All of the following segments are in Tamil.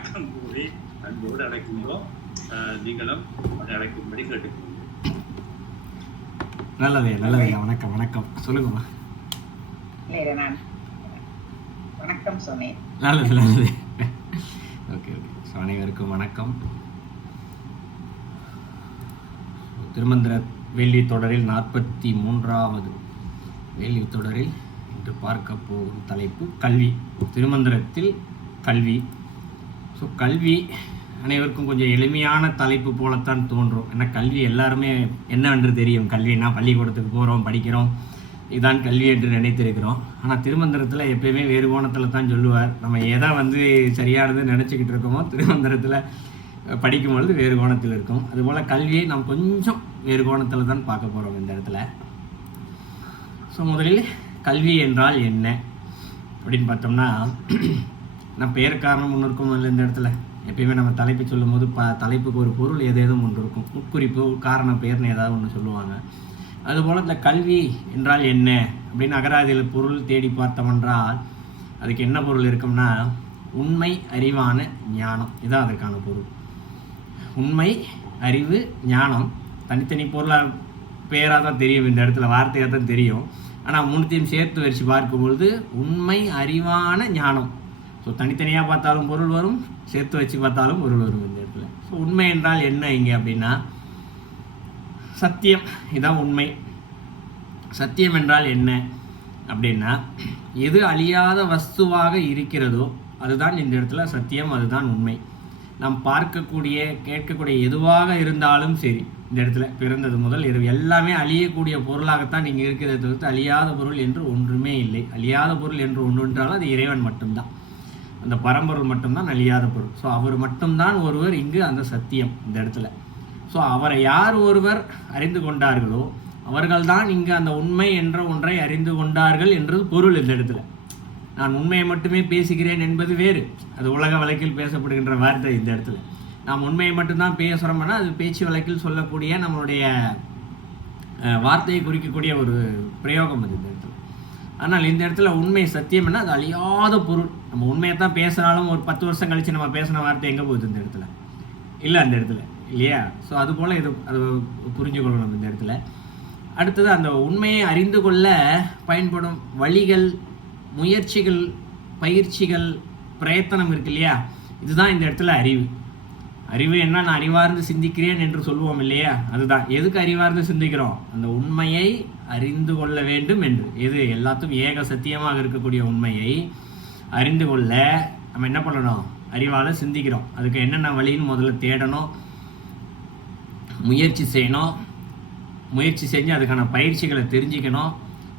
வணக்கம் கூறி அன்போடு அழைக்கின்றோம். நீங்களும் அதை அழைக்கும்படி கேட்டுக்கொள்ளும். நல்லதையா. வணக்கம் வணக்கம் சொல்லுங்கம்மா. நான் வணக்கம் சொன்னேன். நல்லது. ஓகே. அனைவருக்கும் வணக்கம். திருமந்திர வேள்வி தொடரில் 43வது வேள்வி தொடரில் இன்று பார்க்க போகும் தலைப்பு கல்வி. திருமந்திரத்தில் கல்வி. ஸோ கல்வி அனைவருக்கும் கொஞ்சம் எளிமையான தலைப்பு போலத்தான் தோன்றும். ஏன்னா கல்வி எல்லாருமே என்னவென்று தெரியும். கல்வினா பள்ளிக்கூடத்துக்கு போகிறோம், படிக்கிறோம், இதுதான் கல்வி என்று நினைத்திருக்கிறோம். ஆனால் திருமந்திரத்தில் எப்பயுமே வேறு கோணத்தில் தான் சொல்லுவார். நம்ம எதை சரியானது நினச்சிக்கிட்டு இருக்கோமோ திருமந்திரத்தில் படிக்கும்பொழுது வேறு கோணத்தில் இருக்கும். அதுபோல் கல்வியை நாம் கொஞ்சம் வேறு கோணத்தில் தான் பார்க்க போகிறோம் இந்த இடத்துல. ஸோ முதலில் கல்வி என்றால் என்ன அப்படின்னு பார்த்தோம்னா, நான் பெயர் காரணம் ஒன்று இருக்கும் இல்லை இந்த இடத்துல. எப்பயுமே நம்ம தலைப்பு சொல்லும் போது தலைப்புக்கு ஒரு பொருள் ஏதேதும் ஒன்று இருக்கும். உட்குறிப்பு, காரண பெயர்னு ஏதாவது ஒன்று சொல்லுவாங்க. அதுபோல் இந்த கல்வி என்றால் என்ன அப்படின்னு அகராதியில் பொருள் தேடி பார்த்தோம்ன்றால் அதுக்கு என்ன பொருள் இருக்கும்னா, உண்மை, அறிவான ஞானம். இதுதான் அதற்கான பொருள். உண்மை, அறிவு, ஞானம் தனித்தனி பொருளாக பெயராக தான் தெரியும், இந்த இடத்துல வார்த்தையாக தான் தெரியும். ஆனால் மூணுத்தையும் சேர்த்து வச்சு பார்க்கும்பொழுது உண்மை, அறிவான ஞானம். ஸோ தனித்தனியாக பார்த்தாலும் பொருள் வரும், சேர்த்து வச்சு பார்த்தாலும் பொருள் வரும் இந்த இடத்துல. ஸோ உண்மை என்றால் என்ன இங்கே அப்படின்னா, சத்தியம். இதுதான் உண்மை. சத்தியம் என்றால் என்ன அப்படின்னா, எது அழியாத வஸ்துவாக இருக்கிறதோ அதுதான் இந்த இடத்துல சத்தியம், அதுதான் உண்மை. நாம் பார்க்கக்கூடிய, கேட்கக்கூடிய எதுவாக இருந்தாலும் சரி, இந்த இடத்துல பிறந்தது முதல் எல்லாமே அழியக்கூடிய பொருளாகத்தான் இங்கே இருக்கிறத தவிர்த்து அழியாத பொருள் என்று ஒன்றுமே இல்லை. அழியாத பொருள் என்று ஒன்று என்றாலும் அது இறைவன் மட்டும்தான். அந்த பரம்பொருள் மட்டும்தான் அழியாத பொருள். ஸோ அவர் மட்டும்தான் ஒருவர் இங்கு அந்த சத்தியம் இந்த இடத்துல. ஸோ அவரை யார் ஒருவர் அறிந்து கொண்டார்களோ அவர்கள்தான் இங்கு அந்த உண்மை என்ற ஒன்றை அறிந்து கொண்டார்கள் என்றது பொருள் இந்த இடத்துல. நான் உண்மையை மட்டுமே பேசுகிறேன் என்பது வேறு, அது உலக வழக்கில் பேசப்படுகின்ற வார்த்தை. இந்த இடத்துல நாம் உண்மையை மட்டும்தான் பேசுகிறோம்னா அது பேச்சு வழக்கில் சொல்லக்கூடிய நம்மளுடைய வார்த்தையை குறிக்கக்கூடிய ஒரு பிரயோகம் அது இந்த இடத்துல. ஆனால் இந்த இடத்துல உண்மை சத்தியம்னா அது அழியாத பொருள். நம்ம உண்மையை தான் பேசினாலும் ஒரு 10 வருஷம் கழித்து நம்ம பேசின வார்த்தை எங்கே போகுது இந்த இடத்துல? இல்லை அந்த இடத்துல, இல்லையா? ஸோ அதுபோல் இது அது புரிஞ்சுக்கொள்ளணும் இந்த இடத்துல. அடுத்தது அந்த உண்மையை அறிந்து கொள்ள பயன்படும் வழிகள், முயற்சிகள், பயிற்சிகள், பிரயத்தனம் இருக்கு இல்லையா? இதுதான் இந்த இடத்துல அறிவு. அறிவு என்ன? நான் அறிவார்ந்து சிந்திக்கிறேன் என்று சொல்லுவோம் இல்லையா? அதுதான். எதுக்கு அறிவார்ந்து சிந்திக்கிறோம்? அந்த உண்மையை அறிந்து கொள்ள வேண்டும் என்று. எது? எல்லாத்துக்கும் ஏக சத்தியமாக இருக்கக்கூடிய உண்மையை அறிந்து கொள்ள நம்ம என்ன பண்ணணும்? அறிவால் சிந்திக்கிறோம். அதுக்கு என்னென்ன வழின்னு முதல்ல தேடணும், முயற்சி செய்யணும். முயற்சி செஞ்சு அதுக்கான பயிற்சிகளை தெரிஞ்சுக்கணும்.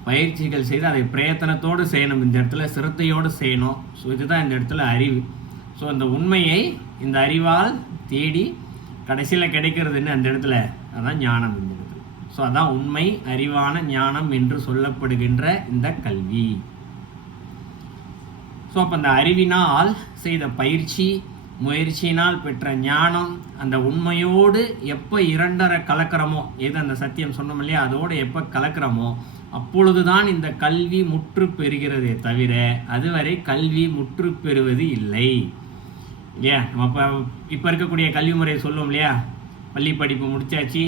பயிற்சிகள் செய்து அதை பிரயத்தனத்தோடு செய்யணும், இந்த இடத்துல சிரத்தையோடு செய்யணும். ஸோ இதுதான் இந்த இடத்துல அறிவு. ஸோ அந்த உண்மையை இந்த அறிவால் தேடி கடைசியில் கிடைக்கிறதுன்னு அந்த இடத்துல அதான் ஞானம் இந்த இடத்துல. ஸோ அதான் உண்மை, அறிவான ஞானம் என்று சொல்லப்படுகின்ற இந்த கல்வி. ஸோ அப்போ அந்த அறிவினால் செய்த பயிற்சி, முயற்சியினால் பெற்ற ஞானம், அந்த உண்மையோடு எப்போ இரண்டரை கலக்கிறோமோ, எது அந்த சத்தியம் சொன்னோம் இல்லையா, அதோடு எப்போ கலக்கிறோமோ அப்பொழுதுதான் இந்த கல்வி முற்று பெறுகிறதே தவிர அதுவரை கல்வி முற்று பெறுவது இல்லை, இல்லையா? நம்ம இப்போ இருக்கக்கூடிய கல்வி முறையை சொல்லுவோம் இல்லையா, பள்ளி படிப்பு முடித்தாச்சு,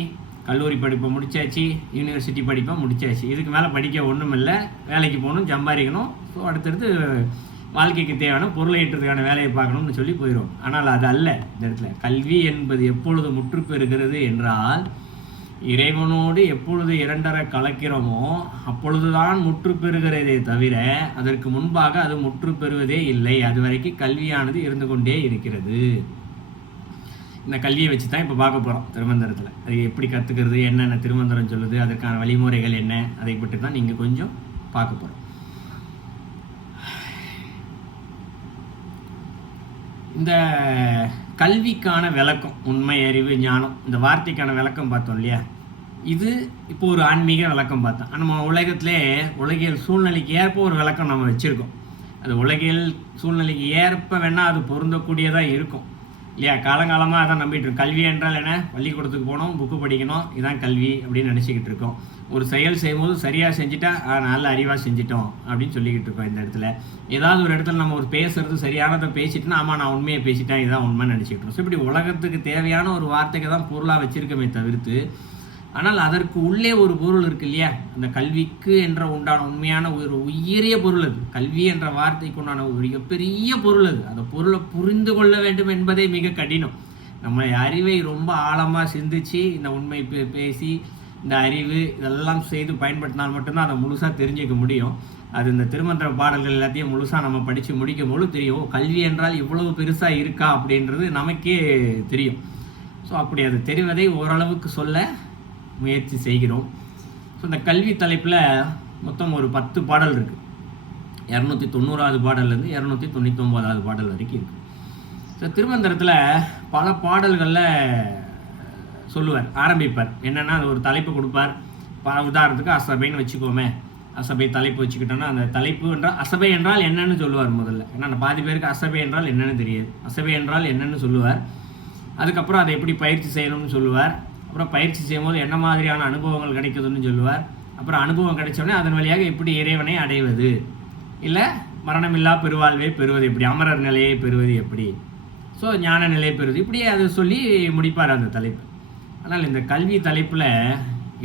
கல்லூரி படிப்பை முடித்தாச்சு, யூனிவர்சிட்டி படிப்பை முடித்தாச்சு, இதுக்கு மேலே படிக்க ஒன்றும் இல்லை, வேலைக்கு போகணும், சம்பாதிக்கணும், ஸோ அடுத்தடுத்து வாழ்க்கைக்கு தேவையான பொருளை ஈட்டுறதுக்கான வேலையை பார்க்கணும்னு சொல்லி போயிடும். ஆனால் அது அல்ல இந்த இடத்துல. கல்வி என்பது எப்பொழுது முற்று பெறுகிறது என்றால், இறைவனோடு எப்பொழுது இரண்டரை கலக்கிறோமோ அப்பொழுதுதான் முற்று பெறுகிறதே தவிர அதற்கு முன்பாக அது முற்று பெறுவதே இல்லை. அது வரைக்கும் கல்வியானது இருந்து கொண்டே இருக்கிறது. இந்த கல்வியை வச்சு தான் இப்போ பார்க்க போகிறோம் திருமந்திரத்தில். அது எப்படி கற்றுக்கிறது, என்னென்ன திருமந்திரம் சொல்லுது, அதற்கான வழிமுறைகள் என்ன, அதை பற்றி தான் நீங்கள் கொஞ்சம் பார்க்க போகிறோம். இந்த கல்விக்கான விளக்கம், உண்மை, அறிவு, ஞானம், இந்த வார்த்தைக்கான விளக்கம் பார்த்தோம் இல்லையா? இது இப்போ ஒரு ஆன்மீக விளக்கம் பார்த்தோம். நம்ம உலகியல் சூழ்நிலைக்கு ஏற்ப ஒரு விளக்கம் நம்ம வச்சுருக்கோம். அது உலகியல் சூழ்நிலைக்கு ஏற்ப வேணால் அது பொருந்தக்கூடியதாக இருக்கும். இல்லையா? காலங்காலமாக அதான் நம்பிட்டு இருக்கோம். கல்வி என்றால் என்ன? பள்ளிக்கூடத்துக்கு போகணும், புக்கு படிக்கணும், இதுதான் கல்வி அப்படின்னு நினச்சிக்கிட்டு இருக்கோம். ஒரு செயல் செய்யும்போது சரியாக செஞ்சுட்டா நல்ல அறிவாக செஞ்சிட்டோம் அப்படின்னு சொல்லிக்கிட்டு இருக்கோம். இந்த இடத்துல ஏதாவது ஒரு இடத்துல நம்ம ஒரு பேசுறது சரியானதை பேசிட்டோன்னா ஆமாம் நான் உண்மையை பேசிட்டேன், இதுதான் உண்மை நினச்சிக்கிட்டு இருக்கோம். ஸோ இப்படி உலகத்துக்கு தேவையான ஒரு வார்த்தைக்கு தான் பொருளாக வச்சுருக்கமே தவிர்த்து, ஆனால் அதற்கு உள்ளே ஒரு பொருள் இருக்கு இல்லையா? அந்த கல்விக்கு என்ற உண்டான உண்மையான ஒரு உயரிய பொருள் அது. கல்வி என்ற வார்த்தைக்கு உண்டான ஒரு மிகப்பெரிய பொருள் அது. அந்த பொருளை புரிந்து கொள்ள வேண்டும் என்பதே மிக கடினம். நம்ம அறிவை ரொம்ப ஆழமாக சிந்திச்சு இந்த உண்மை பேசி இந்த அறிவு இதெல்லாம் செய்து பயன்படுத்தினால் மட்டும்தான் அதை முழுசாக தெரிஞ்சிக்க முடியும். அது இந்த திருமந்திர பாடல்கள் எல்லாத்தையும் முழுசாக நம்ம படித்து முடிக்கும் போது தெரியும் கல்வி என்றால் இவ்வளவு பெருசாக இருக்கா அப்படின்றது நமக்கே தெரியும். ஸோ அப்படி அது தெரிவதை ஓரளவுக்கு சொல்ல முயற்சி செய்கிறோம். ஸோ இந்த கல்வி தலைப்பில் மொத்தம் ஒரு 10 பாடல் இருக்குது. 290வது பாடல்லேருந்து 299வது பாடல் வரைக்கும் இருக்குது. ஸோ திருமந்திரத்தில் பல பாடல்களில் சொல்லுவார், ஆரம்பிப்பார். என்னென்னா அது ஒரு தலைப்பு கொடுப்பார். உதாரணத்துக்கு அசபைன்னு வச்சுக்கோமே, அசபை தலைப்பு வச்சுக்கிட்டோன்னா அந்த தலைப்பு என்றால் அசபை என்றால் என்னன்னு சொல்லுவார் முதல்ல. ஏன்னா பாதி பேருக்கு அசபை என்றால் என்னன்னு தெரியாது. அசபை என்றால் என்னன்னு சொல்லுவார். அதுக்கப்புறம் அதை எப்படி பயிற்சி செய்யணும்னு சொல்லுவார். அப்புறம் பயிற்சி செய்யும்போது என்ன மாதிரியான அனுபவங்கள் கிடைக்குதுன்னு சொல்லுவார். அப்புறம் அனுபவம் கிடைச்சோடனே அதன் வழியாக எப்படி இறைவனை அடைவது, இல்லை மரணமில்லா பெருவாழ்வை பெறுவது எப்படி, அமரர் நிலையை பெறுவது எப்படி, ஸோ ஞான நிலையை பெறுவது, இப்படியே அதை சொல்லி முடிப்பார் அந்த தலைப்பு. ஆனால் இந்த கல்வி தலைப்பில்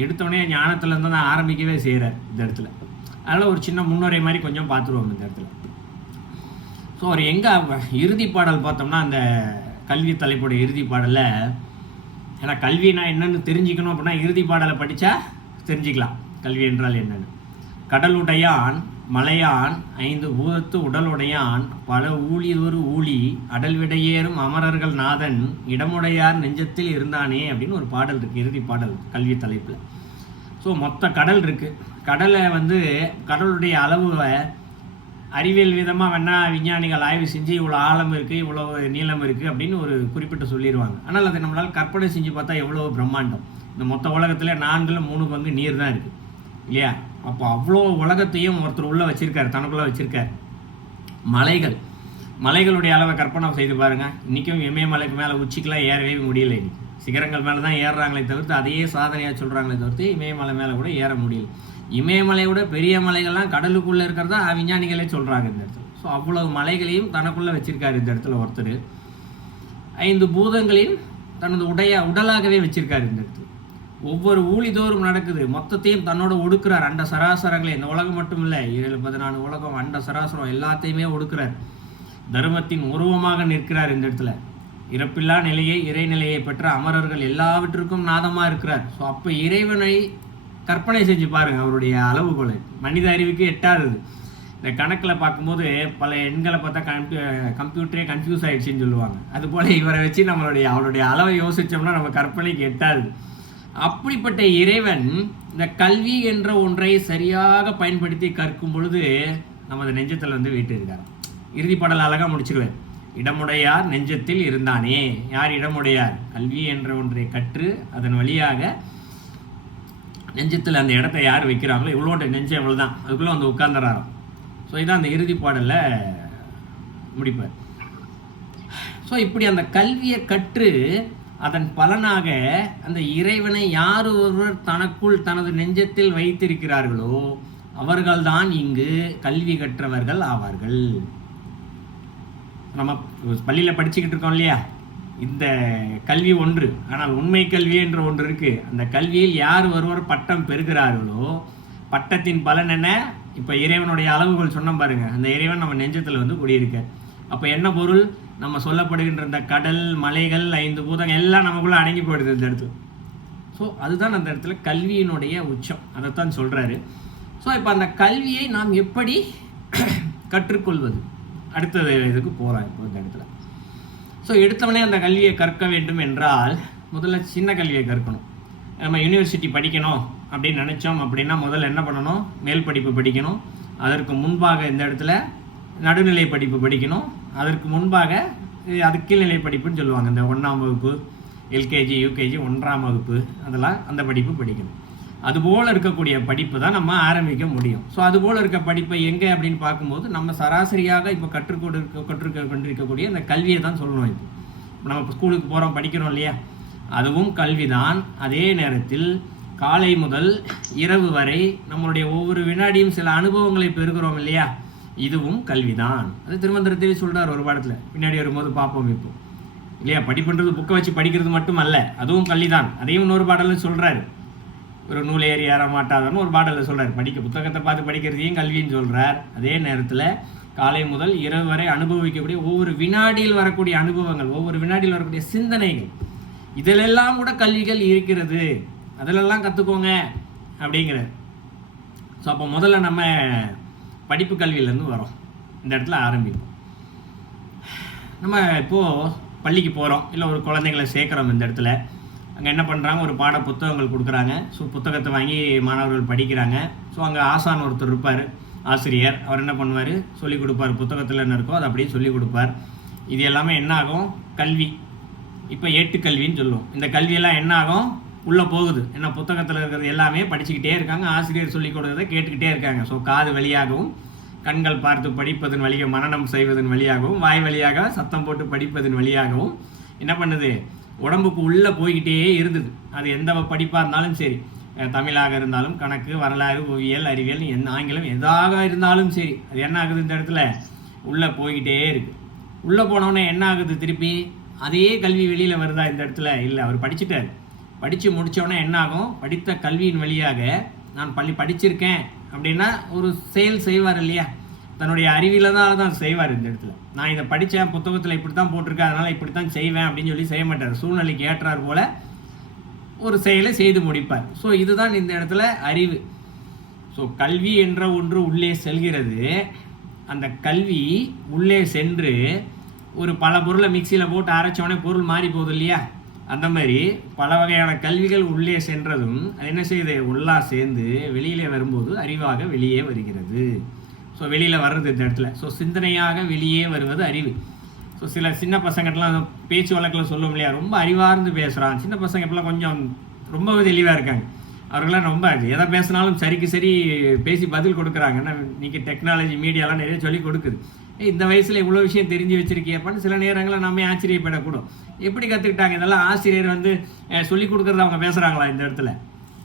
எடுத்தோடனே ஞானத்துலேருந்து தான் ஆரம்பிக்கவே செய்கிறார் இந்த இடத்துல. அதனால் ஒரு சின்ன முன்னுரை மாதிரி கொஞ்சம் பார்த்துருவோம் இந்த இடத்துல. ஸோ ஒரு எங்கே இறுதி பாடல் பார்த்தோம்னா அந்த கல்வி தலைப்போட இறுதி பாடலில், ஏன்னா கல்வினா என்னன்னு தெரிஞ்சுக்கணும் அப்படின்னா இறுதி பாடலை படித்தா தெரிஞ்சுக்கலாம் கல்வி என்றால் என்னன்னு. கடலுடையான் மலையான் 5 பூதத்து உடலுடையான் பல ஊழிதொரு ஊழி அடல் விடையேறும் அமரர்கள் நாதன் இடமுடையார் நெஞ்சத்தில் இருந்தானே அப்படின்னு ஒரு பாடல் இருக்குது, இறுதி பாடல் கல்வி தலைப்பில். ஸோ மொத்த கடல் இருக்குது. கடலை கடலுடைய அளவை அறிவியல் விதமாக வேணால் விஞ்ஞானிகள் ஆய்வு செஞ்சு இவ்வளோ ஆழம் இருக்குது, இவ்வளோ நீளம் இருக்குது அப்படின்னு ஒரு குறிப்பிட்டு சொல்லிடுவாங்க. ஆனால் அதை நம்மளால் கற்பனை செஞ்சு பார்த்தா எவ்வளோ பிரம்மாண்டம். இந்த மொத்த உலகத்தில் 4/3 பங்கு நீர் தான் இருக்குது இல்லையா? அப்போ அவ்வளோ உலகத்தையும் ஒருத்தர் உள்ளே வச்சுருக்கார், தனக்குள்ளே வச்சுருக்கார். மலைகளுடைய அளவை கற்பனை செய்து பாருங்கள். இன்றைக்கும் இமயமலைக்கு மேலே உச்சிக்கெலாம் ஏறவே முடியல. இன்றைக்கி சிகரங்கள் மேலே தான் ஏறுறாங்களே தவிர்த்து, அதையே சாதனையாக சொல்கிறாங்களே தவிர்த்து இமயமலை மேலே கூட ஏற முடியல. இமயமலையை விட பெரிய மலைகள்லாம் கடலுக்குள்ளே இருக்கிறதா விஞ்ஞானிகளே சொல்கிறாங்க இந்த இடத்துல. ஸோ அவ்வளவு மலைகளையும் தனக்குள்ளே வச்சுருக்காரு இந்த இடத்துல ஒருத்தர். 5 பூதங்களின் தனது உடலாகவே வச்சுருக்காரு இந்த இடத்துல. ஒவ்வொரு ஊழிதோறும் நடக்குது, மொத்தத்தையும் தன்னோட ஒடுக்குறார். அண்ட சராசரங்களே, இந்த உலகம் மட்டும் இல்லை, 7-14 உலகம் அண்ட சராசரம் எல்லாத்தையுமே ஒடுக்குறார். தர்மத்தின் உருவமாக நிற்கிறார் இந்த இடத்துல. இறப்பில்லா நிலையை இறைநிலையை பெற்ற அமரர்கள் எல்லாவற்றிற்கும் நாதமாக இருக்கிறார். ஸோ அப்போ இறைவனை கற்பனை செஞ்சு பாருங்கள். அவருடைய அளவுகோலை மனித அறிவுக்கு எட்டாதது. இந்த கணக்கில் பார்க்கும்போது பல எண்களை பார்த்தா கம்ப்யூட்டரே கன்ஃபியூஸ் ஆகிடுச்சின்னு சொல்லுவாங்க. அதுபோல் இவரை வச்சு அவருடைய அளவை யோசித்தோம்னா நம்ம கற்பனைக்கு எட்டாது. அப்படிப்பட்ட இறைவன் இந்த கல்வி என்ற ஒன்றை சரியாக பயன்படுத்தி கற்கும் பொழுது நமது நெஞ்சத்தில் வீட்டிருக்கார். இறுதி பாடல் அழகாக முடிச்சிருவார். இடமுடையார் நெஞ்சத்தில் இருந்தானே. யார் இடமுடையார்? கல்வி என்ற ஒன்றை கற்று அதன் வழியாக நெஞ்சத்தில் அந்த இடத்த யார் வைக்கிறாங்களோ, இவ்வளோட நெஞ்சம் இவ்வளோதான், அதுக்குள்ளே உட்கார்ந்துறாராம். ஸோ இதான் அந்த இறுதி பாடலில் முடிப்பார். ஸோ இப்படி அந்த கல்வியை கற்று அதன் பலனாக அந்த இறைவனை யார் ஒருவர் தனக்குள் தனது நெஞ்சத்தில் வைத்திருக்கிறார்களோ அவர்கள்தான் இங்கு கல்வி கற்றவர்கள் ஆவார்கள். நம்ம பள்ளியில் படிச்சுக்கிட்டு இருக்கோம் இல்லையா, இந்த கல்வி ஒன்று. ஆனால் உண்மை கல்வி என்ற ஒன்று இருக்குது. அந்த கல்வியில் யார் ஒருவர் பட்டம் பெறுகிறார்களோ பட்டத்தின் பலன் என்ன? இப்போ இறைவனுடைய அளவுகள் சொன்னோம் பாருங்கள். அந்த இறைவன் நம்ம நெஞ்சத்தில் குடியிருக்க. அப்போ என்ன பொருள்? நம்ம சொல்லப்படுகின்ற இந்த கடல், மலைகள், 5 பூதங்கள் எல்லாம் நமக்குள்ளே அடங்கி போயிடுது இந்த இடத்துல. ஸோ அதுதான் அந்த இடத்துல கல்வியினுடைய உச்சம். அதைத்தான் சொல்கிறாரு. ஸோ இப்போ அந்த கல்வியை நாம் எப்படி கற்றுக்கொள்வது? அடுத்தது இதுக்கு போகிறோம் இப்போ இந்த இடத்துல. ஸோ எடுத்தவனே அந்த கல்வியை கற்க வேண்டும் என்றால் முதல்ல சின்ன கல்வியை கற்கணும். நம்ம யூனிவர்சிட்டி படிக்கணும் அப்படின்னு நினச்சோம் அப்படின்னா முதல்ல என்ன பண்ணணும்? மேல் படிப்பு படிக்கணும். அதற்கு முன்பாக இந்த இடத்துல நடுநிலை படிப்பு படிக்கணும். அதற்கு முன்பாக அது கீழ்நிலை படிப்புன்னு சொல்லுவாங்க. இந்த 1ஆம் வகுப்பு, எல்கேஜி, யூகேஜி, 1ஆம் வகுப்பு, அதெல்லாம் அந்த படிப்பு படிக்கணும். அதுபோல் இருக்கக்கூடிய படிப்பு தான் நம்ம ஆரம்பிக்க முடியும். ஸோ அதுபோல் இருக்க படிப்பை எங்கே அப்படின்னு பார்க்கும்போது நம்ம சராசரியாக இப்போ கற்றுக்கொண்டிருக்கக்கூடிய அந்த கல்வியை தான் சொல்லணும். நம்ம ஸ்கூலுக்கு போகிறோம், படிக்கிறோம் இல்லையா, அதுவும் கல்விதான். அதே நேரத்தில் காலை முதல் இரவு வரை நம்மளுடைய ஒவ்வொரு வினாடியும் சில அனுபவங்களை பெறுகிறோம் இல்லையா, இதுவும் கல்விதான். அது திருமந்திரத்திலே சொல்கிறார் ஒரு பாடத்தில், பின்னாடி வரும்போது பார்ப்போம் இப்போ இல்லையா. படிப்புன்றது புக்கை வச்சு படிக்கிறது மட்டும் அல்ல, அதுவும் கல்விதான். அதையும் இன்னொரு பாடலில் சொல்கிறாரு, ஒரு நூல் ஏறி ஏற மாட்டாதன்னு ஒரு பாடலில் சொல்கிறார். புத்தகத்தை பார்த்து படிக்கிறதையும் கல்வின்னு சொல்கிறார். அதே நேரத்தில் காலை முதல் இரவு வரை அனுபவிக்கக்கூடிய ஒவ்வொரு வினாடியில் வரக்கூடிய அனுபவங்கள், ஒவ்வொரு வினாடியில் வரக்கூடிய சிந்தனைகள், இதிலெல்லாம் கூட கல்விகள் இருக்கிறது, அதிலெல்லாம் கற்றுக்கோங்க அப்படிங்கிறார். ஸோ அப்போ முதல்ல நம்ம படிப்பு கல்வியிலேருந்து வரோம், இந்த இடத்துல ஆரம்பிப்போம். நம்ம இப்போது பள்ளிக்கு போகிறோம், இல்லை ஒரு குழந்தைங்களை சேர்க்குறோம். இந்த இடத்துல அங்கே என்ன பண்ணுறாங்க, ஒரு பாட புத்தகங்கள் கொடுக்குறாங்க. ஸோ புத்தகத்தை வாங்கி மாணவர்கள் படிக்கிறாங்க. ஸோ அங்கே ஆசான் ஒருத்தர் இருப்பார், ஆசிரியர். அவர் என்ன பண்ணுவார், சொல்லிக் கொடுப்பார். புத்தகத்தில் என்ன இருக்கோ அதை அப்படியே சொல்லிக் கொடுப்பார். இது எல்லாமே என்ன ஆகும், கல்வி. இப்போ ஏட்டுக்கல்வின்னு சொல்லுவோம். இந்த கல்வியெல்லாம் என்ன ஆகும், உள்ளே போகுது. ஏன்னா புத்தகத்தில் இருக்கிறது எல்லாமே படிச்சுக்கிட்டே இருக்காங்க, ஆசிரியர் சொல்லிக் கொடுக்கறதை கேட்டுக்கிட்டே இருக்காங்க. ஸோ காது வழியாகவும், கண்கள் பார்த்து படிப்பதன் வழியாக, மனனம் செய்வதன் வழியாகவும், வாய் வழியாக சத்தம் போட்டு படிப்பதன் வழியாகவும் என்ன பண்ணுது, உடம்புக்கு உள்ளே போய்கிட்டே இருந்தது. அது எந்த படிப்பாக இருந்தாலும் சரி, தமிழாக இருந்தாலும், கணக்கு, வரலாறு, ஓவியல், அறிவியல், ஆங்கிலம் எதாக இருந்தாலும் சரி, அது என்ன ஆகுது, இந்த இடத்துல உள்ளே போய்கிட்டே இருக்குது. உள்ளே போனோடனே என்ன ஆகுது, திருப்பி அதே கல்வி வெளியில் வருதா இந்த இடத்துல? இல்லை. அவர் படிச்சுட்டார். படித்து முடித்தோடனே என்ன ஆகும், படித்த கல்வியின் வழியாக நான் படிச்சிருக்கேன் அப்படின்னா ஒரு செயல் செய்வார் இல்லையா, தன்னுடைய அறிவியில் தான் செய்வார். இந்த இடத்துல நான் இதை படித்தேன், புத்தகத்தில் இப்படி தான் போட்டிருக்கேன், அதனால் இப்படி தான் செய்வேன் அப்படின்னு சொல்லி செய்ய மாட்டார். சூழ்நிலைக்கு ஏற்றார் போல் ஒரு செயலை செய்து முடிப்பார். ஸோ இதுதான் இந்த இடத்துல அறிவு. ஸோ கல்வி என்ற ஒன்று உள்ளே செல்கிறது. அந்த கல்வி உள்ளே சென்று ஒரு பல பொருளை மிக்சியில் போட்டு அரைச்சோடனே பொருள் மாறி போகுது இல்லையா, அந்த மாதிரி பல வகையான கல்விகள் உள்ளே சென்றதும் அது என்ன செய்யுது, உள்ளா சேர்ந்து வெளியிலே வரும்போது அறிவாக வெளியே வருகிறது. ஸோ வெளியில் வர்றது இந்த இடத்துல. ஸோ சிந்தனையாக வெளியே வருவது அறிவு. ஸோ சில சின்ன பசங்கள்லாம் பேச்சு வழக்கில் சொல்லுவோம் இல்லையா, ரொம்ப அறிவார்ந்து பேசுகிறான். சின்ன பசங்க இப்போலாம் கொஞ்சம் ரொம்பவே தெளிவாக இருக்காங்க. அவர்களாம் ரொம்ப எதை பேசினாலும் சரிக்கு சரி பேசி பதில் கொடுக்குறாங்க. ஏன்னா இன்றைக்கி டெக்னாலஜி, மீடியாலாம் நிறைய சொல்லி கொடுக்குது. இந்த வயசில் இவ்வளோ விஷயம் தெரிஞ்சு வச்சுருக்கியப்பான்னு சில நேரங்களில் நம்ம ஆச்சரியப்படக்கூடும். எப்படி கற்றுக்கிட்டாங்க இதெல்லாம்? ஆசிரியர் வந்து சொல்லிக் கொடுக்குறத அவங்க பேசுகிறாங்களா இந்த இடத்துல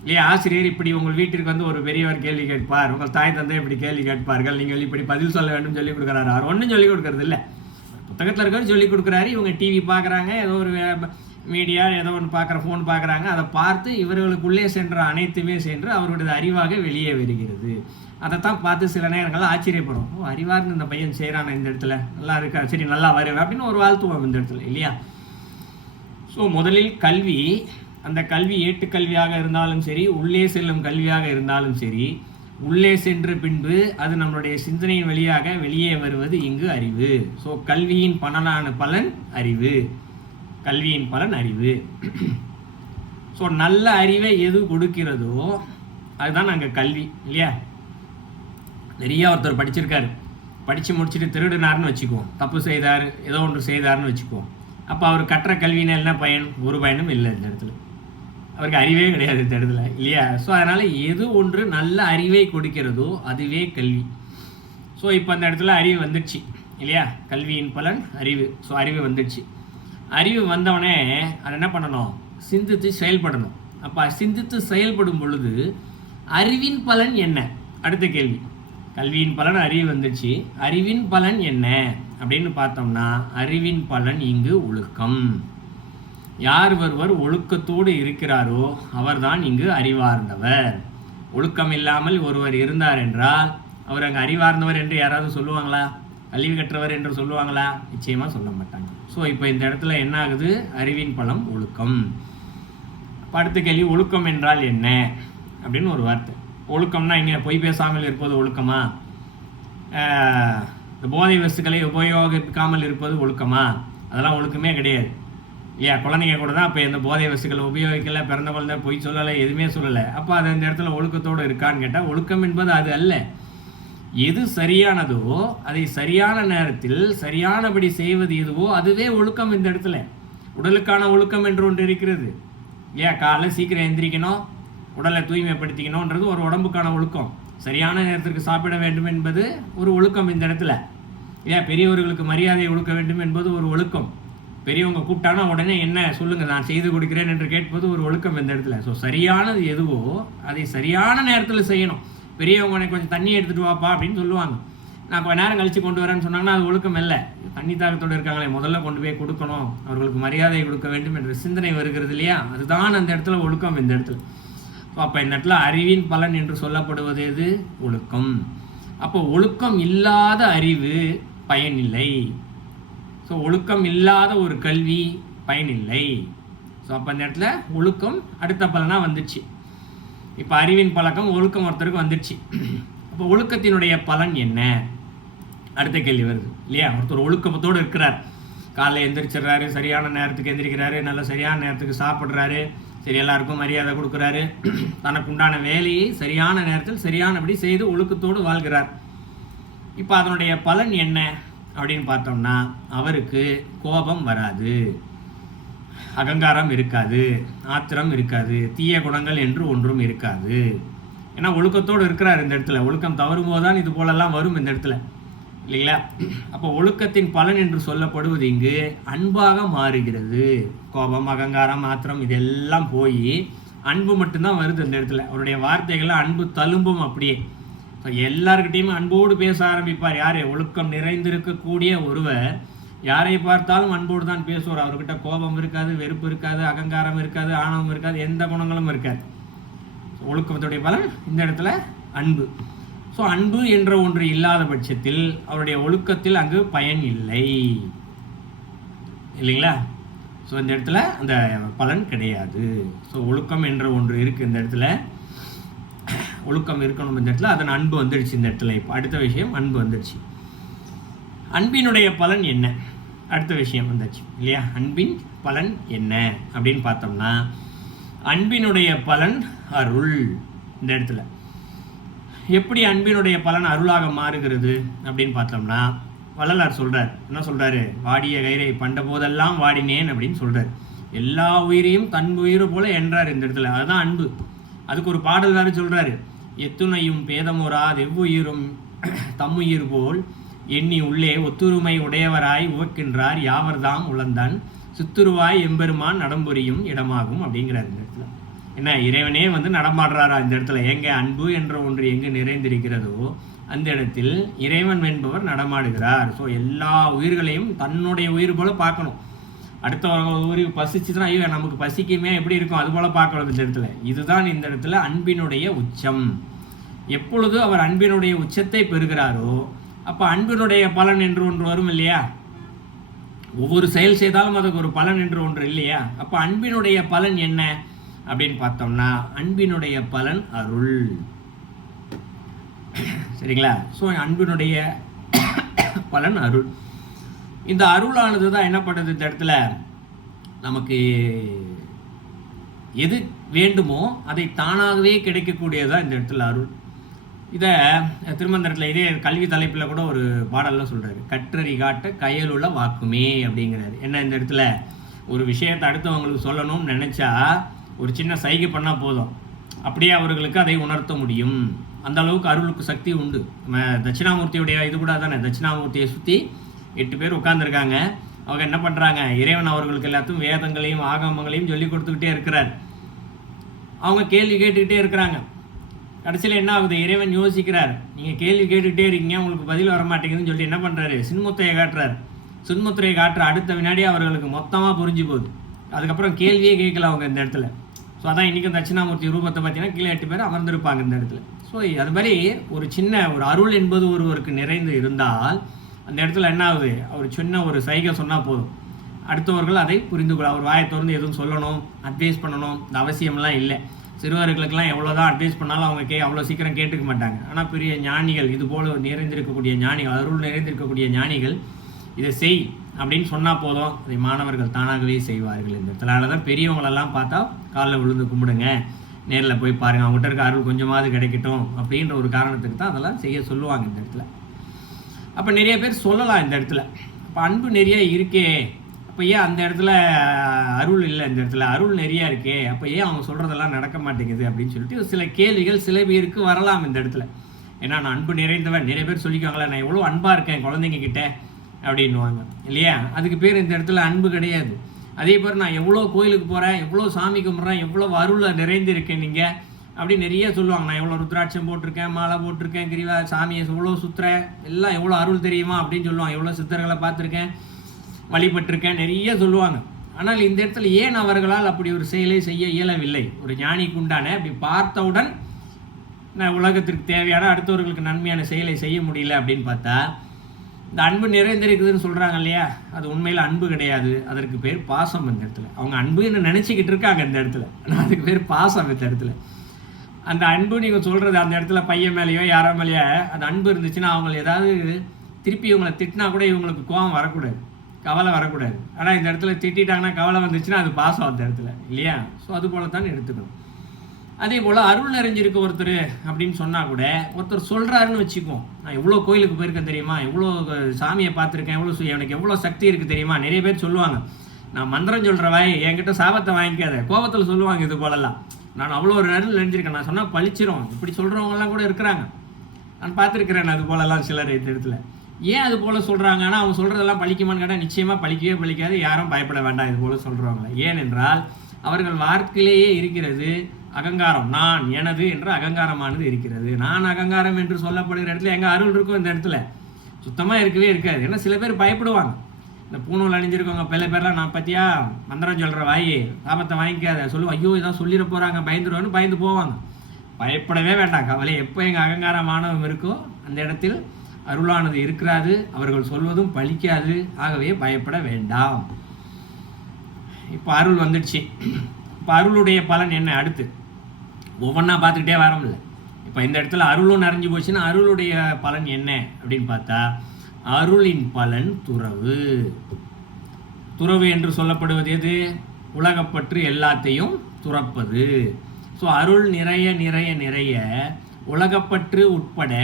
இல்லையா? ஆசிரியர் இப்படி உங்கள் வீட்டிற்கு வந்து ஒரு பெரியவர் கேள்வி கேட்பார், உங்கள் தாய் தந்தை இப்படி கேள்வி கேட்பார்கள், நீங்கள் இப்படி பதில் சொல்ல வேண்டும் சொல்லிக் கொடுக்குறாரு. அவர் ஒன்றும் சொல்லிக் கொடுக்குறது இல்லை, புத்தகத்தில் இருக்கிறது சொல்லிக் கொடுக்குறாரு. இவங்க டிவி பார்க்குறாங்க, ஏதோ ஒரு மீடியா ஏதோ ஒன்று பார்க்குற, ஃபோன் பார்க்குறாங்க. அதை பார்த்து இவர்களுக்குள்ளே சென்ற அனைத்துமே சென்று அவருடைய அறிவாக வெளியே வருகிறது. அதைத்தான் பார்த்து சில நேரங்களில் ஆச்சரியப்படும். ஓ, அறிவார்னு இந்த பையன் செய்கிறான், இந்த இடத்துல நல்லா இருக்கா, சரி நல்லா வருவேன் அப்படின்னு ஒரு வாழ்த்துவோம் இந்த இடத்துல இல்லையா? ஸோ முதலில் கல்வி, அந்த கல்வி ஏட்டுக்கல்வியாக இருந்தாலும் சரி, உள்ளே செல்லும் கல்வியாக இருந்தாலும் சரி, உள்ளே சென்று பின்பு அது நம்மளுடைய சிந்தனையின் வழியாக வெளியே வருவது இங்கு அறிவு. ஸோ கல்வியின் பலன் அறிவு, கல்வியின் பலன் அறிவு. ஸோ நல்ல அறிவை எது கொடுக்கிறதோ அதுதான் நாங்கள் கல்வி இல்லையா? நிறைய ஒருத்தர் படிச்சிருக்காரு, படித்து முடிச்சுட்டு திருடுனார்னு வச்சுக்குவோம், தப்பு செய்தார், ஏதோ ஒன்று செய்தார்னு வச்சுக்குவோம். அப்போ அவர் கற்ற கல்வினால் என்ன பயன்? ஒரு பயனும் இல்லை இந்த இடத்துல. அவருக்கு அறிவே கிடையாது இந்த இடத்துல இல்லையா? ஸோ அதனால் எது ஒன்று நல்ல அறிவை கொடுக்கிறதோ அதுவே கல்வி. ஸோ இப்போ அந்த இடத்துல அறிவு வந்துடுச்சு இல்லையா? கல்வியின் பலன் அறிவு. ஸோ அறிவு வந்துடுச்சு. அறிவு வந்தவொடனே அது என்ன பண்ணணும்? சிந்தித்து செயல்படணும். அப்போ சிந்தித்து செயல்படும் பொழுது அறிவின் பலன் என்ன? அடுத்த கேள்வி. கல்வியின் பலன் அறிவு வந்துடுச்சு, அறிவின் பலன் என்ன அப்படின்னு பார்த்தோம்னா அறிவின் பலன் இங்கு ஒழுக்கம். யார் ஒருவர் ஒழுக்கத்தோடு இருக்கிறாரோ அவர்தான் இங்கு அறிவார்ந்தவர். ஒழுக்கம் இல்லாமல் ஒருவர் இருந்தார் என்றால் அவர் அங்கே அறிவார்ந்தவர் என்று யாராவது சொல்லுவாங்களா? கல்வி கற்றவர் என்று சொல்லுவாங்களா? நிச்சயமாக சொல்ல மாட்டாங்க. ஸோ இப்போ இந்த இடத்துல என்ன ஆகுது? அறிவின் பலம் ஒழுக்கம். அடுத்த கேள்வி, ஒழுக்கம் என்றால் என்ன அப்படின்னு ஒரு வார்த்தை. ஒழுக்கம்னா இங்கே பொய் பேசாமல் இருப்பது ஒழுக்கமா? போதை வஸ்துக்களை உபயோகிக்காமல் இருப்பது ஒழுக்கமா? அதெல்லாம் ஒழுக்கமே கிடையாது இல்லையா? குழந்தைங்க கூட தான் இப்போ இந்த போதை வஸ்துக்களை உபயோகிக்கலை, பிறந்த குழந்தை பொய் சொல்லலை, எதுவுமே சொல்லலை. அப்போ அது அந்த இடத்துல ஒழுக்கத்தோடு இருக்கான்னு கேட்டால் ஒழுக்கம் என்பது அது அல்ல. எது சரியானதோ அதை சரியான நேரத்தில் சரியானபடி செய்வது எதுவோ அதுவே ஒழுக்கம். இந்த இடத்துல உடலுக்கான ஒழுக்கம் என்று ஒன்று இருக்கிறது இல்லையா? காலை சீக்கிரம் எந்திரிக்கணும், உடலை தூய்மைப்படுத்திக்கணுன்றது ஒரு உடம்புக்கான ஒழுக்கம். சரியான நேரத்திற்கு சாப்பிட வேண்டும் என்பது ஒரு ஒழுக்கம் இந்த இடத்துல இல்லையா? பெரியவர்களுக்கு மரியாதை ஒழுக்க வேண்டும் என்பது ஒரு ஒழுக்கம். பெரியவங்க கூப்பிட்டானா உடனே என்ன சொல்லுங்கள் நான் செய்து கொடுக்கிறேன் என்று கேட்பது ஒரு ஒழுக்கம் இந்த இடத்துல. ஸோ சரியானது எதுவோ அதை சரியான நேரத்தில் செய்யணும். பெரியவங்க உனக்கு கொஞ்சம் தண்ணி எடுத்துகிட்டு வாப்பா அப்படின்னு சொல்லுவாங்க, நான் கொஞ்சம் நேரம் கழித்து கொண்டு வரேன்னு சொன்னாங்கன்னா அது ஒழுக்கம் இல்லை. தண்ணி தாகத்தோடு இருக்காங்களே, முதல்ல கொண்டு போய் கொடுக்கணும், அவர்களுக்கு மரியாதை கொடுக்க வேண்டும் என்ற சிந்தனை வருகிறது இல்லையா, அதுதான் அந்த இடத்துல ஒழுக்கம் இந்த இடத்துல. ஸோ அப்போ இந்த இடத்துல அறிவின் பலன் என்று சொல்லப்படுவது எது? ஒழுக்கம். அப்போ ஒழுக்கம் இல்லாத அறிவு பயனில்லை. ஸோ ஒழுக்கம் இல்லாத ஒரு கல்வி பயனில்லை. ஸோ அப்போ இந்த இடத்துல ஒழுக்கம் அடுத்த பலனாக வந்துடுச்சு. இப்போ அறிவின் பழக்கம் ஒழுக்கம் ஒருத்தருக்கு வந்துடுச்சு. அப்போ ஒழுக்கத்தினுடைய பலன் என்ன? அடுத்த கேள்வி வருது இல்லையா. ஒருத்தர் ஒழுக்கத்தோடு இருக்கிறார், காலைல எந்திரிச்சிடுறாரு, சரியான நேரத்துக்கு எந்திரிக்கிறாரு, நல்ல சரியான நேரத்துக்கு சாப்பிட்றாரு, சரி எல்லாருக்கும் மரியாதை கொடுக்குறாரு, தனக்கு உண்டான வேலையை சரியான நேரத்தில் சரியானபடி செய்து ஒழுக்கத்தோடு வாழ்கிறார். இப்போ அதனுடைய பலன் என்ன அப்படின்னு பார்த்தோம்னா, அவருக்கு கோபம் வராது, அகங்காரம் இருக்காது, ஆத்திரம் இருக்காது, தீய குணங்கள் என்று ஒன்றும் இருக்காது. ஏன்னா ஒழுக்கத்தோடு இருக்கிறார் இந்த இடத்துல. ஒழுக்கம் தவறும் போதுதான் இது போலெல்லாம் வரும் இந்த இடத்துல இல்லைங்களா. அப்போ ஒழுக்கத்தின் பலன் என்று சொல்லப்படுவது இங்கு அன்பாக மாறுகிறது. கோபம், அகங்காரம், ஆத்திரம் இதெல்லாம் போய் அன்பு மட்டும்தான் வருது இந்த இடத்துல. அவருடைய வார்த்தைகளில் அன்பு தழும்பும் அப்படியே. எல்லாருக்கிட்டையுமே அன்போடு பேச ஆரம்பிப்பார். யார்? ஒழுக்கம் நிறைந்திருக்கக்கூடிய ஒருவர் யாரை பார்த்தாலும் அன்போடு தான் பேசுவார். அவர்கிட்ட கோபம் இருக்காது, வெறுப்பு இருக்காது, அகங்காரம் இருக்காது, ஆணவம் இருக்காது, எந்த குணங்களும் இருக்காது. ஒழுக்கத்துடைய பலன் இந்த இடத்துல அன்பு. ஸோ அன்பு என்ற ஒன்று இல்லாத பட்சத்தில் அவருடைய ஒழுக்கத்தில் அங்கு பயன் இல்லை இல்லைங்களா. ஸோ இந்த இடத்துல அந்த பலன் கிடையாது. ஸோ ஒழுக்கம் என்ற ஒன்று இருக்குது இந்த இடத்துல, ஒழுக்கம் இருக்கணும் இந்த இடத்துல. அதன் அன்பு வந்துடுச்சு இந்த இடத்துல. இப்போ அடுத்த விஷயம் அன்பு வந்துடுச்சு. அன்பினுடைய பலன் என்ன? அடுத்த விஷயம் வந்துச்சு இல்லையா. அன்பின் பலன் என்ன அப்படின்னு பார்த்தோம்னா, அன்பினுடைய பலன் அருள். இந்த இடத்துல எப்படி அன்பினுடைய பலன் அருளாக மாறுகிறது அப்படின்னு பார்த்தோம்னா, வள்ளலார் சொல்கிறார். என்ன சொல்கிறாரு? வாடிய கயிறை பண்ட போதெல்லாம் வாடினேன் அப்படின்னு சொல்கிறார். எல்லா உயிரையும் தன் உயிரை போல என்றார் இந்த இடத்துல. அதுதான் அன்பு. அதுக்கு ஒரு பாடல் வேறு சொல்கிறாரு. எத்துணையும் பேதமுறா எவ்வுயிரும் தம்முயிர் போல் எண்ணி உள்ளே ஒத்துரிமை உடையவராய் உவக்கின்றார் யாவர்தாம் உளந்தான் சித்துருவாய் எம்பெருமான் நடம்புரியும் இடமாகும் அப்படிங்கிறார் இந்த இடத்துல. என்ன, இறைவனே நடமாடுறாரா இந்த இடத்துல. எங்கே அன்பு என்ற ஒன்று எங்கு நிறைந்திருக்கிறதோ அந்த இடத்தில் இறைவன் என்பவர் நடமாடுகிறார். ஸோ எல்லா உயிர்களையும் தன்னுடைய உயிர் போல பார்க்கணும். அடுத்தவங்க உயிர் பசிச்சுன்னா ஐயோ நமக்கு பசிக்குமே எப்படி இருக்கும், அது போல பார்க்கணும் இந்த இடத்துல. இதுதான் இந்த இடத்துல அன்பினுடைய உச்சம். எப்பொழுது அவர் அன்பினுடைய உச்சத்தை பெறுகிறாரோ அப்போ அன்பினுடைய பலன் என்று ஒன்று வரும் இல்லையா. ஒவ்வொரு செயல் செய்தாலும் அதுக்கு ஒரு பலன் என்று ஒன்று இல்லையா. அப்போ அன்பினுடைய பலன் என்ன அப்படின்னு பார்த்தோம்னா, அன்பினுடைய பலன் அருள். சரிங்களா. ஸோ அன்பினுடைய பலன் அருள். இந்த அருளானது தான் என்ன பண்ணுறது இந்த இடத்துல, நமக்கு எது வேண்டுமோ அதை தானாகவே கிடைக்கக்கூடியதான் இந்த இடத்துல அருள். இதை திருமந்திரத்தில் இதே கல்வி தலைப்பில் கூட ஒரு பாடலில் சொல்கிறாரு. கற்றறி காட்ட கையலுள்ள வாக்குமே அப்படிங்கிறாரு. என்ன, இந்த இடத்துல ஒரு விஷயத்தை அடுத்தவங்களுக்கு சொல்லணும்னு நினச்சா ஒரு சின்ன சைகை பண்ணால் போதும், அப்படியே அவர்களுக்கு அதை உணர்த்த முடியும். அந்த அளவுக்கு அருளுக்கு சக்தி உண்டு. தட்சிணாமூர்த்தியுடைய இது கூட தானே. தட்சிணாமூர்த்தியை சுற்றி 8 பேர் உட்காந்துருக்காங்க. அவங்க என்ன பண்ணுறாங்க, இறைவன் அவர்களுக்கு எல்லாத்தையும் வேதங்களையும் ஆகமங்களையும் சொல்லி கொடுத்துக்கிட்டே இருக்கிறார். அவங்க கேள்வி கேட்டுக்கிட்டே இருக்கிறாங்க. கடைசியில் என்ன ஆகுது, இறைவன் யோசிக்கிறார், நீங்கள் கேள்வி கேட்டுக்கிட்டே இருக்கீங்க, உங்களுக்கு பதில் வர மாட்டேங்குதுன்னு சொல்லிட்டு என்ன பண்ணுறாரு, சின்முத்திரையை காட்டுறாரு. சின்முத்திரையை காட்டுற அடுத்த வினாடி அவர்களுக்கு மொத்தமாக புரிஞ்சு போகுது. அதுக்கப்புறம் கேள்வியே கேட்கல அவங்க இந்த இடத்துல. ஸோ அதான் இன்றைக்கும் தட்சிணாமூர்த்தி ரூபத்தை பார்த்தீங்கன்னா கீழே 8 பேர் அமர்ந்திருப்பாங்க இந்த இடத்துல. ஸோ அது மாதிரி ஒரு சின்ன ஒரு அருள் என்பது ஒருவருக்கு நிறைந்து இருந்தால் அந்த இடத்துல என்ன ஆகுது, அவர் சின்ன ஒரு சைகை சொன்னால் போதும், அடுத்தவர்கள் அதை புரிந்து கொள்ள. அவர் வாயை திறந்து எதுவும் சொல்லணும், அட்வைஸ் பண்ணணும், இந்த அவசியம்லாம் இல்லை. சிறுவர்களுக்கெல்லாம் எவ்வளோதான் அட்வைஸ் பண்ணாலும் அவங்க அவ்வளோ சீக்கிரம் கேட்டுக்க மாட்டாங்க. ஆனால் பெரிய ஞானிகள், இது போல் நிறைந்திருக்கக்கூடிய ஞானிகள், அருள் நிறைந்திருக்கக்கூடிய ஞானிகள் இதை செய் அப்படின்னு சொன்னால் போதும், அதை மாணவர்கள் தானாகவே செய்வார்கள். இந்த இடத்துல தான் பெரியவங்களெல்லாம் பார்த்தா காலில் விழுந்து கும்பிடுங்க, நேரில் போய் பாருங்கள், அவங்ககிட்ட இருக்க அருள் கொஞ்சமாவது கிடைக்கட்டும் அப்படின்ற ஒரு காரணத்துக்கு தான் அதெல்லாம் செய்ய சொல்லுவாங்க இந்த இடத்துல. அப்போ நிறைய பேர் சொல்லலாம் இந்த இடத்துல, அப்போ அன்பு நிறைய இருக்கே, அப்போ ஏன் அந்த இடத்துல அருள் இல்லை, இந்த இடத்துல அருள் நிறையா இருக்கே, அப்போ ஏன் அவங்க சொல்கிறதெல்லாம் நடக்க மாட்டேங்குது அப்படின்னு சொல்லிட்டு சில கேள்விகள் சில பேருக்கு வரலாம் இந்த இடத்துல. ஏன்னா நான் அன்பு நிறைந்தவன், நிறைய பேர் சொல்லிக்குவாங்களே, நான் எவ்வளோ அன்பாக இருக்கேன் குழந்தைங்க கிட்ட, அப்படின்வாங்க இல்லையா? அதுக்கு பேர் இந்த இடத்துல அன்பு கிடையாது. அதே போல் நான் எவ்வளோ கோயிலுக்கு போகிறேன், எவ்வளோ சாமி கும்பிட்றேன், எவ்வளோ அருளில் நிறைந்திருக்கேன் நீங்கள் அப்படி நிறைய சொல்லுவாங்க. நான் எவ்வளோ ருத்ராட்சம் போட்டிருக்கேன், மாலை போட்டிருக்கேன், கிரிவா சாமியை எவ்வளோ சுற்றுறேன், எல்லாம் எவ்வளோ அருள் தெரியுமா அப்படின்னு சொல்லுவாங்க. எவ்வளோ சித்தர்களை பார்த்துருக்கேன், வழிபட்டிருக்கேன், நிறைய சொல்லுவாங்க. ஆனால் இந்த இடத்துல ஏன் அவர்களால் அப்படி ஒரு செயலை செய்ய இயலவில்லை? ஒரு ஞானிக்கு உண்டான அப்படி பார்த்தவுடன் நான் உலகத்திற்கு தேவையான அடுத்தவர்களுக்கு நன்மையான செயலை செய்ய முடியல அப்படின்னு பார்த்தா, இந்த அன்பு நிறைந்திருக்குதுன்னு சொல்கிறாங்க இல்லையா, அது உண்மையில் அன்பு கிடையாது. அதற்கு பேர் பாசம். இந்த இடத்துல அவங்க அன்புன்னு நினச்சிக்கிட்டு இருக்காங்க இந்த இடத்துல, ஆனால் அதுக்கு பேர் பாசம். இந்த இடத்துல அந்த அன்பு நீங்கள் சொல்கிறது அந்த இடத்துல பையன் மேலேயோ யாரோ மேலேயோ அந்த அன்பு இருந்துச்சுன்னா அவங்களை ஏதாவது திருப்பி இவங்களை திட்டினா கூட இவங்களுக்கு கோபம் வரக்கூடாது, கவலை வரக்கூடாது. ஆனால் இந்த இடத்துல திட்டாங்கன்னா கவலை வந்துச்சுன்னா அது பாசம் அந்த இடத்துல இல்லையா? ஸோ அது போல தான் எடுத்துக்கணும். அதே போல் அருள் நிறைஞ்சிருக்க ஒருத்தர் அப்படின்னு சொன்னால் கூட ஒருத்தர் சொல்கிறாருன்னு வச்சுக்குவோம், நான் எவ்வளோ கோயிலுக்கு போயிருக்கேன் தெரியுமா, எவ்வளோ சாமியை பார்த்துருக்கேன், எனக்கு எவ்வளோ சக்தி இருக்குது தெரியுமா. நிறைய பேர் சொல்லுவாங்க, நான் மந்திரம் சொல்கிற வாய் என்கிட்ட சாபத்தை வாங்கிக்காத, கோபத்தில் சொல்லுவாங்க. இது போலலாம் நான் அவ்வளோ ஒரு அருள் நிறைஞ்சிருக்கேன், நான் சொன்னால் பழிச்சிரும், இப்படி சொல்கிறவங்கலாம் கூட இருக்கிறாங்க. நான் பார்த்துருக்கிறேன் அது போலலாம் சிலர் இந்த இடத்துல. ஏன் அது போல் சொல்கிறாங்கன்னா அவங்க சொல்கிறதெல்லாம் பழிக்குமான்னு கேட்டால் நிச்சயமாக பழிக்கவே பழிக்காது. யாரும் பயப்பட வேண்டாம் இது போல் சொல்கிறவங்கள. ஏனென்றால் அவர்கள் வார்த்தையிலேயே இருக்கிறது அகங்காரம், நான் எனது என்ற அகங்காரமானது இருக்கிறது. நான் அகங்காரம் என்று சொல்லப்படுகிற இடத்துல எங்கே அருள் இருக்கும்? இந்த இடத்துல சுத்தமாக இருக்கவே இருக்காது. ஏன்னா சில பேர் பயப்படுவாங்க. இந்த பூணூல் அணிஞ்சிருக்கவங்க பல பேர்லாம் நான் பற்றியா மந்திரம் சொல்கிற வாயி சாபத்தை வாங்கிக்காத சொல்லுவோம், ஐயோ இதான் சொல்லிட போகிறாங்க பயந்துருவான்னு பயந்து போவாங்க. பயப்படவே வேண்டாம், கவலை. எப்போ எங்கள் அகங்காரமானவம் இருக்கோ அந்த இடத்தில் அருளானது இருக்கிறாது, அவர்கள் சொல்வதும் பலிக்காது. ஆகவே பயப்பட வேண்டாம். இப்போ அருள் வந்துடுச்சு. இப்போ அருளுடைய பலன் என்ன? அடுத்து ஒவ்வொன்றா பார்த்துக்கிட்டே வரோம்ல. இப்போ இந்த இடத்துல அருளும் நிறைஞ்சு போச்சுன்னா அருளுடைய பலன் என்ன அப்படின்னு பார்த்தா, அருளின் பலன் துறவு. துறவு என்று சொல்லப்படுவது எது? உலகப்பற்று எல்லாத்தையும் துறப்பது. ஸோ அருள் நிறைய நிறைய நிறைய உலகப்பற்று உட்பட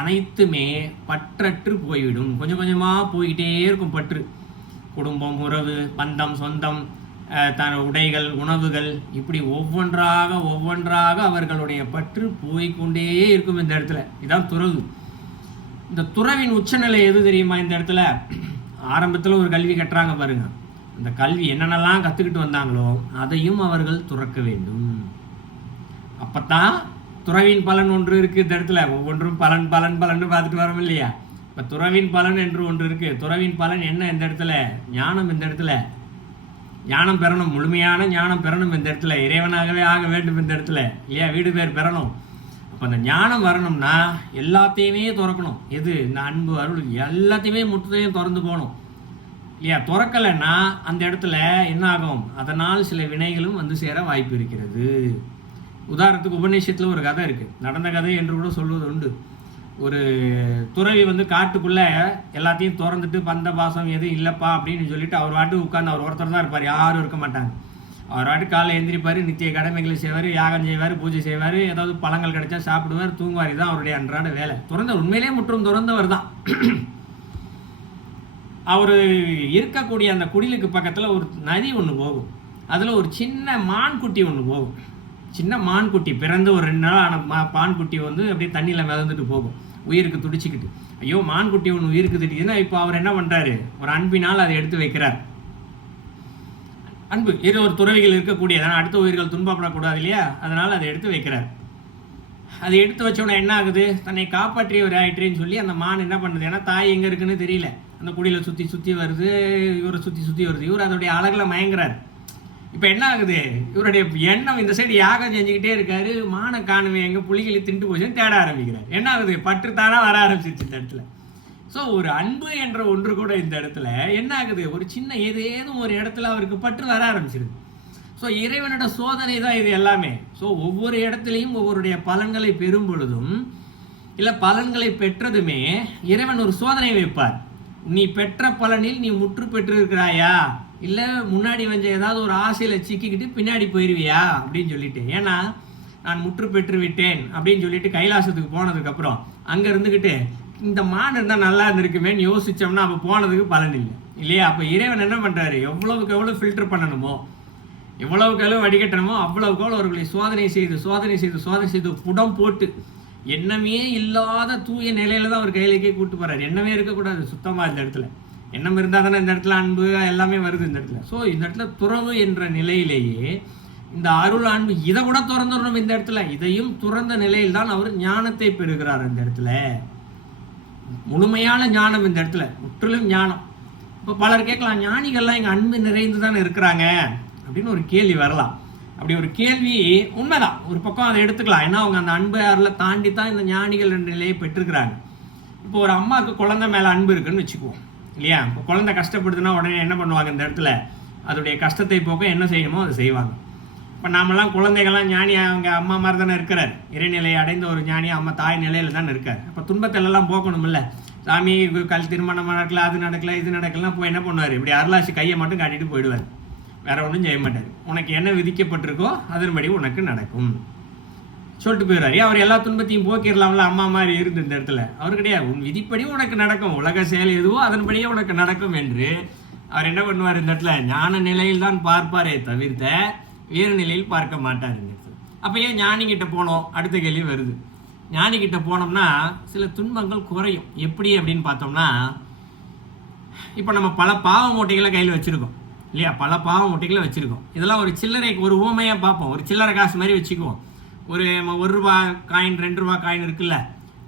அனைத்துமே பற்றற்று போய்விடும். கொஞ்சம் கொஞ்சமாக போய்கிட்டே இருக்கும் பற்று. குடும்பம், உறவு, பந்தம், சொந்தம், தன் உடைகள், உணவுகள், இப்படி ஒவ்வொன்றாக அவர்களுடைய பற்று போய்கொண்டே இருக்கும் இந்த இடத்துல. இதுதான் துறவு. இந்த துறவின் உச்சநிலை எது தெரியுமா? இந்த இடத்துல ஆரம்பத்தில் ஒரு கல்வி கட்டுறாங்க பாருங்க. அந்த கல்வி என்னென்னலாம் கற்றுக்கிட்டு வந்தாங்களோ அதையும் அவர்கள் துறக்க வேண்டும். அப்போத்தான் துறவின் பலன் ஒன்று இருக்குது இந்த இடத்துல. ஒவ்வொன்றும் பலன் பலன் பலன்னு பார்த்துட்டு வரோம் இல்லையா? இப்போ துறவின் பலன் என்று ஒன்று இருக்குது. துறவின் பலன் என்ன? இந்த இடத்துல ஞானம். இந்த இடத்துல ஞானம் பெறணும், முழுமையான ஞானம் பெறணும். இந்த இடத்துல இறைவனாகவே ஆக வேண்டும் இந்த இடத்துல இல்லையா? வீடு பேர் பெறணும். அப்போ அந்த ஞானம் வரணும்னா எல்லாத்தையுமே திறக்கணும். எது? இந்த அன்பு, அருள் எல்லாத்தையுமே முற்றத்தையும் திறந்து போகணும் இல்லையா? திறக்கலைன்னா அந்த இடத்துல என்ன ஆகும்? அதனால் சில வினைகளும் வந்து சேர வாய்ப்பு இருக்கிறது. உதாரணத்துக்கு உபநிஷத்தில் ஒரு கதை இருக்குது, நடந்த கதை என்று கூட சொல்வது உண்டு. ஒரு துறவி வந்து காட்டுக்குள்ளே எல்லாத்தையும் திறந்துட்டு பந்த பாசம் எதுவும் இல்லைப்பா அப்படின்னு சொல்லிட்டு அவர் வாட்டு உட்காந்து, அவர் ஒருத்தர் தான் இருப்பார், யாரும் இருக்க மாட்டாங்க. அவர் வாட்டு காலையில் எந்திரிப்பார், நித்திய கடமைகளை செய்வார், யாகம் செய்வார், பூஜை செய்வார், ஏதாவது பழங்கள் கிடைச்சா சாப்பிடுவார், தூங்குவார். தான் அவருடைய அன்றாட வேலை. உண்மையிலே முற்றும் துறந்தவர் தான். அவர் இருக்கக்கூடிய அந்த குடிலுக்கு பக்கத்தில் ஒரு நதி ஒன்று போகும். அதில் ஒரு சின்ன மான்குட்டி ஒன்று போகும். சின்ன மான்குட்டி பிறந்து ஒரு 2 நாள் ஆன பான்குட்டி வந்து அப்படியே தண்ணியில் மிதந்துட்டு போகும், உயிருக்கு துடிச்சிக்கிட்டு. ஐயோ மான்குட்டி ஒன்று உயிருக்கு திட்டிச்சுன்னா இப்போ அவர் என்ன பண்ணுறாரு? ஒரு அன்பினால் அதை எடுத்து வைக்கிறார். அன்பு ஒரு துறவிகள் இருக்கக்கூடிய, அதனால் அடுத்த உயிர்கள் துன்பப்படக்கூடாது இல்லையா? அதனால் அதை எடுத்து வைக்கிறார். அதை எடுத்து வச்சோன்னே என்ன ஆகுது? தன்னை காப்பாற்றியவர் ஆயிற்றேன்னு சொல்லி அந்த மான் என்ன பண்ணுது? ஏன்னா தாய் எங்கே இருக்குன்னு தெரியல. அந்த குடியில் சுற்றி சுற்றி வருது, இவரை சுற்றி சுற்றி வருது. இவர் அதோடைய அழகில் மயங்குறார். இப்போ என்ன ஆகுது? இவருடைய எண்ணம் இந்த சைடு யாகம் செஞ்சுக்கிட்டே இருக்காரு. மான காணுமே, எங்கள் புலிகளை திண்டு போச்சுன்னு தேட ஆரம்பிக்கிறார். என்ன ஆகுது? பற்று தானே வர ஆரம்பிச்சிருச்சு இந்த இடத்துல. ஸோ ஒரு அன்பு என்ற ஒன்று கூட இந்த இடத்துல என்ன ஆகுது? ஒரு சின்ன ஏதேனும் ஒரு இடத்துல அவருக்கு பற்று வர ஆரம்பிச்சிருது. ஸோ இறைவனோட சோதனை தான் இது எல்லாமே. ஸோ ஒவ்வொரு இடத்துலையும் ஒவ்வொருடைய பலன்களை பெறும் பொழுதும் இல்லை பலன்களை பெற்றதுமே இறைவன் ஒரு சோதனை வைப்பார். நீ பெற்ற பலனில் நீ முற்று பெற்று இருக்கிறாயா, இல்லை முன்னாடி வந்து ஏதாவது ஒரு ஆசையில் சிக்கிக்கிட்டு பின்னாடி போயிடுவியா அப்படின்னு சொல்லிட்டு. ஏன்னா நான் முற்று பெற்று விட்டேன் அப்படின்னு சொல்லிட்டு கைலாசத்துக்கு போனதுக்கப்புறம் அங்கே இருந்துக்கிட்டு இந்த மான் இருந்தால் நல்லா இருந்திருக்குமேன்னு யோசித்தோம்னா அப்போ போனதுக்கு பலன் இல்லை இல்லையா? அப்போ இறைவன் என்ன பண்ணுறாரு? எவ்வளவுக்கு எவ்வளோ ஃபில்டர் பண்ணணுமோ, எவ்வளவுக்கு எவ்வளோ வடிகட்டணுமோ அவ்வளவுக்கு எவ்வளோ அவர்களை சோதனை செய்து புடம் போட்டு எண்ணமே இல்லாத தூய நிலையில தான் அவர் கையிலேயே கூட்டு போறாரு. எண்ணமே இருக்கக்கூடாது சுத்தமாக இந்த இடத்துல. எண்ணம் இருந்தால் தானே இந்த இடத்துல அன்பு எல்லாமே வருது இந்த இடத்துல. ஸோ இந்த இடத்துல துறவு என்ற நிலையிலேயே இந்த அருள் அன்பு இதை கூட துறந்துடணும் இந்த இடத்துல. இதையும் துறந்த நிலையில் தான் அவர் ஞானத்தை பெறுகிறார் இந்த இடத்துல. முழுமையான ஞானம் இந்த இடத்துல, முற்றிலும் ஞானம். இப்போ பலர் கேட்கலாம், ஞானிகள்லாம் இங்கே அன்பு நிறைந்து தானே இருக்கிறாங்க அப்படின்னு ஒரு கேள்வி வரலாம். அப்படி ஒரு கேள்வி உண்மைதான், ஒரு பக்கம் அதை எடுத்துக்கலாம். ஏன்னா அவங்க அந்த அன்பு அருளை தாண்டி தான் இந்த ஞானிகள் என்ற நிலையை பெற்றிருக்கிறாங்க. இப்போ ஒரு அம்மாவுக்கு குழந்தை மேலே அன்பு இருக்குன்னு வச்சுக்குவோம் இல்லையா? இப்போ குழந்தை கஷ்டப்படுதுன்னா உடனே என்ன பண்ணுவாங்க இந்த இடத்துல? அதோடைய கஷ்டத்தை போக்க என்ன செய்யணுமோ அதை செய்வாங்க. இப்போ நாமெல்லாம் குழந்தைகள்லாம் ஞானி அவங்க அம்மா மாதிரி தானே இருக்கிறார். இறைநிலையை அடைந்த ஒரு ஞானி அம்மா தாய் நிலையில் தானே இருக்கார். அப்போ துன்பத்திலெல்லாம் போக்கணும்ல. சாமி திருமணம் நடக்கல, அது நடக்கல, இது நடக்கலாம் போய் என்ன பண்ணுவார்? இப்படி அருளாசி கையை மட்டும் காட்டிட்டு போயிடுவார். வேற ஒன்றும் செய்ய மாட்டார். உனக்கு என்ன விதிக்கப்பட்டிருக்கோ அதன்படி உனக்கு நடக்கும் சொல்லிட்டு போயிடுறாரு. அவர் எல்லா துன்பத்தையும் போக்கிடலாம்ல அம்மா மாதிரி இருந்து இந்த இடத்துல. அவர் கிடையாது, உன் விதிப்படி உனக்கு நடக்கும், உலக செயல் எதுவோ அதன்படியே உனக்கு நடக்கும் என்று அவர் என்ன பண்ணுவார் இந்த இடத்துல? ஞான நிலையில் தான் பார்ப்பாரே தவிர்த்த வேறு நிலையில் பார்க்க மாட்டார் இந்த இடத்துல. அப்போ ஏன் ஞானிகிட்ட போனோம்? அடுத்த கேள்வி வருது. ஞானிகிட்ட போனோம்னா சில துன்பங்கள் குறையும். எப்படி அப்படின்னு பார்த்தோம்னா, இப்போ நம்ம பல பாவ மூட்டைகளை கையில் வச்சுருக்கோம் இல்லையா? பல பாவ மூட்டைகளை வச்சுருக்கோம். இதெல்லாம் ஒரு சில்லறைக்கு ஒரு ஊமையாக பார்ப்போம். ஒரு சில்லறை காசு மாதிரி வச்சுக்குவோம். ஒரு ₹1 காயின், ₹2 காயின் இருக்குல்ல,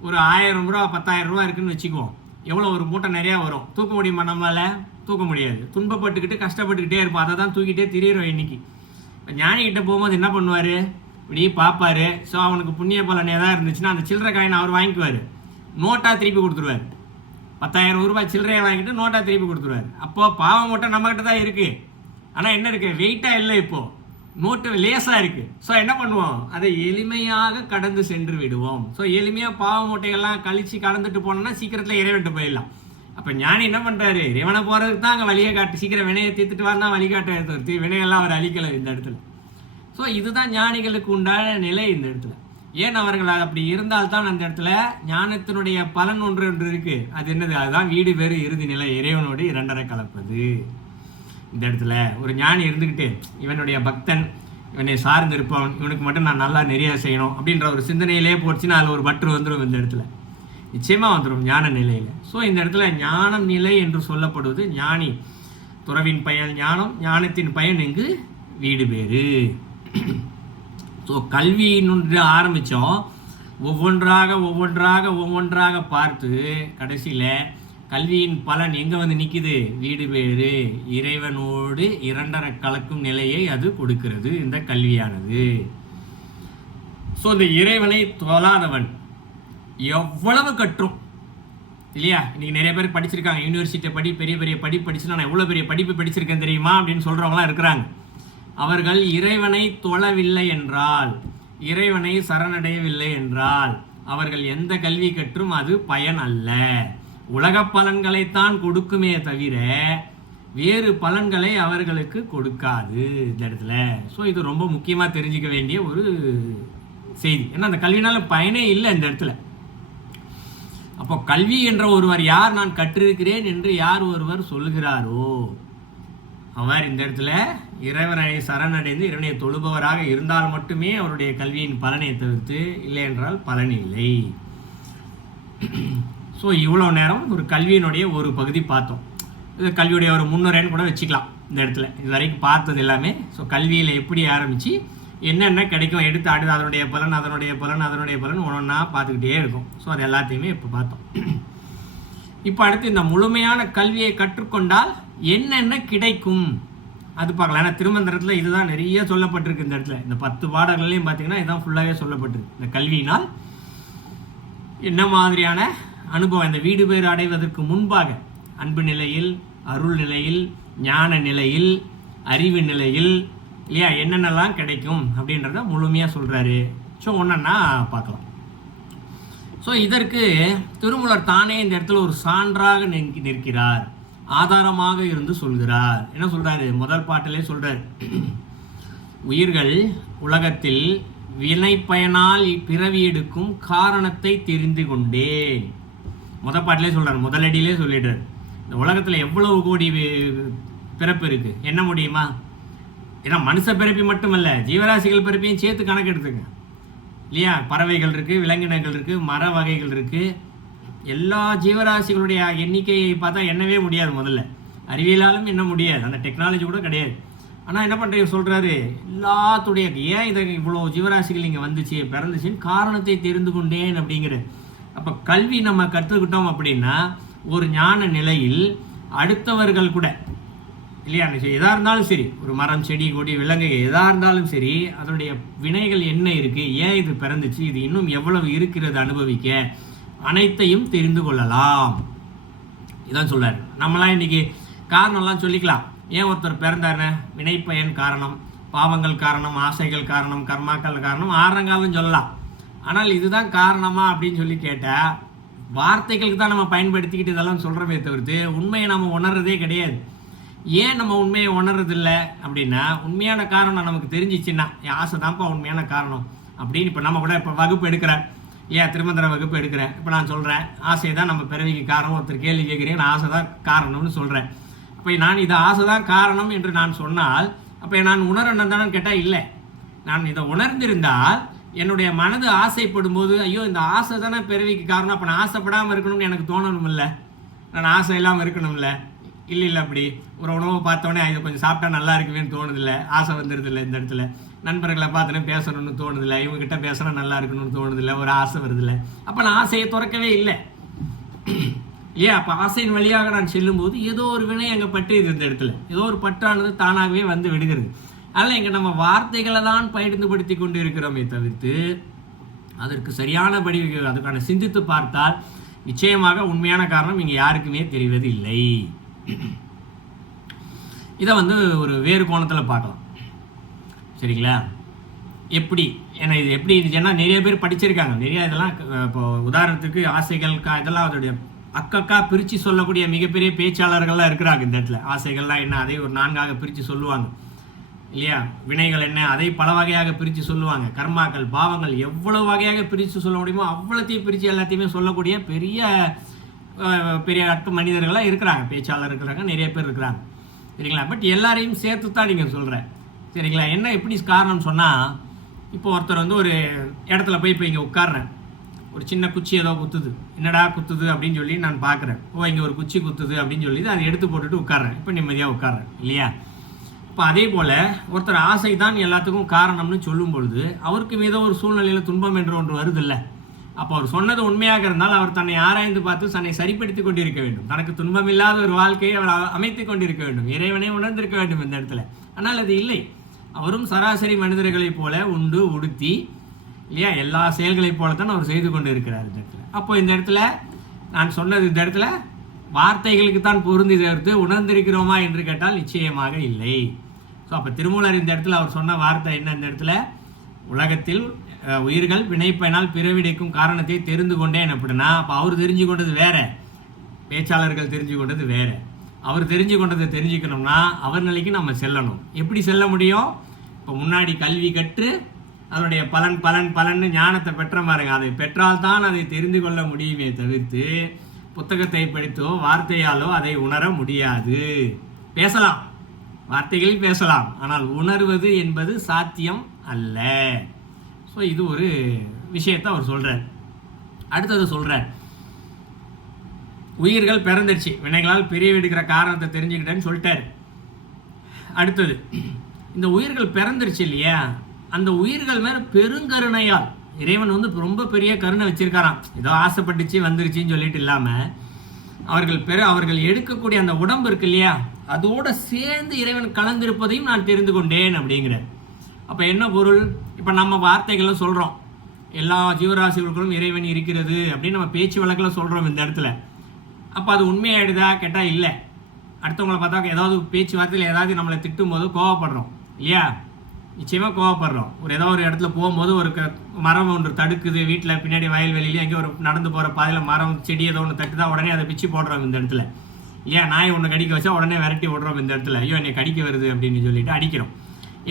ஒரு ₹1000 ₹10,000 இருக்குன்னு வச்சுக்குவோம். எவ்வளோ ஒரு மூட்டை நிறையா வரும். தூக்க முடியுமா நம்மளால்? தூக்க முடியாது. துன்பப்பட்டுக்கிட்டு கஷ்டப்பட்டுக்கிட்டே இருப்போம். அதை தான் தூக்கிட்டே திரியிறோம் இன்னைக்கு. இப்போ ஞானிகிட்ட போகும்போது என்ன பண்ணுவார்? இப்படி பார்ப்பார். ஸோ அவனுக்கு புண்ணிய பலன் ஏதாவது இருந்துச்சுன்னா அந்த சில்லறை காயினை அவர் வாங்கிக்குவார், நோட்டாக திருப்பி கொடுத்துருவார். ₹10,000 சில்லறையை வாங்கிட்டு நோட்டாக திருப்பி கொடுத்துருவார். அப்போது பாவ மூட்டை நம்மகிட்ட தான் இருக்குது. ஆனால் என்ன இருக்குது? வெயிட்டாக இல்லை, இப்போது நோட்டு லேசாக இருக்குது. ஸோ என்ன பண்ணுவோம்? அதை எளிமையாக கடந்து சென்று விடுவோம். ஸோ எளிமையாக பாவ மூட்டைகள்லாம் கழித்து கடந்துட்டு போனோம்னா சீக்கிரத்தில் இறைவன்ட்டு போயிடலாம். அப்போ ஞானி என்ன பண்ணுறாரு? இறைவனை போகிறதுக்கு தான் அங்கே வழியை காட்டு, சீக்கிரம் வினையை தீர்த்துட்டு வரதான் வழிகாட்ட, வினையெல்லாம் அவர் அழிக்கலை இந்த இடத்துல. ஸோ இதுதான் ஞானிகளுக்கு உண்டான நிலை இந்த இடத்துல. ஏன் அவர்கள் அப்படி இருந்தால்தான் அந்த இடத்துல ஞானத்தினுடைய பலன் ஒன்று இருக்குது. அது என்னது? அதுதான் வீடு பேறு இறுதி நிலை, இறைவனோடு இரண்டரை கலப்பது. இந்த இடத்துல ஒரு ஞானி இருந்துக்கிட்டு இவனுடைய பக்தன், இவனை சார்ந்து இருப்பவன், இவனுக்கு மட்டும் நான் நல்லா நிறைய செய்யணும் அப்படின்ற ஒரு சிந்தனையிலே போச்சுன்னா அதில் ஒரு பற்று வந்துடும் இந்த இடத்துல. நிச்சயமாக வந்துடும் ஞான நிலையில். ஸோ இந்த இடத்துல ஞானம் நிலை என்று சொல்லப்படுவது ஞானி. துறவின் பயன் ஞானம், ஞானத்தின் பயன் இங்கு வீடு பேறு. ஸோ கல்வியின்னு ஆரம்பித்தோம். ஒவ்வொன்றாக பார்த்து கடைசியில் கல்வியின் பலன் எங்கே வந்து நிற்கிது? வீடு பேறு, இறைவனோடு இரண்டரை கலக்கும் நிலையை அது கொடுக்கிறது இந்த கல்வியானது. ஸோ இந்த இறைவனை தொழாதவன் எவ்வளவு கற்றும் இல்லையா? இன்றைக்கி நிறைய பேர் படிச்சிருக்காங்க, யூனிவர்சிட்டியை பெரிய பெரிய படிச்சு நான் எவ்வளோ பெரிய படிப்பு படிச்சிருக்கேன் தெரியுமா அப்படின்னு சொல்கிறவங்களாம் இருக்கிறாங்க. அவர்கள் இறைவனை தொழவில்லை என்றால், இறைவனை சரணடையவில்லை என்றால் அவர்கள் எந்த கல்வி கற்றும் அது பயன் அல்ல. உலக பலன்களைத்தான் கொடுக்குமே தவிர வேறு பலன்களை அவர்களுக்கு கொடுக்காது இந்த இடத்துல. ஸோ இது ரொம்ப முக்கியமாக தெரிஞ்சுக்க வேண்டிய ஒரு செய்தி. ஏன்னா அந்த கல்வினால பயனே இல்லை இந்த இடத்துல. அப்போ கல்வி என்ற ஒருவர் யார் நான் கற்றிருக்கிறேன் என்று யார் ஒருவர் சொல்லுகிறாரோ அவர் இந்த இடத்துல இறைவனை சரணடைந்து இறைவனை தொழுபவராக இருந்தால் மட்டுமே அவருடைய கல்வியின் பலனை தவிர்த்து இல்லை என்றால் பலன் இல்லை. ஸோ இவ்வளோ நேரம் ஒரு கல்வியினுடைய ஒரு பகுதி பார்த்தோம். இது கல்வியுடைய ஒரு முன்னுரைன்னு கூட வச்சுக்கலாம் இந்த இடத்துல. இது வரைக்கும் பார்த்தது எல்லாமே ஸோ கல்வியில் எப்படி ஆரம்பித்து என்னென்ன கிடைக்கும், எடுத்து அடுத்து அதனுடைய பலன் ஒன்றா பார்த்துக்கிட்டே இருக்கும். ஸோ அது எல்லாத்தையுமே இப்போ பார்த்தோம். இப்போ அடுத்து இந்த முழுமையான கல்வியை கற்றுக்கொண்டால் என்னென்ன கிடைக்கும் அது பார்க்கலாம். ஏன்னா திருமந்திரத்தில் இதுதான் நிறைய சொல்லப்பட்டிருக்கு இந்த இடத்துல. இந்த 10 பாடல்களையும் பார்த்தீங்கன்னா இதுதான் ஃபுல்லாகவே சொல்லப்பட்டிருக்கு. இந்த கல்வியினால் என்ன மாதிரியான அனுபவம், இந்த வீடு பேறு அடைவதற்கு முன்பாக அன்பு நிலையில், அருள் நிலையில், ஞான நிலையில், அறிவு நிலையில் இல்லையா என்னென்னலாம் கிடைக்கும் அப்படின்றத முழுமையாக சொல்கிறாரு. ஸோ ஒன்றா பார்க்கலாம். ஸோ இதற்கு திருமூலர் தானே இந்த இடத்துல ஒரு சான்றாக நிற்கிறார், ஆதாரமாக இருந்து சொல்கிறார். என்ன சொல்கிறாரு? முதல் பாட்டிலே சொல்கிறார், உயிர்கள் உலகத்தில் வினை பயனால் பிறவி எடுக்கும் காரணத்தை தெரிந்து கொண்டேன். முதல் பாட்டிலே சொல்கிறார், முதலடியிலே சொல்லிடுறார். இந்த உலகத்தில் எவ்வளவு கோடி பிறப்பு இருக்குது என்ன முடியுமா? ஏன்னா மனுஷ பிறப்பி மட்டுமல்ல, ஜீவராசிகள் பிறப்பையும் சேர்த்து கணக்கு எடுத்துங்க. இல்லையா? பறவைகள் இருக்குது, விலங்கினங்கள் இருக்குது, மர வகைகள் இருக்குது. எல்லா ஜீவராசிகளுடைய எண்ணிக்கையை பார்த்தா எண்ணவே முடியாது. முதல்ல அறிவியலாலும் எண்ண முடியாது, அந்த டெக்னாலஜி கூட கிடையாது. ஆனால் என்ன பண்ணுறீங்க சொல்கிறாரு, எல்லாத்துடைய ஏன் இதை இவ்வளோ ஜீவராசிகள் இங்கே வந்துச்சு பிறந்துச்சுன்னு காரணத்தை தெரிந்து கொண்டேன் அப்படிங்கிற. அப்போ கல்வி நம்ம கற்றுக்கிட்டோம் அப்படின்னா ஒரு ஞான நிலையில் அடுத்தவர்கள் கூட இல்லையா, எதாக இருந்தாலும் சரி, ஒரு மரம் செடி கொடி விலங்கு எதாக இருந்தாலும் சரி, அதனுடைய வினைகள் என்ன இருக்குது, ஏன் இது பிறந்துச்சு, இது இன்னும் எவ்வளவு இருக்கிறது அனுபவிக்க, அனைத்தையும் தெரிந்து கொள்ளலாம். இதான் சொல்றாரு. நம்மளாம் இன்னைக்கு காரணம்லாம் சொல்லிக்கலாம். ஏன் ஒருத்தர் பிறந்தாருன்னு வினைப்பயன் காரணம், பாவங்கள் காரணம், ஆசைகள் காரணம், கர்மாக்கள் காரணம், ஆரங்காலும் சொல்லலாம். ஆனால் இதுதான் காரணமா அப்படின்னு சொல்லி கேட்டால் வார்த்தைகளுக்கு தான் நம்ம பயன்படுத்திக்கிட்டு இதெல்லாம் சொல்கிறோமே தவிர்த்து உண்மையை நம்ம உணர்றதே கிடையாது. ஏன் நம்ம உண்மையை உணர்றதில்லை அப்படின்னா, உண்மையான காரணம் நமக்கு தெரிஞ்சிச்சுன்னா, ஆசை தான்ப்பா உண்மையான காரணம் அப்படின்னு. இப்போ நம்ம கூட இப்போ வகுப்பு எடுக்கிறேன், ஏன் திருமந்திர வகுப்பு எடுக்கிறேன், இப்போ நான் சொல்கிறேன் ஆசை தான் நம்ம பிறவிக்கு காரணம். ஒருத்தர் கேள்வி கேட்குறேன், நான் ஆசை தான் காரணம்னு சொல்கிறேன். அப்போ நான் இது ஆசை தான் காரணம் என்று நான் சொன்னால் அப்போ நான் உணரணும் தானே கேட்டால் இல்லை. நான் இதை உணர்ந்திருந்தால் என்னுடைய மனது ஆசைப்படும் போது, ஐயோ இந்த ஆசை தானே பிறவிக்கு காரணம், அப்போ நான் ஆசைப்படாமல் இருக்கணும்னு எனக்கு தோணணும் இல்லை, நான் ஆசை இல்லாமல் இருக்கணும்ல. இல்லை அப்படி ஒரு உணவை பார்த்தோன்னே இது கொஞ்சம் சாப்பிட்டா நல்லா இருக்குவேன்னு தோணுதில்லை, ஆசை வந்துடுதில்லை. இந்த இடத்துல நண்பர்களை பார்த்தோன்னே பேசணும்னு தோணுதில்லை, இவங்ககிட்ட பேசுனா நல்லா இருக்கணும்னு தோணுதில்லை, ஒரு ஆசை வருதில்லை. அப்போ நான் ஆசையை துறக்கவே இல்லை இல்லையா? அப்போ ஆசையின் வழியாக நான் செல்லும்போது ஏதோ ஒரு வினை அங்கே பற்றியது, இந்த இடத்துல ஏதோ ஒரு பற்றானது தானாகவே வந்து விடுகிறது. அதனால் இங்கே நம்ம வார்த்தைகளை தான் பயன்படுத்தி கொண்டு இருக்கிறோமே தவிர்த்து அதற்கு சரியானபடி அதுக்கான சிந்தித்து பார்த்தால் நிச்சயமாக உண்மையான காரணம் இங்கே யாருக்குமே தெரிவது இல்லை. இதை ஒரு வேறு கோணத்தில் பார்க்கலாம், சரிங்களா? எப்படி ஏன்னா இது எப்படி இருந்துச்சுன்னா நிறைய பேர் படிச்சிருக்காங்க, நிறைய இதெல்லாம். இப்போ உதாரணத்துக்கு ஆசைகள் இதெல்லாம் அதோடைய அக்கக்கா பிரித்து சொல்லக்கூடிய மிகப்பெரிய பேச்சாளர்கள்லாம் இருக்கிறாங்க இந்த இடத்துல. ஆசைகள்லாம் என்ன அதை ஒரு 4ஆக பிரித்து சொல்லுவாங்க இல்லையா? வினைகள் என்ன அதை பல வகையாக பிரித்து சொல்லுவாங்க. கர்மாக்கள் பாவங்கள் எவ்வளவு வகையாக பிரித்து சொல்ல முடியுமோ அவ்வளோத்தையும் பிரித்து எல்லாத்தையுமே சொல்லக்கூடிய பெரிய பெரிய மனிதர்களாக இருக்கிறாங்க, பேச்சாளர் இருக்கிறாங்க, நிறைய பேர் இருக்கிறாங்க, சரிங்களா? பட் எல்லாரையும் சேர்த்து தான் நீங்கள் சொல்கிறேன், சரிங்களா? என்ன எப்படி காரணம் சொன்னால், இப்போ ஒருத்தர் ஒரு இடத்துல போய் இப்போ இங்கே உட்கார்றேன், ஒரு சின்ன குச்சி ஏதோ குத்துது, என்னடா குத்துது அப்படின்னு சொல்லி நான் பார்க்குறேன். இங்கே ஒரு குச்சி குத்துது அப்படின்னு சொல்லி அதை எடுத்து போட்டுட்டு உட்கார்றேன். இப்போ நிம்மதியாக உட்கார்றேன் இல்லையா? இப்போ அதே போல் ஒருத்தர் ஆசை தான் எல்லாத்துக்கும் காரணம்னு சொல்லும் பொழுது அவருக்கு ஏதோ ஒரு சூழ்நிலையில் துன்பம் என்று ஒன்று வருதில்ல. அப்போ அவர் சொன்னது உண்மையாக இருந்தால் அவர் தன்னை ஆராய்ந்து பார்த்து தன்னை சரிப்படுத்தி கொண்டிருக்க வேண்டும். தனக்கு துன்பம் இல்லாத ஒரு வாழ்க்கையை அவர் அமைத்து கொண்டிருக்க வேண்டும், இறைவனை உணர்ந்திருக்க வேண்டும் இந்த இடத்துல. ஆனால் அது இல்லை. அவரும் சராசரி மனிதர்களைப் போல உண்டு உடுத்தி இல்லையா எல்லா செயல்களைப் போல தான் அவர் செய்து கொண்டு இருக்கிறார் இந்த இடத்துல. அப்போ இந்த இடத்துல நான் சொன்னது இந்த இடத்துல வார்த்தைகளுக்கு தான் பொருந்தி தவிர்த்து உணர்ந்திருக்கிறோமா என்று கேட்டால் நிச்சயமாக இல்லை. ஸோ அப்போ திருமூலர் இந்த இடத்துல அவர் சொன்ன வார்த்தை என்ன, இந்த இடத்துல உலகத்தில் உயிர்கள் வினைப்பயனால் பிறவிடைக்கும் காரணத்தை தெரிந்து கொண்டேன் அப்படின்னா, அப்போ அவர் தெரிஞ்சு கொண்டது வேற, பேச்சாளர்கள் தெரிஞ்சு கொண்டது வேற. அவர் தெரிஞ்சு கொண்டதை தெரிஞ்சுக்கணும்னா அவர் நிலைக்கு நம்ம செல்லணும். எப்படி செல்ல முடியும்? இப்போ முன்னாடி கல்வி கற்று அதனுடைய பலன் பலன் பலன்னு ஞானத்தை பெற்ற பாருங்க, அதை பெற்றால்தான் அதை தெரிந்து கொள்ள முடியுமே தவிர்த்து புத்தகத்தை படித்தோ வார்த்தையாலோ அதை உணர முடியாது. பேசலாம், வார்த்தைகளில் பேசலாம், ஆனால் உணர்வது என்பது சாத்தியம் அல்ல. ஸோ இது ஒரு விஷயத்தை அவர் சொல்கிறார். அடுத்தது சொல்கிறார், உயிர்கள் பிறந்துருச்சு, வினைகளால் பிரிவு எடுக்கிற காரணத்தை தெரிஞ்சுக்கிட்டேன்னு சொல்லிட்டார். அடுத்தது இந்த உயிர்கள் பிறந்துருச்சு இல்லையா, அந்த உயிர்கள் மேலே பெருங்கருணையால் இறைவன் ரொம்ப பெரிய கருணை வச்சிருக்காராம். ஏதோ ஆசைப்பட்டுச்சு வந்துருச்சுன்னு சொல்லிட்டு இல்லாமல் அவர்கள் எடுக்கக்கூடிய அந்த உடம்பு இருக்கு இல்லையா, அதோட சேர்ந்து இறைவன் கலந்திருப்பதையும் நான் தெரிந்து கொண்டேன் அப்படிங்கிறார். அப்போ என்ன பொருள்? இப்போ நம்ம வார்த்தைகளும் சொல்கிறோம், எல்லா ஜீவராசிகளுக்கும் இறைவன் இருக்கிறது அப்படின்னு நம்ம பேச்சு வழக்கில் சொல்கிறோம் இந்த இடத்துல. அப்போ அது உண்மையாயிடுதா கேட்டால் இல்லை. அடுத்தவங்களை பார்த்தா ஏதாவது பேச்சுவார்த்தையில் ஏதாவது நம்மளை திட்டும் போது கோவப்படுறோம் இல்லையா? நிச்சயமாக கோவப்படுறோம். ஏதோ ஒரு இடத்துல போகும்போது ஒரு மரம் ஒன்று தடுக்குது, வீட்டில் பின்னாடி வயல்வெளியிலே எங்கேயோ ஒரு நடந்து போகிற பாதையில் மரம் செடி ஏதோ ஒன்று தட்டுதான், உடனே அதை பிச்சு போடுறோம் இந்த இடத்துல. ஏன் நாய் ஒன்று கடிக்க வச்சா உடனே விரட்டி விடுறோம் இந்த இடத்துல, ஐயோ என்னை கடிக்க வருது அப்படின்னு சொல்லிட்டு அடிக்கிறோம்.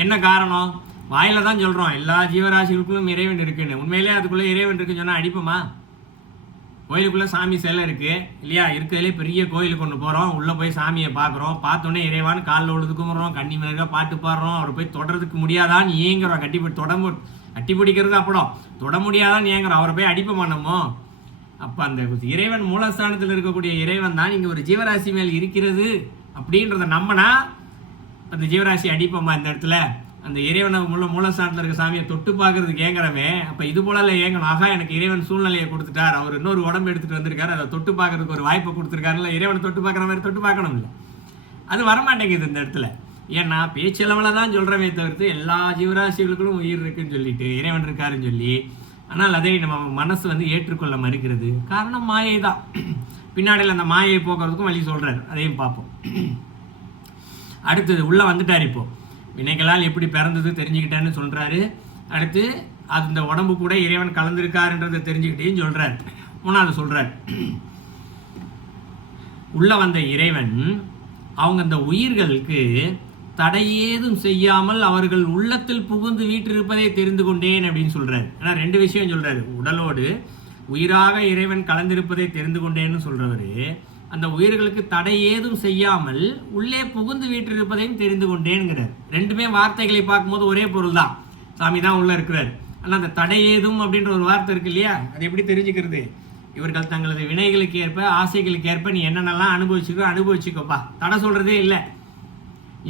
என்ன காரணம்? வாயில தான் சொல்கிறோம் எல்லா ஜீவராசிகளுக்கும் இறைவன் இருக்குன்னு. உண்மையிலே அதுக்குள்ளே இறைவன் இருக்குன்னு சொன்னால் அடிப்போமா? கோயிலுக்குள்ளே சாமி சிலை இருக்குது இல்லையா, இருக்கிறதுலே பெரிய கோயிலுக்கு ஒன்று போகிறோம், உள்ளே போய் சாமியை பார்க்குறோம், பார்த்தோன்னே இறைவான்னு காலில் விழுது கும்பிட்றோம், கண்ணி மேலே பாட்டு பாடுறோம், அவரை போய் தொடறதுக்கு முடியாதான்னு ஏங்குறோம், கட்டி பிடிக்கிறது அப்படம் தொட முடியாதான்னு ஏங்குறோம், அவரை போய் அடிப்ப மாட்டோமோ. அப்போ அந்த இறைவன் மூலஸ்தானத்தில் இருக்கக்கூடிய இறைவன் தான் இங்கே ஒரு ஜீவராசி மேல் இருக்கிறது அப்படின்றத நம்பினா அந்த ஜீவராசி அடிப்போமா இந்த இடத்துல. அந்த இறைவனை மூலஸ்தானத்தில் இருக்க சாமியை தொட்டு பார்க்கறதுக்கு ஏங்குறவே, அப்போ இது போல ஏங்கணும். ஆகா, எனக்கு இறைவன் சூழ்நிலையை கொடுத்துட்டார், அவர் இன்னொரு உடம்பு எடுத்துகிட்டு வந்திருக்காரு, அதை தொட்டு பார்க்கறதுக்கு ஒரு வாய்ப்பை கொடுத்துருக்காருல்ல, இறைவனை தொட்டு பார்க்குற மாதிரி தொட்டு பார்க்கணும் இல்லை, அது வரமாட்டேங்குது இந்த இடத்துல. ஏன்னா பேச்சளவில் தான் சொல்கிறவே தவிர்த்து எல்லா ஜீவராசிகளுக்கும் உயிர் இருக்குன்னு சொல்லிட்டு இறைவன் இருக்காருன்னு சொல்லி, ஆனால் அதை நம்ம மனசு ஏற்றுக்கொள்ள மறுக்கிறது. காரணம் மாயை தான். பின்னாடியில் அந்த மாயை போக்குறதுக்கும் வழி சொல்கிறார், அதையும் பார்ப்போம். அடுத்தது உள்ளே வந்துட்டார். இப்போது வினைகளால் எப்படி பிறந்தது தெரிஞ்சுக்கிட்டேன்னு சொல்கிறாரு. அடுத்து அந்த உடம்பு கூட இறைவன் கலந்திருக்காருன்றதை தெரிஞ்சுக்கிட்டேன்னு சொல்கிறார். மூணாவது சொல்கிறார், உள்ளே வந்த இறைவன் அவங்க அந்த உயிர்களுக்கு தடையேதும் செய்யாமல் அவர்கள் உள்ளத்தில் புகுந்து வீற்றிருப்பதை தெரிந்து கொண்டேன் அப்படின்னு சொல்கிறார். ஏன்னா 2 விஷயம் சொல்கிறாரு. உடலோடு உயிராக இறைவன் கலந்திருப்பதை தெரிந்து கொண்டேன்னு சொல்கிறவர், அந்த உயிர்களுக்கு தடை ஏதும் செய்யாமல் உள்ளே புகுந்து வீற்றிருப்பதையும் தெரிந்து கொண்டேங்கிறார். 2மே வார்த்தைகளை பார்க்கும்போது ஒரே பொருள் தான், சாமி தான் உள்ளே இருக்கிறார். ஆனால் அந்த தடை ஏதும் அப்படின்ற ஒரு வார்த்தை இருக்கு இல்லையா, அது எப்படி தெரிஞ்சுக்கிறது? இவர்கள் தங்களது வினைகளுக்கு ஏற்ப ஆசைகளுக்கு ஏற்ப நீ என்னென்னலாம் அனுபவிச்சுக்கோப்பா, தடை சொல்கிறதே இல்லை.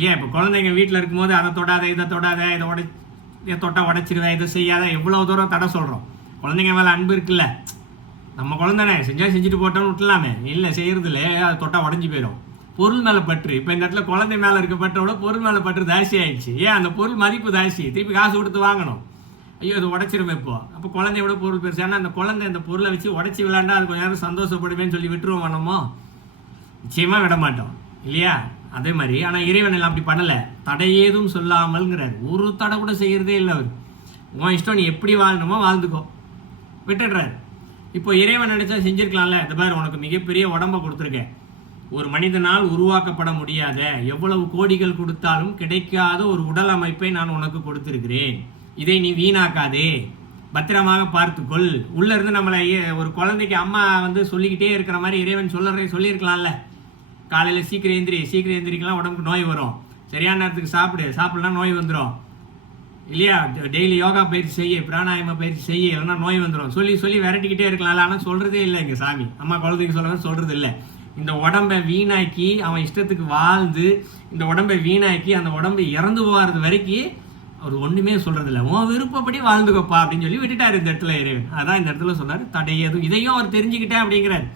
ஏன் இப்போ குழந்தைங்க வீட்டில் இருக்கும்போது அதை தொடாத, இதை தொட்டால் உடைச்சிருவேன், இதை செய்யாத, எவ்வளோ தூரம் தடை சொல்கிறோம். குழந்தைங்க மேலே அன்பு இருக்குல்ல, நம்ம குழந்தைனே செஞ்சுட்டு போட்டோன்னு விட்டுலாமே, இல்லை செய்கிறது இல்லை, அதை தொட்டால் உடஞ்சி போயிடும். பொருள் மேலே பற்று, இப்போ இந்த இடத்துல குழந்தை மேலே இருக்க பற்றோட பொருள் மேலே பற்று ஜாஸ்தி ஆயிடுச்சு. ஏன் அந்த பொருள் மதிப்பு ஜாஸ்தி, திருப்பி காசு கொடுத்து வாங்கணும். ஐயோ அது உடச்சிருமே இப்போ, அப்போ குழந்தையோட பொருள் பெருசு. ஆனால் அந்த குழந்தை அந்த பொருளை வச்சு உடச்சி விளாண்டா அது கொஞ்சம் நேரம் சந்தோஷப்படுவேன்னு சொல்லி விட்டுருவோம் வேணுமோ? நிச்சயமாக விட மாட்டோம் இல்லையா? அதே மாதிரி ஆனால் இறைவன் எல்லாம் அப்படி பண்ணலை, தடையேதும் சொல்லாமல்ங்கிறார். ஒரு தடை கூட செய்கிறதே இல்லை அவர். உன் இஷ்டம், நீ எப்படி வாழணுமோ வாழ்ந்துக்கோ, விட்டுடுறாரு. இப்போ இறைவன் நினைச்சா செஞ்சிருக்கலாம்ல, இந்த மாதிரி உனக்கு மிகப்பெரிய உடம்பை கொடுத்துருக்கேன், ஒரு மனிதனால் உருவாக்கப்பட முடியாத, எவ்வளவு கோடிகள் கொடுத்தாலும் கிடைக்காத ஒரு உடல் அமைப்பை நான் உனக்கு கொடுத்துருக்கிறேன், இதை நீ வீணாக்காதே, பத்திரமாக பார்த்துக்கொள். உள்ளே இருந்து நம்மளை ஒரு குழந்தைக்கு அம்மா சொல்லிக்கிட்டே இருக்கிற மாதிரி இறைவன் சொல்லியிருக்கலாம்ல. காலையில் சீக்கிரம் எந்திரிக்கலாம், உடம்புக்கு நோய் வரும், சரியான நேரத்துக்கு சாப்பிடலாம் நோய் வந்துடும் இல்லையா, டெய்லி யோகா பயிற்சி செய்ய, பிராணாயாம பயிற்சி செய்ய, இல்லைன்னா நோய் வந்துடும் சொல்லி விரட்டிக்கிட்டே இருக்கலாம். ஆனால் சொல்கிறதே இல்லை எங்கள் சாமி. அம்மா குழந்தைக்கு சொல்கிறது இல்லை. இந்த உடம்பை வீணாக்கி அவன் இஷ்டத்துக்கு வாழ்ந்து, இந்த உடம்பை வீணாக்கி அந்த உடம்பை இறந்து போகிறது வரைக்கும் அவர் ஒன்றுமே சொல்கிறது இல்லை. உன் விருப்பப்படி வாழ்ந்துக்கப்பா அப்படின்னு சொல்லி விட்டுட்டார் இந்த இடத்துல இறைவன். அதான் இந்த இடத்துல சொன்னார் தடையதும். இதையும் அவர் தெரிஞ்சுக்கிட்டேன் அப்படிங்கிறார்.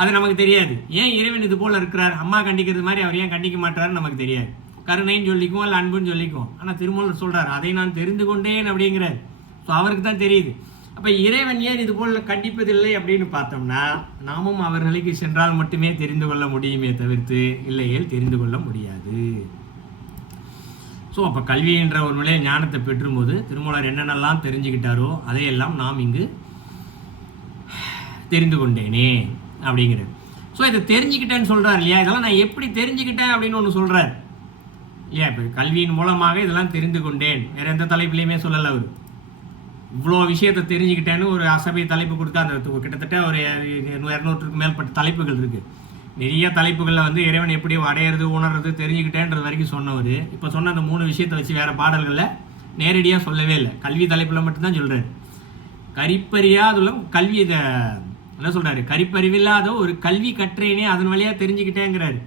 அது நமக்கு தெரியாது. ஏன் இறைவன் இது போல் இருக்கிறார், அம்மா கண்டிக்கிறது மாதிரி அவர் ஏன் கண்டிக்க மாட்டாருன்னு நமக்கு தெரியாது. கருணைன்னு சொல்லிக்குவோம், இல்லை அன்புன்னு சொல்லிக்குவோம். ஆனால் திருமூலர் சொல்கிறார், அதை நான் தெரிந்து கொண்டேன் அப்படிங்கிறார். ஸோ அவருக்கு தான் தெரியுது. அப்போ இறைவன் ஏன் இது போல் கண்டிப்பதில்லை அப்படின்னு பார்த்தோம்னா, நாமும் அவர்களுக்கு சென்றால் மட்டுமே தெரிந்து கொள்ள முடியுமே தவிர்த்து இல்லையேல் தெரிந்து கொள்ள முடியாது. ஸோ அப்போ கல்வி என்ற ஒரு நிலைய ஞானத்தை பெற்றும்போது திருமூலர் என்னென்னலாம் தெரிஞ்சுக்கிட்டாரோ அதையெல்லாம் நாம் இங்கு தெரிந்து கொண்டேனே அப்படிங்கிறது. ஸோ இதை தெரிஞ்சுக்கிட்டேன்னு சொல்கிறார் இல்லையா, இதெல்லாம் நான் எப்படி தெரிஞ்சுக்கிட்டேன் அப்படின்னு ஒன்று சொல்கிறார் இல்லையா. இப்போ கல்வியின் மூலமாக இதெல்லாம் தெரிந்து கொண்டேன், வேறு எந்த தலைப்புலையுமே சொல்லலை அவர். இவ்வளோ விஷயத்தை தெரிஞ்சுக்கிட்டேன்னு ஒரு அசபை தலைப்பு கொடுத்தா, அந்த கிட்டத்தட்ட ஒரு 200க்கு மேற்பட்ட தலைப்புகள் இருக்குது. நிறைய தலைப்புகளில் இறைவன் எப்படி அடையிறது உணர்றது தெரிஞ்சுக்கிட்டேன்றது வரைக்கும் சொன்னவர். இப்போ சொன்ன அந்த 3 விஷயத்தை வச்சு வேறு பாடல்களில் நேரடியாக சொல்லவே இல்லை, கல்வி தலைப்பில் மட்டும்தான் சொல்கிறார். கரிப்பறியாதுள்ள கல்வி, இதை என்ன சொல்கிறாரு, கரிப்பறிவில்லாத ஒரு கல்வி கற்றேனே அதன் வழியாக தெரிஞ்சுக்கிட்டேங்கிறாரு.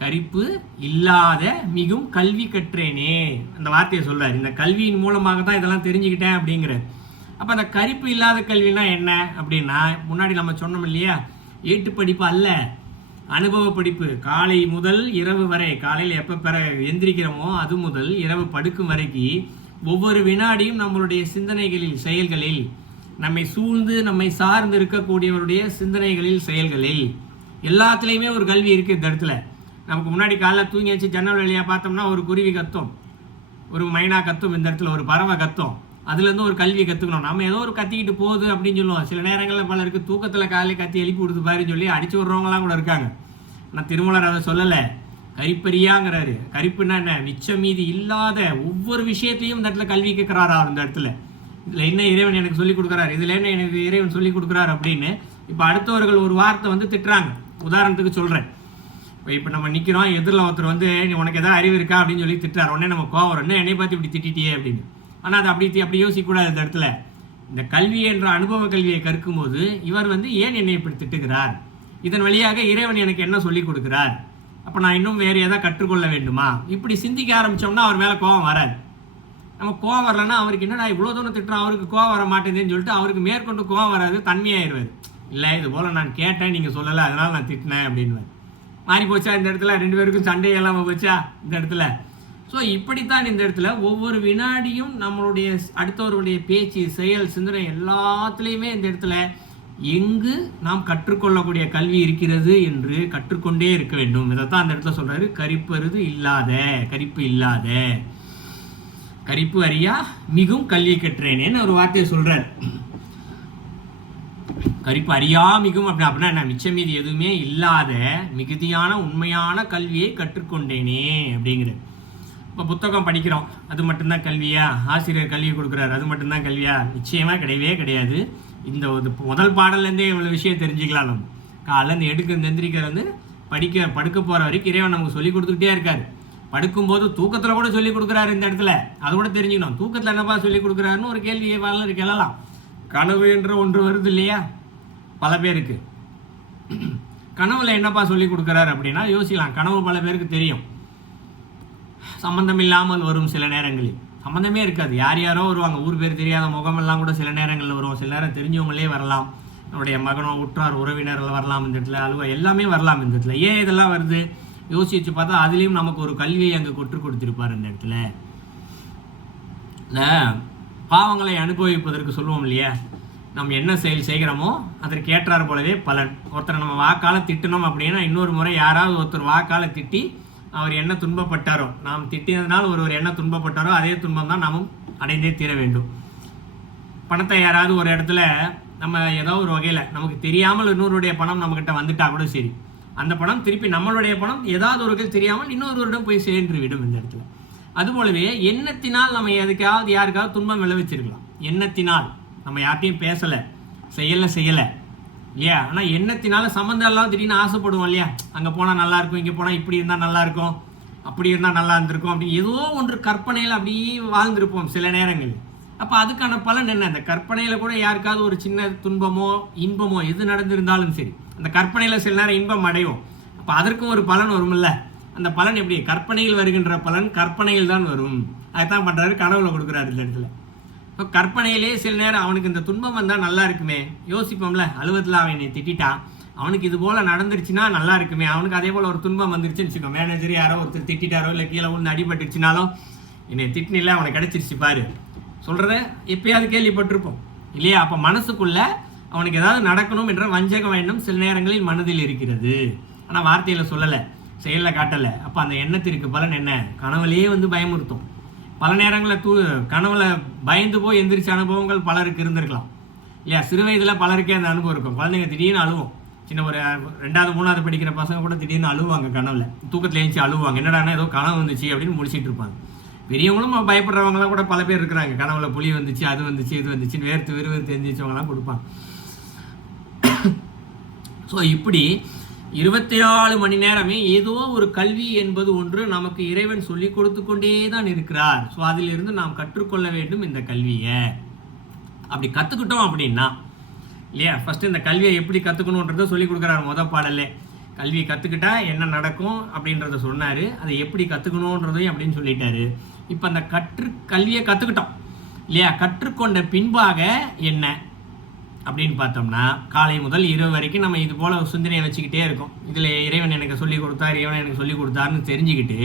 கரிப்பு இல்லாத மிகும் கல்வி கற்றேனே அந்த வார்த்தையை சொல்கிறார். இந்த கல்வியின் மூலமாக தான் இதெல்லாம் தெரிஞ்சுக்கிட்டேன் அப்படிங்கிறார். அப்போ அந்த கரிப்பு இல்லாத கல்வினா என்ன அப்படின்னா, முன்னாடி நம்ம சொன்னோம் இல்லையா, ஏட்டு படிப்பு அல்ல, அனுபவ படிப்பு. காலை முதல் இரவு வரை, காலையில் எப்போ எந்திரிக்கிறோமோ அது முதல் இரவு படுக்கும் வரைக்கும் ஒவ்வொரு வினாடியும் நம்மளுடைய சிந்தனைகளில் செயல்களில், நம்மை சூழ்ந்து நம்மை சார்ந்து இருக்கக்கூடியவருடைய சிந்தனைகளில் செயல்களில் எல்லாத்துலேயுமே ஒரு கல்வி இருக்குது. இந்த இடத்துல நமக்கு முன்னாடி காலைல தூங்கி வச்சு ஜன்னல் வழியாக பார்த்தோம்னா ஒரு குருவி கத்தும், ஒரு மைனா கத்தும், இந்த இடத்துல ஒரு பறவை கத்தும். அதுலேருந்து ஒரு கல்வி கற்றுக்கணும். நம்ம ஏதோ ஒரு கத்திக்கிட்டு போகுது அப்படின்னு சொல்லுவோம். சில நேரங்களில் பலருக்கு தூக்கத்தில் காலையில் கத்தி எழுப்பி கொடுத்து பாருன்னு சொல்லி அடிச்சு விட்றவங்களாம் கூட இருக்காங்க. ஆனால் திருமூலர் அதை சொல்லலை, கரிப்பறியாங்கிறாரு. கரிப்புன்னா என்ன, மிச்சம் மீதி இல்லாத ஒவ்வொரு விஷயத்தையும் இந்த இடத்துல கல்வி கேட்குறாரா இந்த இடத்துல. இதில் என்ன இறைவன் எனக்கு சொல்லிக் கொடுக்குறாரு, இதில் என்ன எனக்கு இறைவன் சொல்லிக் கொடுக்குறாரு அப்படின்னு இப்போ அடுத்தவர்கள் ஒரு வார்த்தை வந்து திட்டுறாங்க, உதாரணத்துக்கு சொல்கிறேன். இப்போ நம்ம நிற்கிறோம், எதிரில் ஒருத்தர் வந்து உனக்கு எதாவது அறிவு இருக்கா அப்படின்னு சொல்லி திட்டுறாரு. உடனே நம்ம கோவம் வரும், என்ன என்னை பார்த்து இப்படி திட்டிட்டியே அப்படின்னு. ஆனால் அது அப்படி யோசிக்கக்கூடாது. இந்த இடத்துல இந்த கல்வி என்ற அனுபவ கல்வியை கற்கும்போது இவர் வந்து ஏன் என்னை இப்படி திட்டுகிறார், இதன் வழியாக இறைவன் எனக்கு என்ன சொல்லி கொடுக்குறார், அப்போ நான் இன்னும் வேறு எதாவது கற்றுக்கொள்ள வேண்டுமா, இப்படி சிந்திக்க ஆரம்பித்தோம்னா அவர் மேலே கோபம் வராது. நம்ம கோவம் வரலன்னா அவருக்கு என்னடா இவ்வளோ தூரம் திட்டுறோம், அவருக்கு கோவம் வர மாட்டேங்குதுன்னு சொல்லிட்டு அவருக்கு மேற்கொண்டு கோவம் வராது, தன்மையாயிருவார். இல்லை இது போல் நான் கேட்டேன், நீங்கள் சொல்லலை, அதனால் நான் திட்டினேன் அப்படின்னு மாறி போச்சா. இந்த இடத்துல 2 பேருக்கும் சண்டை இல்லாமல் போச்சா இந்த இடத்துல. ஸோ இப்படித்தான் இந்த இடத்துல ஒவ்வொரு வினாடியும் நம்மளுடைய அடுத்தவருடைய பேச்சு, செயல், சிந்தனை எல்லாத்துலேயுமே இந்த இடத்துல எங்கு நாம் கற்றுக்கொள்ளக்கூடிய கல்வி இருக்கிறது என்று கற்றுக்கொண்டே இருக்க வேண்டும். இதைத்தான் அந்த இடத்துல சொல்றாரு, கரிப்பு இல்லாத கரிப்பு அறியா மிகும் கல்வி கற்றேனேன்னு ஒரு வார்த்தையை சொல்றாரு. கரிப்பு அறியா மிகும் அப்படின்னா என்ன, மிச்சம் மீது எதுவுமே இல்லாத மிகுதியான உண்மையான கல்வியை கற்றுக்கொண்டேனே அப்படிங்கிற. இப்போ புத்தகம் படிக்கிறோம், அது மட்டும்தான் கல்வியா? ஆசிரியர் கல்வி கொடுக்குறாரு, அது மட்டும்தான் கல்வியா? நிச்சயமாக கிடையவே கிடையாது. இந்த முதல் பாடல்லேருந்தே இவ்வளோ விஷயம் தெரிஞ்சுக்கலாம். நம்ம காலையில் இந்த எந்திரிக்கிறது படுக்க போகிற வரைக்கும் இறைவன் நமக்கு சொல்லி கொடுத்துக்கிட்டே இருக்காரு. படுக்கும்போது தூக்கத்தில் கூட சொல்லி கொடுக்குறாரு. இந்த இடத்துல அதை கூட தெரிஞ்சுக்கணும். தூக்கத்தில் என்னப்பா சொல்லி கொடுக்குறாருன்னு ஒரு கேள்வியை வரல கேளலாம். கனவு என்ற ஒன்று வருது இல்லையா பல பேருக்கு. கனவுல என்னப்பா சொல்லி கொடுக்குறாரு அப்படின்னா யோசிக்கலாம். கனவு பல பேருக்கு தெரியும், சம்பந்தம் இல்லாமல் வரும். சில நேரங்களில் சம்பந்தமே இருக்காது, யாரோ வருவாங்க, ஊர் பேர் தெரியாத முகமெல்லாம் கூட சில நேரங்களில் வரும். சில நேரம் தெரிஞ்சவங்களே வரலாம், நம்முடைய மகனோ உற்றார் உறவினர்கள் வரலாம், இந்த இடத்துல எல்லாமே வரலாம். இந்த இடத்துல ஏன் இதெல்லாம் வருது யோசிச்சு பார்த்தா அதுலேயும் நமக்கு ஒரு கல்வியை அங்கே கொற்று கொடுத்துருப்பார். இந்த இடத்துல இந்த பாவங்களை அனுபவிப்பதற்கு சொல்லுவோம் இல்லையா, நம்ம என்ன செயல் செய்கிறோமோ அதற்கு ஏற்றார் போலவே பலன். ஒருத்தரை நம்ம வாக்கால திட்டணும் அப்படின்னா இன்னொரு முறை யாராவது ஒருத்தர் வாக்கால திட்டி அவர் என்ன துன்பப்பட்டாரோ, நாம் திட்டினதுனால் ஒருவர் என்ன துன்பப்பட்டாரோ அதே துன்பம் தான் நாமும் அடைந்தே தீர வேண்டும். பணத்தை யாராவது ஒரு இடத்துல நம்ம ஏதோ ஒரு வகையில் நமக்கு தெரியாமல் இன்னொருடைய பணம் நம்மக்கிட்ட வந்துட்டா கூட சரி, அந்த பணம் திருப்பி நம்மளுடைய பணம் ஏதாவது ஒரு வகையில் தெரியாமல் இன்னொருவரிடம் போய் சேர்ந்து விடும் இந்த இடத்துல. அதுபோலவே எண்ணத்தினால் நம்ம எதுக்காவது யாருக்காவது துன்பம் விளைவிச்சிருக்கலாம். எண்ணத்தினால் நம்ம யார்ட்டையும் பேசலை, செய்யலை இல்லையா, ஆனால் எண்ணத்தினால சம்மந்தம் எல்லாம் திடீர்னு ஆசைப்படுவோம் இல்லையா, அங்கே போனால் நல்லாயிருக்கும், இங்கே போனால் இப்படி இருந்தால் நல்லாயிருக்கும், அப்படி இருந்தால் நல்லா இருந்திருக்கும், அப்படி ஏதோ ஒன்று கற்பனையில் அப்படியே வாழ்ந்திருப்போம் சில நேரங்கள். அப்போ அதுக்கான பலன் என்ன, அந்த கற்பனையில் கூட யாருக்காவது ஒரு சின்ன துன்பமோ இன்பமோ எது நடந்திருந்தாலும் சரி, அந்த கற்பனையில் சில நேரம் இன்பம் அடைவோம். அப்போ அதற்கும் ஒரு பலன் வரும்ல. அந்த பலன் எப்படி, கற்பனையில் வருகின்ற பலன் கற்பனையில் தான் வரும். அதுதான் பண்ணுறாரு, கனவுல கொடுக்குறாரு இந்த இடத்துல. இப்போ கற்பனையிலே சில நேரம் அவனுக்கு இந்த துன்பம் வந்தால் நல்லா இருக்குமே யோசிப்போம்ல. அலுவலகத்தில் அவன் என்னை திட்டான், அவனுக்கு இது போல் நடந்துருச்சுன்னா நல்லா இருக்குமே, அவனுக்கு அதே போல் ஒரு துன்பம் வந்துருச்சுன்னு வச்சுக்கோ, மேனேஜர் யாரோ ஒருத்தர் திட்டாரோ இல்லை கீழே ஒன்று அடிபட்டுருச்சுனாலும் என்னை திட்டினில்லை அவனை கிடச்சிருச்சு பாரு சொல்கிறத எப்பயாவது கேள்விப்பட்டிருப்போம் இல்லையா. அப்போ மனசுக்குள்ள அவனுக்கு ஏதாவது நடக்கணும் என்ற வஞ்சகம் எண்ணம் சில நேரங்களில் மனதில் இருக்கிறது. ஆனால் வார்த்தையில் சொல்லலை, செயலில் காட்டலை. அப்போ அந்த எண்ணத்திற்கு பலன் என்ன, கனவுலேயே வந்து பயமுறுத்தும். பல நேரங்களில் கனவுல பயந்து போய் எந்திரிச்ச அனுபவங்கள் பலருக்கு இருந்திருக்கலாம் இல்லையா. சிறு வயதில் பலருக்கே அந்த அனுபவம் இருக்கும். குழந்தைங்க திடீர்னு அழுவோம், சின்ன ஒரு 2வது 3வது படிக்கிற பசங்க கூட திடீர்னு அழுவாங்க, கனவுல தூக்கத்தில் எழுந்துச்சு அழுவாங்க, என்னடானா ஏதோ கனவு வந்துச்சு அப்படின்னு முடிச்சிட்டு இருப்பாங்க. பெரியவங்களும் பயப்படுறவங்களாம் கூட பல பேர் இருக்கிறாங்க, கனவுல புலி வந்துச்சு, அது வந்துச்சு, இது வந்துச்சுன்னு விறுவிறுத்து எழுந்திரிச்சவங்களாம் கொடுப்பாங்க. ஸோ இப்படி 24 மணி நேரமே ஏதோ ஒரு கல்வி என்பது ஒன்று நமக்கு இறைவன் சொல்லி கொடுத்து கொண்டே தான் இருக்கிறார். ஸோ அதிலிருந்து நாம் கற்றுக்கொள்ள வேண்டும் இந்த கல்வியை. அப்படி கற்றுக்கிட்டோம் அப்படின்னா இல்லையா, ஃபஸ்ட்டு இந்த கல்வியை எப்படி கற்றுக்கணுன்றத சொல்லி கொடுக்குறாரு முதல் பாடலே. கல்வியை கற்றுக்கிட்டா என்ன நடக்கும் அப்படின்றத சொன்னார், அதை எப்படி கற்றுக்கணுன்றதையும் அப்படின்னு சொல்லிட்டாரு. இப்போ அந்த கல்வியை கற்றுக்கிட்டோம் இல்லையா, கற்றுக்கொண்ட பின்பாக என்ன அப்படின்னு பார்த்தோம்னா காலை முதல் இரவு வரைக்கும் நம்ம இது போல் சிந்தனையை வச்சுக்கிட்டே இருக்கோம். இதில் இறைவன் எனக்கு சொல்லி கொடுத்தார், இறைவன் எனக்கு சொல்லி கொடுத்தாருன்னு தெரிஞ்சுக்கிட்டு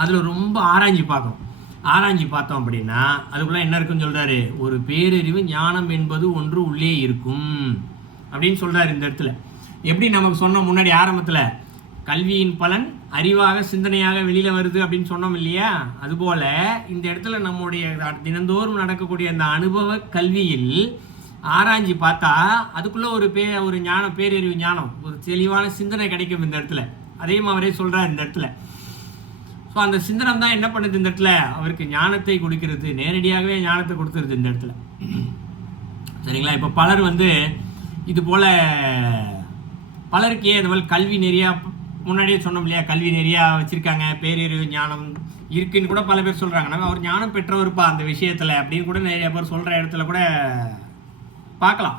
அதில் ரொம்ப ஆராய்ச்சி பார்க்கணும். ஆராய்ச்சி பார்த்தோம் அப்படின்னா அதுக்குள்ளே என்ன இருக்குன்னு சொல்கிறாரு, ஒரு பேரறிவு ஞானம் என்பது ஒன்று உள்ளே இருக்கும் அப்படின்னு சொல்கிறாரு இந்த இடத்துல. எப்படி நமக்கு சொன்னோம் முன்னாடி ஆரம்பத்தில், கல்வியின் பலன் அறிவாக சிந்தனையாக வெளியில் வருது அப்படின்னு சொன்னோம் இல்லையா. அதுபோல் இந்த இடத்துல நம்முடைய தினந்தோறும் நடக்கக்கூடிய அந்த அனுபவ கல்வியில் ஆராய்ச்சி பார்த்தா அதுக்குள்ளே ஒரு ஞானம், பேரறிவு ஞானம், ஒரு தெளிவான சிந்தனை கிடைக்கும் இந்த இடத்துல. அதையும் அவரே சொல்கிறார் இந்த இடத்துல. ஸோ அந்த சிந்தனை தான் என்ன பண்ணுது இந்த இடத்துல, அவருக்கு ஞானத்தை கொடுக்கிறது, நேரடியாகவே ஞானத்தை கொடுத்துருது இந்த இடத்துல. சரிங்களா. இப்போ பலர் இது போல் பலருக்கே இது போல் கல்வி நிறையா, முன்னாடியே சொன்னோம் இல்லையா, கல்வி நிறையா வச்சுருக்காங்க, பேரறிவு ஞானம் இருக்குன்னு கூட பல பேர் சொல்கிறாங்க. நம்ம அவர் ஞானம் பெற்றவருப்பா அந்த விஷயத்தில் அப்படின்னு கூட நிறைய பேர் சொல்கிற இடத்துல கூட பார்க்கலாம்.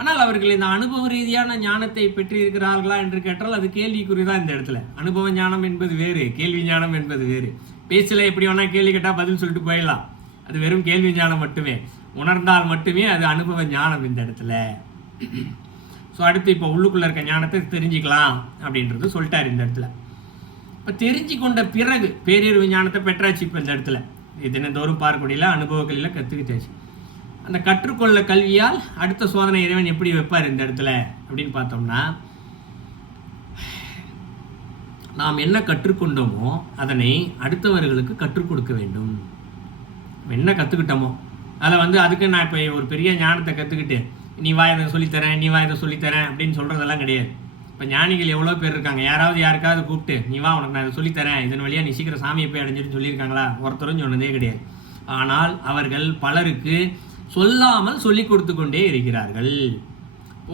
ஆனால் அவர்கள் இந்த அனுபவ ரீதியான ஞானத்தை பெற்றிருக்கிறார்களா என்று கேட்டால் அது கேள்விக்குறி தான். இந்த இடத்துல அனுபவ ஞானம் என்பது வேறு, கேள்வி ஞானம் என்பது வேறு. பேச்சில் எப்படி வேணால் கேள்வி கேட்டால் பதில் சொல்லிட்டு போயிடலாம், அது வெறும் கேள்வி ஞானம் மட்டுமே. உணர்ந்தால் மட்டுமே அது அனுபவ ஞானம் இந்த இடத்துல. ஸோ அடுத்து இப்போ உள்ளுக்குள்ளே இருக்க ஞானத்தை தெரிஞ்சுக்கலாம் அப்படின்றது சொல்லிட்டார் இந்த இடத்துல. இப்போ தெரிஞ்சு கொண்ட பிறகு பேரறிவு ஞானத்தை பெற்றாச்சு. இப்போ இந்த இடத்துல தினந்தோறும் பார்க்கக்கூடிய அனுபவங்களில் கற்றுக்கிட்டாச்சு. அந்த கற்றுக்கொள்ள கல்வியால் அடுத்த சோதனை இறைவன் எப்படி வைப்பார் இந்த இடத்துல அப்படின்னு பார்த்தோம்னா, நாம் என்ன கற்றுக்கொண்டோமோ அதனை அடுத்தவர்களுக்கு கற்றுக் கொடுக்க வேண்டும். என்ன கற்றுக்கிட்டோமோ அதில் அதுக்கு நான் இப்போ ஒரு பெரிய ஞானத்தை கற்றுக்கிட்டு நீ வா இதை சொல்லித்தரேன், நீ வா இதை சொல்லித்தரேன் அப்படின்னு சொல்கிறதெல்லாம் கிடையாது. இப்போ ஞானிகள் எவ்வளோ பேர் இருக்காங்க, யாராவது யாருக்காவது கூப்பிட்டு நீ வா உனக்கு நான் இதை சொல்லித்தரேன், இதன் வழியாக நீ சீக்கிரம் சாமியை போய் அடைஞ்சிட்டு சொல்லியிருக்காங்களா? ஒருத்தரும் சொன்னதே கிடையாது. ஆனால் அவர்கள் பலருக்கு சொல்லாமல் சொல்லி கொடுத்து கொண்டே இருக்கிறார்கள்.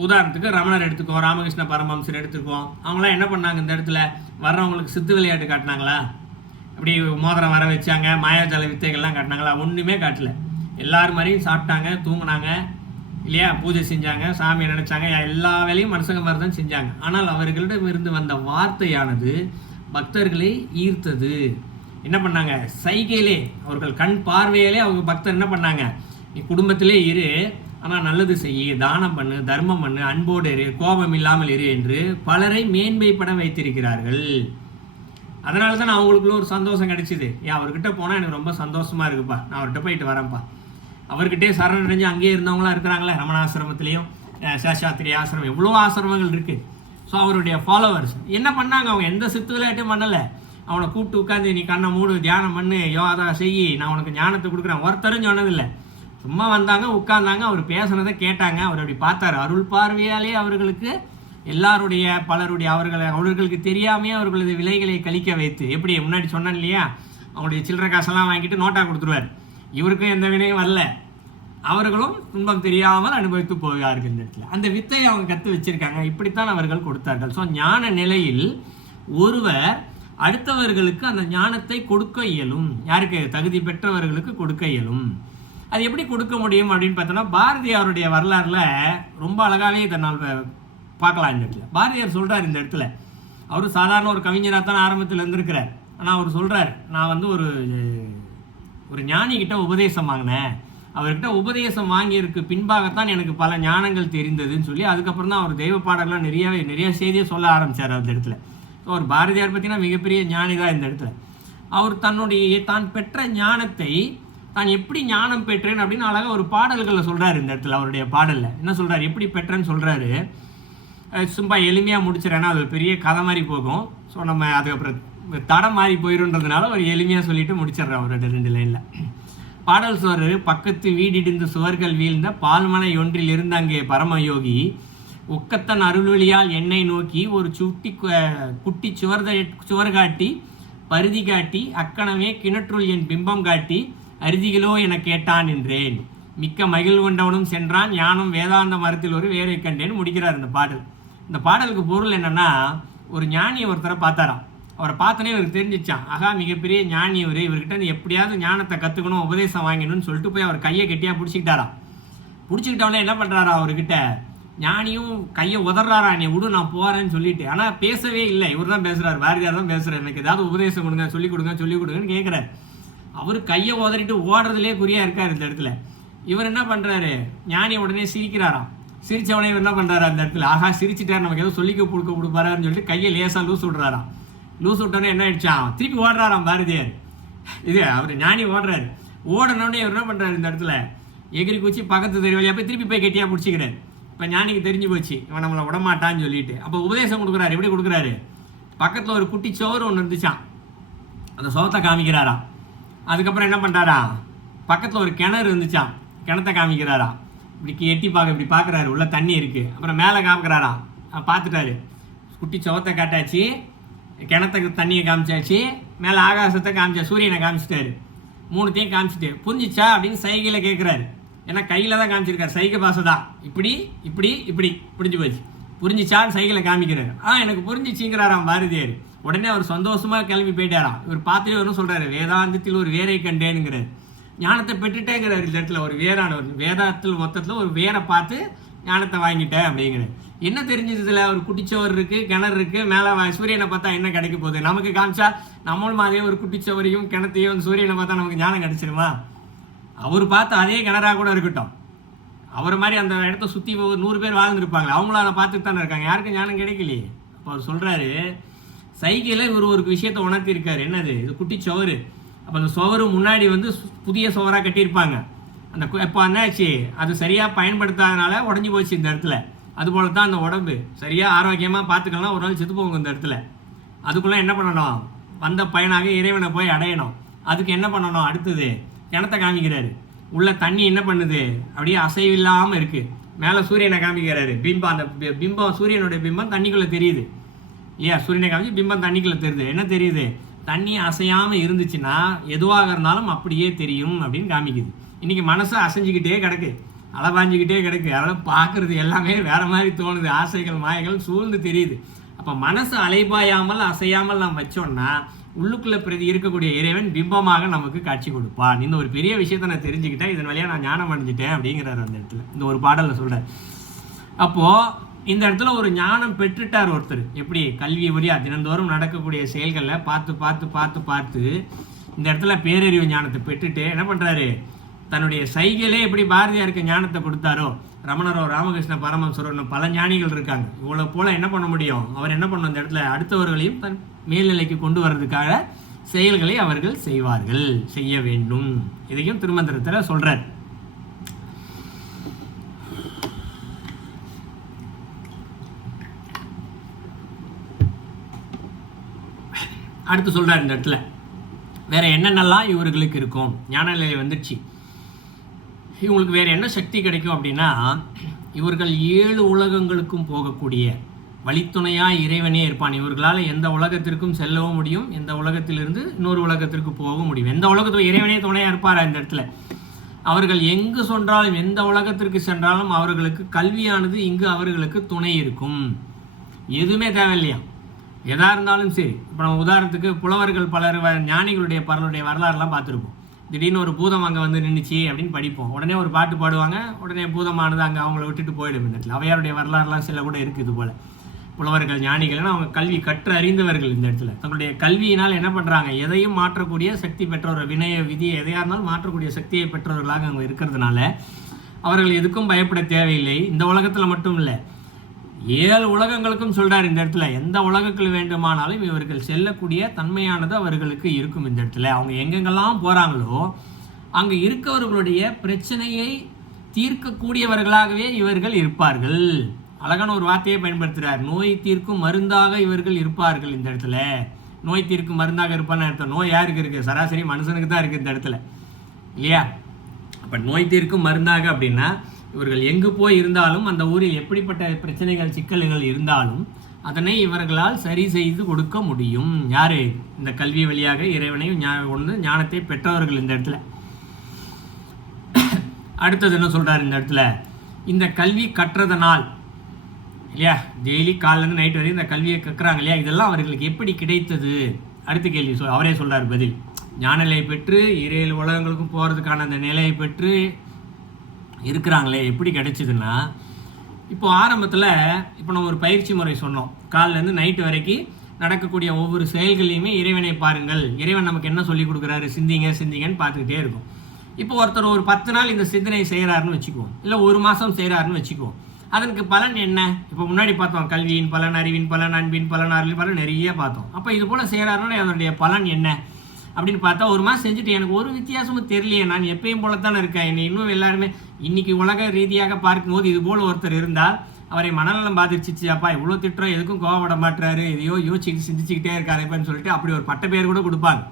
உதாரணத்துக்கு ரமணர் எடுத்துக்கோ, ராமகிருஷ்ண பரமஹம்சர் எடுத்துக்குவோம். அவங்களாம் என்ன பண்ணாங்க, இந்த இடத்துல வர்றவங்களுக்கு சித்து விளையாட்டு காட்டினாங்களா? அப்படி மோதிரம் வர வச்சாங்க, மாயாஜால வித்தைகள்லாம் காட்டினாங்களா? ஒன்றுமே காட்டல. எல்லாரும் மாதிரியும் சாப்பிட்டாங்க, தூங்கினாங்க இல்லையா, பூஜை செஞ்சாங்க, சாமியை நினைச்சாங்க, எல்லா வேலையும் மனுஷங்க மாதிரி தான் செஞ்சாங்க. ஆனால் அவர்களிடம் இருந்து வந்த வார்த்தையானது பக்தர்களை ஈர்த்தது. என்ன பண்ணாங்க, சைகையிலே, அவர்கள் கண் பார்வையிலே அவங்க பக்தர் என்ன பண்ணாங்க, நீ குடும்பத்திலே இரு, ஆனால் நல்லது செய்ய, தானம் பண்ணு, தர்மம் பண்ணு, அன்போடு இரு, கோபம் இல்லாமல் இரு என்று பலரை மேன்மைப்பட வைத்திருக்கிறார்கள். அதனால தான் அவங்களுக்குள்ள ஒரு சந்தோஷம் கிடைச்சிது. ஏன் அவர்கிட்ட போனால் எனக்கு ரொம்ப சந்தோஷமாக இருக்குப்பா, நான் அவர்கிட்ட போயிட்டு வரேன்ப்பா. அவர்கிட்டே சரணடைஞ்சு அங்கேயே இருந்தவங்களாம் இருக்கிறாங்களே, ரமணாசிரமத்திலையும் சேஷாத்திரி ஆசிரமம், எவ்வளோ ஆசிரமங்கள் இருக்குது. ஸோ அவருடைய ஃபாலோவர்ஸ் என்ன பண்ணாங்க, அவங்க எந்த சித்து விளையாட்டும் பண்ணலை. அவனை கூப்பிட்டு உட்காந்து நீ கண்ணை மூடு, தியானம் பண்ணு, யோகா செய்யி, நான் உனக்கு ஞானத்தை கொடுக்குறேன், ஒருத்தரும் சொன்னதில்லை. சும்மா வந்தாங்க, உட்கார்ந்தாங்க, அவர் பேசுனதை கேட்டாங்க. அவர் அப்படி பார்த்தார். அருள் பார்வையாலே அவர்களுக்கு எல்லாருடைய பலருடைய அவர்களுக்கு தெரியாமையே அவர்களது விலைகளை கழிக்க வைத்து, எப்படி முன்னாடி சொன்னேன் இல்லையா, அவங்களுடைய சில்லறை காசெல்லாம் வாங்கிட்டு நோட்டா கொடுத்துருவார். இவருக்கும் எந்த வினையும் வரல, அவர்களும் துன்பம் தெரியாமல் அனுபவித்து போகிறார்கள். இந்த இடத்துல அந்த வித்தையை அவங்க கற்று வச்சிருக்காங்க. இப்படித்தான் அவர்கள் கொடுத்தார்கள். ஸோ ஞான நிலையில் ஒருவர் அடுத்தவர்களுக்கு அந்த ஞானத்தை கொடுக்க இயலும். யாருக்கு, தகுதி பெற்றவர்களுக்கு கொடுக்க இயலும். அது எப்படி கொடுக்க முடியும் அப்படின்னு பார்த்தோன்னா, பாரதியாருடைய வரலாறுல ரொம்ப அழகாகவே இதை நான் பார்க்கலாம். இந்த இடத்துல பாரதியார் சொல்கிறார், இந்த இடத்துல அவர் சாதாரண ஒரு கவிஞராக தான் ஆரம்பத்தில் இருந்திருக்கிறார். ஆனால் அவர் சொல்கிறார், நான் ஒரு ஞானிகிட்ட உபதேசம் வாங்கினேன், அவர்கிட்ட உபதேசம் வாங்கியிருக்கு பின்பாகத்தான் எனக்கு பல ஞானங்கள் தெரிந்ததுன்னு சொல்லி அதுக்கப்புறம் தான் அவர் தெய்வ பாடலாம் நிறைய செய்தியை சொல்ல ஆரம்பித்தார் அந்த இடத்துல. ஸோ அவர் பாரதியார் பார்த்தீங்கன்னா மிகப்பெரிய ஞானி தான் இந்த இடத்துல. அவர் தான் பெற்ற ஞானத்தை தான் எப்படி ஞானம் பெற்றேன் அப்படின்னு அழகாக ஒரு பாடல்களில் சொல்கிறார். இந்த இடத்துல அவருடைய பாடலில் என்ன சொல்கிறார், எப்படி பெற்றேன்னு சொல்கிறாரு. சும்மா எளிமையாக முடிச்சிடறேன்னா அது பெரிய கதை மாதிரி போகும். ஸோ நம்ம அதுக்கப்புறம் தடம் மாறி போயிடுன்றதுனால ஒரு எளிமையாக சொல்லிட்டு முடிச்சிடுறேன் ஒரு 2 லைனில். பாடல் சொல்றாரு, பக்கத்து வீடிடிந்து சுவர்கள் வீழ்ந்த பால்மனை ஒன்றில் இருந்த அங்கே பரமயோகி ஒக்கத்தன் அருள்வழியால் என்னை நோக்கி ஒரு குட்டி சுவர் காட்டி பருதி காட்டி அக்கணமே கிணற்றுள் என் பிம்பம் காட்டி அருதிகளோ என கேட்டான் என்றேன். மிக்க மகிழ் கொண்டவனும் சென்றான், ஞானம் வேதாந்த மரத்தில் ஒரு வேரை கண்டேன்னு முடிக்கிறார் இந்த பாடல். இந்த பாடலுக்கு பொருள் என்னன்னா, ஒரு ஞானியை ஒருத்தரை பார்த்தாராம். அவரை பார்த்தனே இவருக்கு தெரிஞ்சிச்சான், ஆகா மிகப்பெரிய ஞானி இவர்கிட்ட எப்படியாவது ஞானத்தை கற்றுக்கணும், உபதேசம் வாங்கணும்னு சொல்லிட்டு போய் அவர் கையை கெட்டியாக பிடிச்சிக்கிட்டாராம். பிடிச்சிக்கிட்டவனே என்ன பண்ணுறாரா, அவர்கிட்ட ஞானியும் கையை உதறாரா, நீ விடு நான் போகிறேன்னு சொல்லிட்டு. ஆனால் பேசவே இல்லை, இவர் தான் பேசுகிறார், பாரதியார் தான் பேசுகிறார், எனக்கு ஏதாவது உபதேசம் கொடுங்க, சொல்லிக் கொடுங்கன்னு கேட்குறாரு. அவர் கையை உதறிட்டு ஓடுறதுலேயே குறியாக இருக்கார் இந்த இடத்துல. இவர் என்ன பண்ணுறாரு, ஞானி உடனே சிரிக்கிறாராம். சிரித்தவனே இவர் என்ன பண்ணுறாரு அந்த இடத்துல, ஆகா சிரிச்சிட்டார், நமக்கு ஏதோ சொல்லிக்க கொடுப்பாருன்னு சொல்லிட்டு கையை லேசாக லூஸ் விட்றாராம். லூஸ் விட்டோன்னே என்ன ஆயிடுச்சான், திருப்பி ஓடுறாராம் பாரதியார். அவர் ஞானி ஓடுறாரு. ஓடனோடனே இவர் என்ன பண்ணுறாரு, இந்த இடத்துல எகிரி குச்சி பக்கத்து தெரு வழியாக போய் திருப்பி போய் கெட்டியாக பிடிச்சிக்கிறாரு. இப்போ ஞானிக்கு தெரிஞ்சு போச்சு இவன் நம்மளை விடமாட்டான்னு சொல்லிட்டு. அப்போ உபதேசம் கொடுக்குறாரு. எப்படி கொடுக்குறாரு, பக்கத்தில் ஒரு குட்டி சோறு ஒன்று இருந்துச்சான், அந்த சோத்தை காமிக்கிறாராம். அதுக்கப்புறம் என்ன பண்ணுறாரா, பக்கத்தில் ஒரு கிணறு இருந்துச்சான், கிணத்தை காமிக்கிறாரா. இப்படி பார்க்குறாரு, உள்ள தண்ணி இருக்குது. அப்புறம் மேலே காமிக்கிறாரா, பார்த்துட்டாரு. குட்டி சோத்தை காட்டாச்சு, கிணத்துக்கு தண்ணியை காமிச்சாச்சு, மேலே ஆகாசத்தை காமிச்சா, சூரியனை காமிச்சிட்டாரு. 3த்தையும் காமிச்சிட்டு புரிஞ்சிச்சா அப்படின்னு சைகையில் கேட்குறாரு. ஏன்னா கையில் தான் காமிச்சிருக்காரு, சைகை பாசை தான். இப்படி இப்படி இப்படி புரிஞ்சு போச்சு. புரிஞ்சிச்சான்னு சைகளை காமிக்கிறாரு. எனக்கு புரிஞ்சிச்சிங்கிறாராம் பாரதியார். உடனே அவர் சந்தோஷமாக கிளம்பி போயிட்டாராம். இவர் பார்த்துட்டு வரும் சொல்கிறாரு, வேதாந்தத்தில் ஒரு வேரை கண்டேனுங்கிறார். ஞானத்தை பெற்றுட்டேங்கிறார். இந்த இடத்துல ஒரு வேறானவர் வேதாத்தில் மொத்தத்தில் ஒரு வேரை பார்த்து ஞானத்தை வாங்கிட்டேன் அப்படிங்கிறார். என்ன தெரிஞ்சதுல ஒரு குட்டிச்சவர் இருக்குது, கிணறு இருக்குது, மேலே சூரியனை பார்த்தா என்ன கிடைக்க போகுது? நமக்கு காமிச்சா நம்மளும் அதே ஒரு குட்டிச்சவரையும் கிணத்தையும் சூரியனை பார்த்தா நமக்கு ஞானம் கிடைச்சிருமா? அவர் பார்த்து அதே கிணறாக கூட இருக்கட்டும், அவர் மாதிரி அந்த இடத்த சுற்றி 100 பேர் வாழ்ந்துருப்பாங்க, அவங்களும் அதை பார்த்துட்டு தானே இருக்காங்க, யாருக்கும் ஞானம் கிடைக்கலையே. அப்போ அவர் சொல்கிறாரு, சைகையில் இவர் ஒரு விஷயத்தை உணர்த்திருக்காரு. என்னது? இது குட்டி சுவரு. அப்போ அந்த சுவரு முன்னாடி புதிய சுவராக கட்டியிருப்பாங்க. அந்த இப்போ என்னாச்சு, அது சரியாக பயன்படுத்தாதனால உடஞ்சி போச்சு இந்த இடத்துல. அதுபோல தான் அந்த உடம்பு சரியாக ஆரோக்கியமாக பார்த்துக்கலாம், ஒரு நாள் செத்து போங்க இந்த இடத்துல. அதுக்குள்ளே என்ன பண்ணணும்? வந்த பயனாக இறைவனை போய் அடையணும். அதுக்கு என்ன பண்ணணும்? அடுத்தது கிணத்தை காமிக்கிறாரு. உள்ள தண்ணி என்ன பண்ணுது? அப்படியே அசைவில்லாமல் இருக்குது. மேலே சூரியனை காமிக்கிறாரு. பிம்பம், அந்த பிம்பம், சூரியனுடைய பிம்பம் தண்ணிக்குள்ளே தெரியுது இல்லையா? சூரியனை காமிச்சு பிம்பம் தண்ணிக்குள்ளே தெரியுது. என்ன தெரியுது? தண்ணி அசையாமல் இருந்துச்சுன்னா எதுவாக இருந்தாலும் அப்படியே தெரியும் அப்படின்னு காமிக்குது. இன்றைக்கி மனசு அசைஞ்சிக்கிட்டே கிடக்கு, அலைபாஞ்சிக்கிட்டே கிடக்கு. அதனால் பார்க்குறது எல்லாமே வேறு மாதிரி தோணுது. ஆசைகள் மாயைகள் சூழ்ந்து தெரியுது. அப்போ மனசு அலைபாயாமல் அசையாமல் நாம் வச்சோன்னா உள்ளுக்குள்ளே இருக்கக்கூடிய இறைவன் பிம்பமாக நமக்கு காட்சி கொடுப்பான். இந்த ஒரு பெரிய விஷயத்தை நான் தெரிஞ்சுக்கிட்டேன், இதன் வழியாக நான் ஞானம் அடைஞ்சிட்டேன் அப்படிங்கிறார் அந்த இடத்துல. இந்த ஒரு பாடலில் சொல்கிறார். அப்போது இந்த இடத்துல ஒரு ஞானம் பெற்றுட்டார் ஒருத்தர். எப்படி? கல்வி வழியாக தினந்தோறும் நடக்கக்கூடிய செயல்களில் பார்த்து பார்த்து பார்த்து பார்த்து இந்த இடத்துல பேரறிவு ஞானத்தை பெற்றுட்டு என்ன பண்ணுறாரு? தன்னுடைய சைகையிலே எப்படி பாரதியாருக்கு ஞானத்தை கொடுத்தாரோ, ரமணரோ, ராமகிருஷ்ண பரமஹம்சரோ, பல ஞானிகள் இருக்காங்க. இவ்வளோ போல் என்ன பண்ண முடியும்? அவர் என்ன பண்ணும்? இந்த இடத்துல அடுத்தவர்களையும் தன் மேல்நிலைக்கு கொண்டு வர்றதுக்காக செயல்களை அவர்கள் செய்வார்கள், செய்ய வேண்டும். இதையும் திருமந்திரத்தில் சொல்கிறார். அடுத்து சொல்கிறார் இந்த இடத்துல, வேறு என்னென்னலாம் இவர்களுக்கு இருக்கும்? ஞான நிலை வந்துடுச்சு, இவங்களுக்கு வேறு என்ன சக்தி கிடைக்கும் அப்படின்னா, இவர்கள் 7 உலகங்களுக்கும் போகக்கூடிய வழித்துணையாக இறைவனே இருப்பான். இவர்களால் எந்த உலகத்திற்கும் செல்லவும் முடியும், எந்த உலகத்திலிருந்து இன்னொரு உலகத்திற்கு போகவும் முடியும். எந்த உலகத்தில் இறைவனே துணையாக இருப்பார் இந்த இடத்துல. அவர்கள் எங்கு சென்றாலும், எந்த உலகத்திற்கு சென்றாலும் அவர்களுக்கு கல்வியானது இங்கு அவர்களுக்கு துணை இருக்கும். எதுவுமே தேவையில்லையா, எதாக இருந்தாலும் சரி. இப்போ நம்ம உதாரணத்துக்கு புலவர்கள் பலர், ஞானிகளுடைய பலருடைய வரலாறுலாம் பார்த்துருப்போம். திடீர்னு ஒரு பூதம் அங்கே வந்து நின்றுச்சு அப்படின்னு படிப்போம். உடனே ஒரு பாட்டு பாடுவாங்க, உடனே பூதமானது அங்கே அவங்கள விட்டுட்டு போயிடும். இந்த இடத்துல அவையாருடைய வரலாறுலாம் சில கூட இருக்குது. இது போல் புலவர்கள் ஞானிகள்னா அவங்க கல்வி கற்று அறிந்தவர்கள். இந்த இடத்துல தங்களுடைய கல்வியினால் என்ன பண்ணுறாங்க? எதையும் மாற்றக்கூடிய சக்தி பெற்றவர்கள், வினய விதியை எதையாக இருந்தாலும் மாற்றக்கூடிய சக்தியை பெற்றவர்களாக அவங்க இருக்கிறதுனால அவர்கள் எதுக்கும் பயப்பட தேவையில்லை. இந்த உலகத்தில் மட்டும் இல்லை, 7 உலகங்களுக்கும் சொல்கிறார் இந்த இடத்துல. எந்த உலகத்தில் வேண்டுமானாலும் இவர்கள் செல்லக்கூடிய தன்மையானது அவர்களுக்கு இருக்கும். இந்த இடத்துல அவங்க எங்கெங்கெல்லாம் போகிறாங்களோ அங்கே இருக்கவர்களுடைய பிரச்சனையை தீர்க்கக்கூடியவர்களாகவே இவர்கள் இருப்பார்கள். அழகான ஒரு வார்த்தையை பயன்படுத்துகிறார். நோய் தீர்க்கும் மருந்தாக இவர்கள் இருப்பார்கள். இந்த இடத்துல நோய் தீர்க்கும் மருந்தாக இருப்பான்னு அர்த்தம். நோய் யாருக்கு இருக்குது? சராசரி மனுஷனுக்கு தான் இருக்குது இந்த இடத்துல, இல்லையா? அப்போ நோய் தீர்க்கும் மருந்தாக அப்படின்னா இவர்கள் எங்கு போய் இருந்தாலும், அந்த ஊரில் எப்படிப்பட்ட பிரச்சனைகள் சிக்கல்கள் இருந்தாலும் அதனை இவர்களால் சரி செய்து கொடுக்க முடியும். யார்? இந்த கல்வி வழியாக இறைவனை ஞானத்தை பெற்றவர்கள் இந்த இடத்துல. அடுத்தது என்ன சொல்கிறார் இந்த இடத்துல? இந்த கல்வி கற்றதனால், இல்லையா, டெய்லி காலையிலேருந்து நைட் வரையும் இந்த கல்வியை கற்கிறாங்க இல்லையா, இதெல்லாம் அவர்களுக்கு எப்படி கிடைத்தது? அடுத்த கேள்வி அவரே சொல்கிறார் பதில். ஞான நிலை பெற்று 7 உலகங்களுக்கும் போகிறதுக்கான அந்த நிலையை பெற்று இருக்கிறாங்களே, எப்படி கிடைச்சிதுன்னா, இப்போ ஆரம்பத்தில் இப்போ நம்ம ஒரு பயிற்சி முறை சொன்னோம். காலிலேருந்து நைட்டு வரைக்கும் நடக்கக்கூடிய ஒவ்வொரு செயல்களையுமே இறைவனை பாருங்கள், இறைவன் நமக்கு என்ன சொல்லி கொடுக்குறாரு, சிந்திங்க சிந்திங்கன்னு பார்த்துக்கிட்டே இருக்கும். இப்போ ஒருத்தர் ஒரு 10 நாள் இந்த சிந்தனை செய்கிறாருன்னு வச்சுக்குவோம், இல்லை 1 மாதம் செய்கிறாருன்னு வச்சுக்குவோம். அதற்கு பலன் என்ன? இப்போ முன்னாடி பார்த்தோம், கல்வியின் பலன், அறிவின் பலன், அன்பின் பலன், அருளின் பலன் நிறைய பார்த்தோம். அப்போ இது போல் செய்கிறாருன்னா அதனுடைய பலன் என்ன அப்படின்னு பார்த்தா, 1 மாதம் செஞ்சுட்டு எனக்கு ஒரு வித்தியாசமும் தெரியலையே, நான் எப்பயும் போல தானே இருக்கேன், என்னை இன்னும் எல்லாருமே இன்றைக்கி உலக ரீதியாக பார்க்கும்போது இது போல் ஒருத்தர் இருந்தால் அவரை மனநலம் பாதிச்சிச்சு, அப்பா இவ்வளோ திட்டுறோம் எதுக்கும் கோவப்பட மாட்டுறாரு, எதையோ யோசிச்சு சிந்திச்சுக்கிட்டே இருக்காருப்பான்னு சொல்லிட்டு அப்படி ஒரு பட்ட பேர் கூட கொடுப்பாங்க.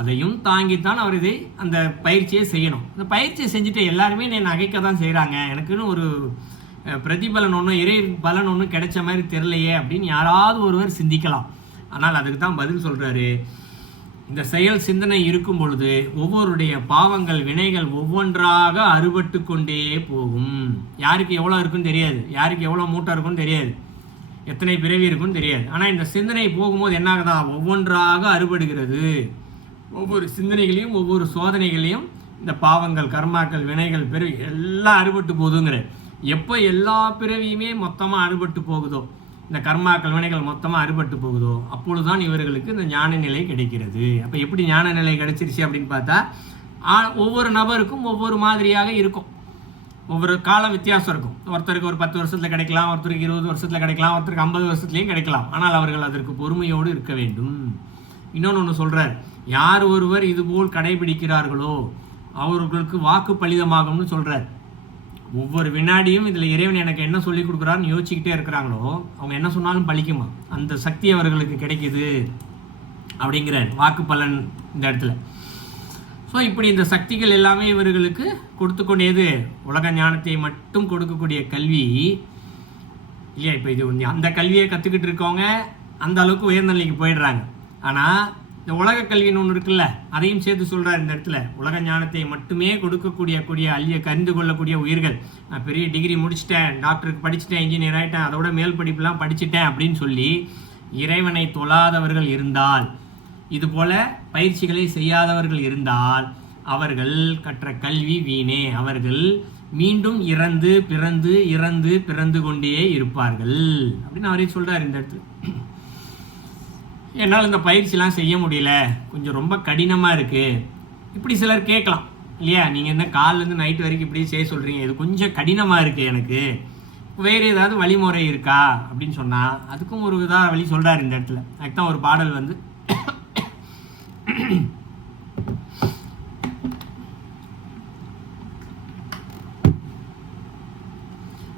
அதையும் தாங்கித்தான் அவர் இதை அந்த பயிற்சியை செய்யணும். இந்த பயிற்சியை செஞ்சுட்டு எல்லாருமே என்னை நகைக்க தான் செய்கிறாங்க, எனக்குன்னு ஒரு பிரதிபலன் ஒன்றும் இறை பலன் ஒன்றும் கிடைச்ச மாதிரி தெரிலையே அப்படின்னு யாராவது ஒருவர் சிந்திக்கலாம். ஆனால் அதுக்கு தான் பதில் சொல்கிறாரு. இந்த செயல் சிந்தனை இருக்கும் பொழுது ஒவ்வொருடைய பாவங்கள் வினைகள் ஒவ்வொன்றாக அறுபட்டு கொண்டே போகும். யாருக்கு எவ்வளோ இருக்குன்னு தெரியாது, யாருக்கு எவ்வளோ மூட்டை இருக்குன்னு தெரியாது, எத்தனை பிறவி இருக்குன்னு தெரியாது. ஆனால் இந்த சிந்தனை போகும்போது என்ன ஆகுதா, ஒவ்வொன்றாக அறுபடுகிறது. ஒவ்வொரு சிந்தனைகளையும் ஒவ்வொரு சோதனைகளையும் இந்த பாவங்கள் கர்மாக்கள் வினைகள் பிறவி எல்லாம் அறுபட்டு போகுதுங்கிற. எப்போ எல்லா பிறவியுமே மொத்தமாக அறுபட்டு போகுதோ, இந்த கர்மாக்கள் வினைகள் மொத்தமாக அறுபட்டு போகுதோ, அப்பொழுதுதான் இவர்களுக்கு இந்த ஞான நிலை கிடைக்கிறது. அப்போ எப்படி ஞான நிலை கிடைச்சிருச்சு அப்படின்னு பார்த்தா, ஒவ்வொரு நபருக்கும் ஒவ்வொரு மாதிரியாக இருக்கும், ஒவ்வொரு கால வித்தியாசம் இருக்கும். ஒருத்தருக்கு ஒரு 10 வருஷத்தில் கிடைக்கலாம், ஒருத்தருக்கு 20 வருஷத்தில் கிடைக்கலாம், ஒருத்தருக்கு 50 வருஷத்துலேயும் கிடைக்கலாம். ஆனால் அவர்கள் அதற்கு பொறுமையோடு இருக்க வேண்டும். இன்னொன்று சொல்கிறார், யார் ஒருவர் இதுபோல் கடைபிடிக்கிறார்களோ அவர்களுக்கு வாக்கு பலிதமாகும்னு சொல்கிறார். ஒவ்வொரு வினாடியும் இதில் இறைவன் எனக்கு என்ன சொல்லி கொடுக்குறாருன்னு யோசிச்சுக்கிட்டே இருக்கிறாங்களோ அவங்க என்ன சொன்னாலும் பலிக்குமா, அந்த சக்தி அவர்களுக்கு கிடைக்குது அப்படிங்கிற வாக்கு பலன் இந்த இடத்துல. ஸோ இப்படி இந்த சக்திகள் எல்லாமே இவர்களுக்கு கொடுத்து கொண்டேது உலக ஞானத்தை மட்டும் கொடுக்கக்கூடிய கல்வி இல்லையா. இப்போ இது அந்த கல்வியை கற்றுக்கிட்டு இருக்கவங்க அந்த அளவுக்கு உயர்நிலைக்கு போயிடுறாங்க. ஆனால் இந்த உலக கல்வின்னு ஒன்று இருக்குல்ல, அதையும் சேர்த்து சொல்கிறார் இந்த இடத்துல. உலக ஞானத்தை மட்டுமே கொடுக்கக்கூடிய அழிய கரிந்து கொள்ளக்கூடிய உயிர்கள், நான் பெரிய டிகிரி முடிச்சிட்டேன், டாக்டருக்கு படிச்சுட்டேன், இன்ஜினியர் ஆகிட்டேன், அதோட மேல் படிப்புலாம் படிச்சுட்டேன் அப்படின்னு சொல்லி இறைவனை தொழாதவர்கள் இருந்தால், இதுபோல பயிற்சிகளை செய்யாதவர்கள் இருந்தால் அவர்கள் கற்ற கல்வி வீணே. அவர்கள் மீண்டும் இறந்து பிறந்து இறந்து பிறந்து கொண்டே இருப்பார்கள் அப்படின்னு அவரே சொல்கிறார் இந்த இடத்துல. என்னால் இந்த பயிற்சிலாம் செய்ய முடியல, கொஞ்சம் ரொம்ப கடினமாக இருக்குது, இப்படி சிலர் கேட்கலாம் இல்லையா. நீங்கள் என்ன காலிலேருந்து நைட்டு வரைக்கும் இப்படி செய்ய சொல்கிறீங்க, இது கொஞ்சம் கடினமாக இருக்குது, எனக்கு வேறு ஏதாவது வழிமுறை இருக்கா அப்படின்னு சொன்னால் அதுக்கும் ஒரு வழி சொல்கிறார் இந்த இடத்துல. அதுக்கு தான் ஒரு பாடல் வந்து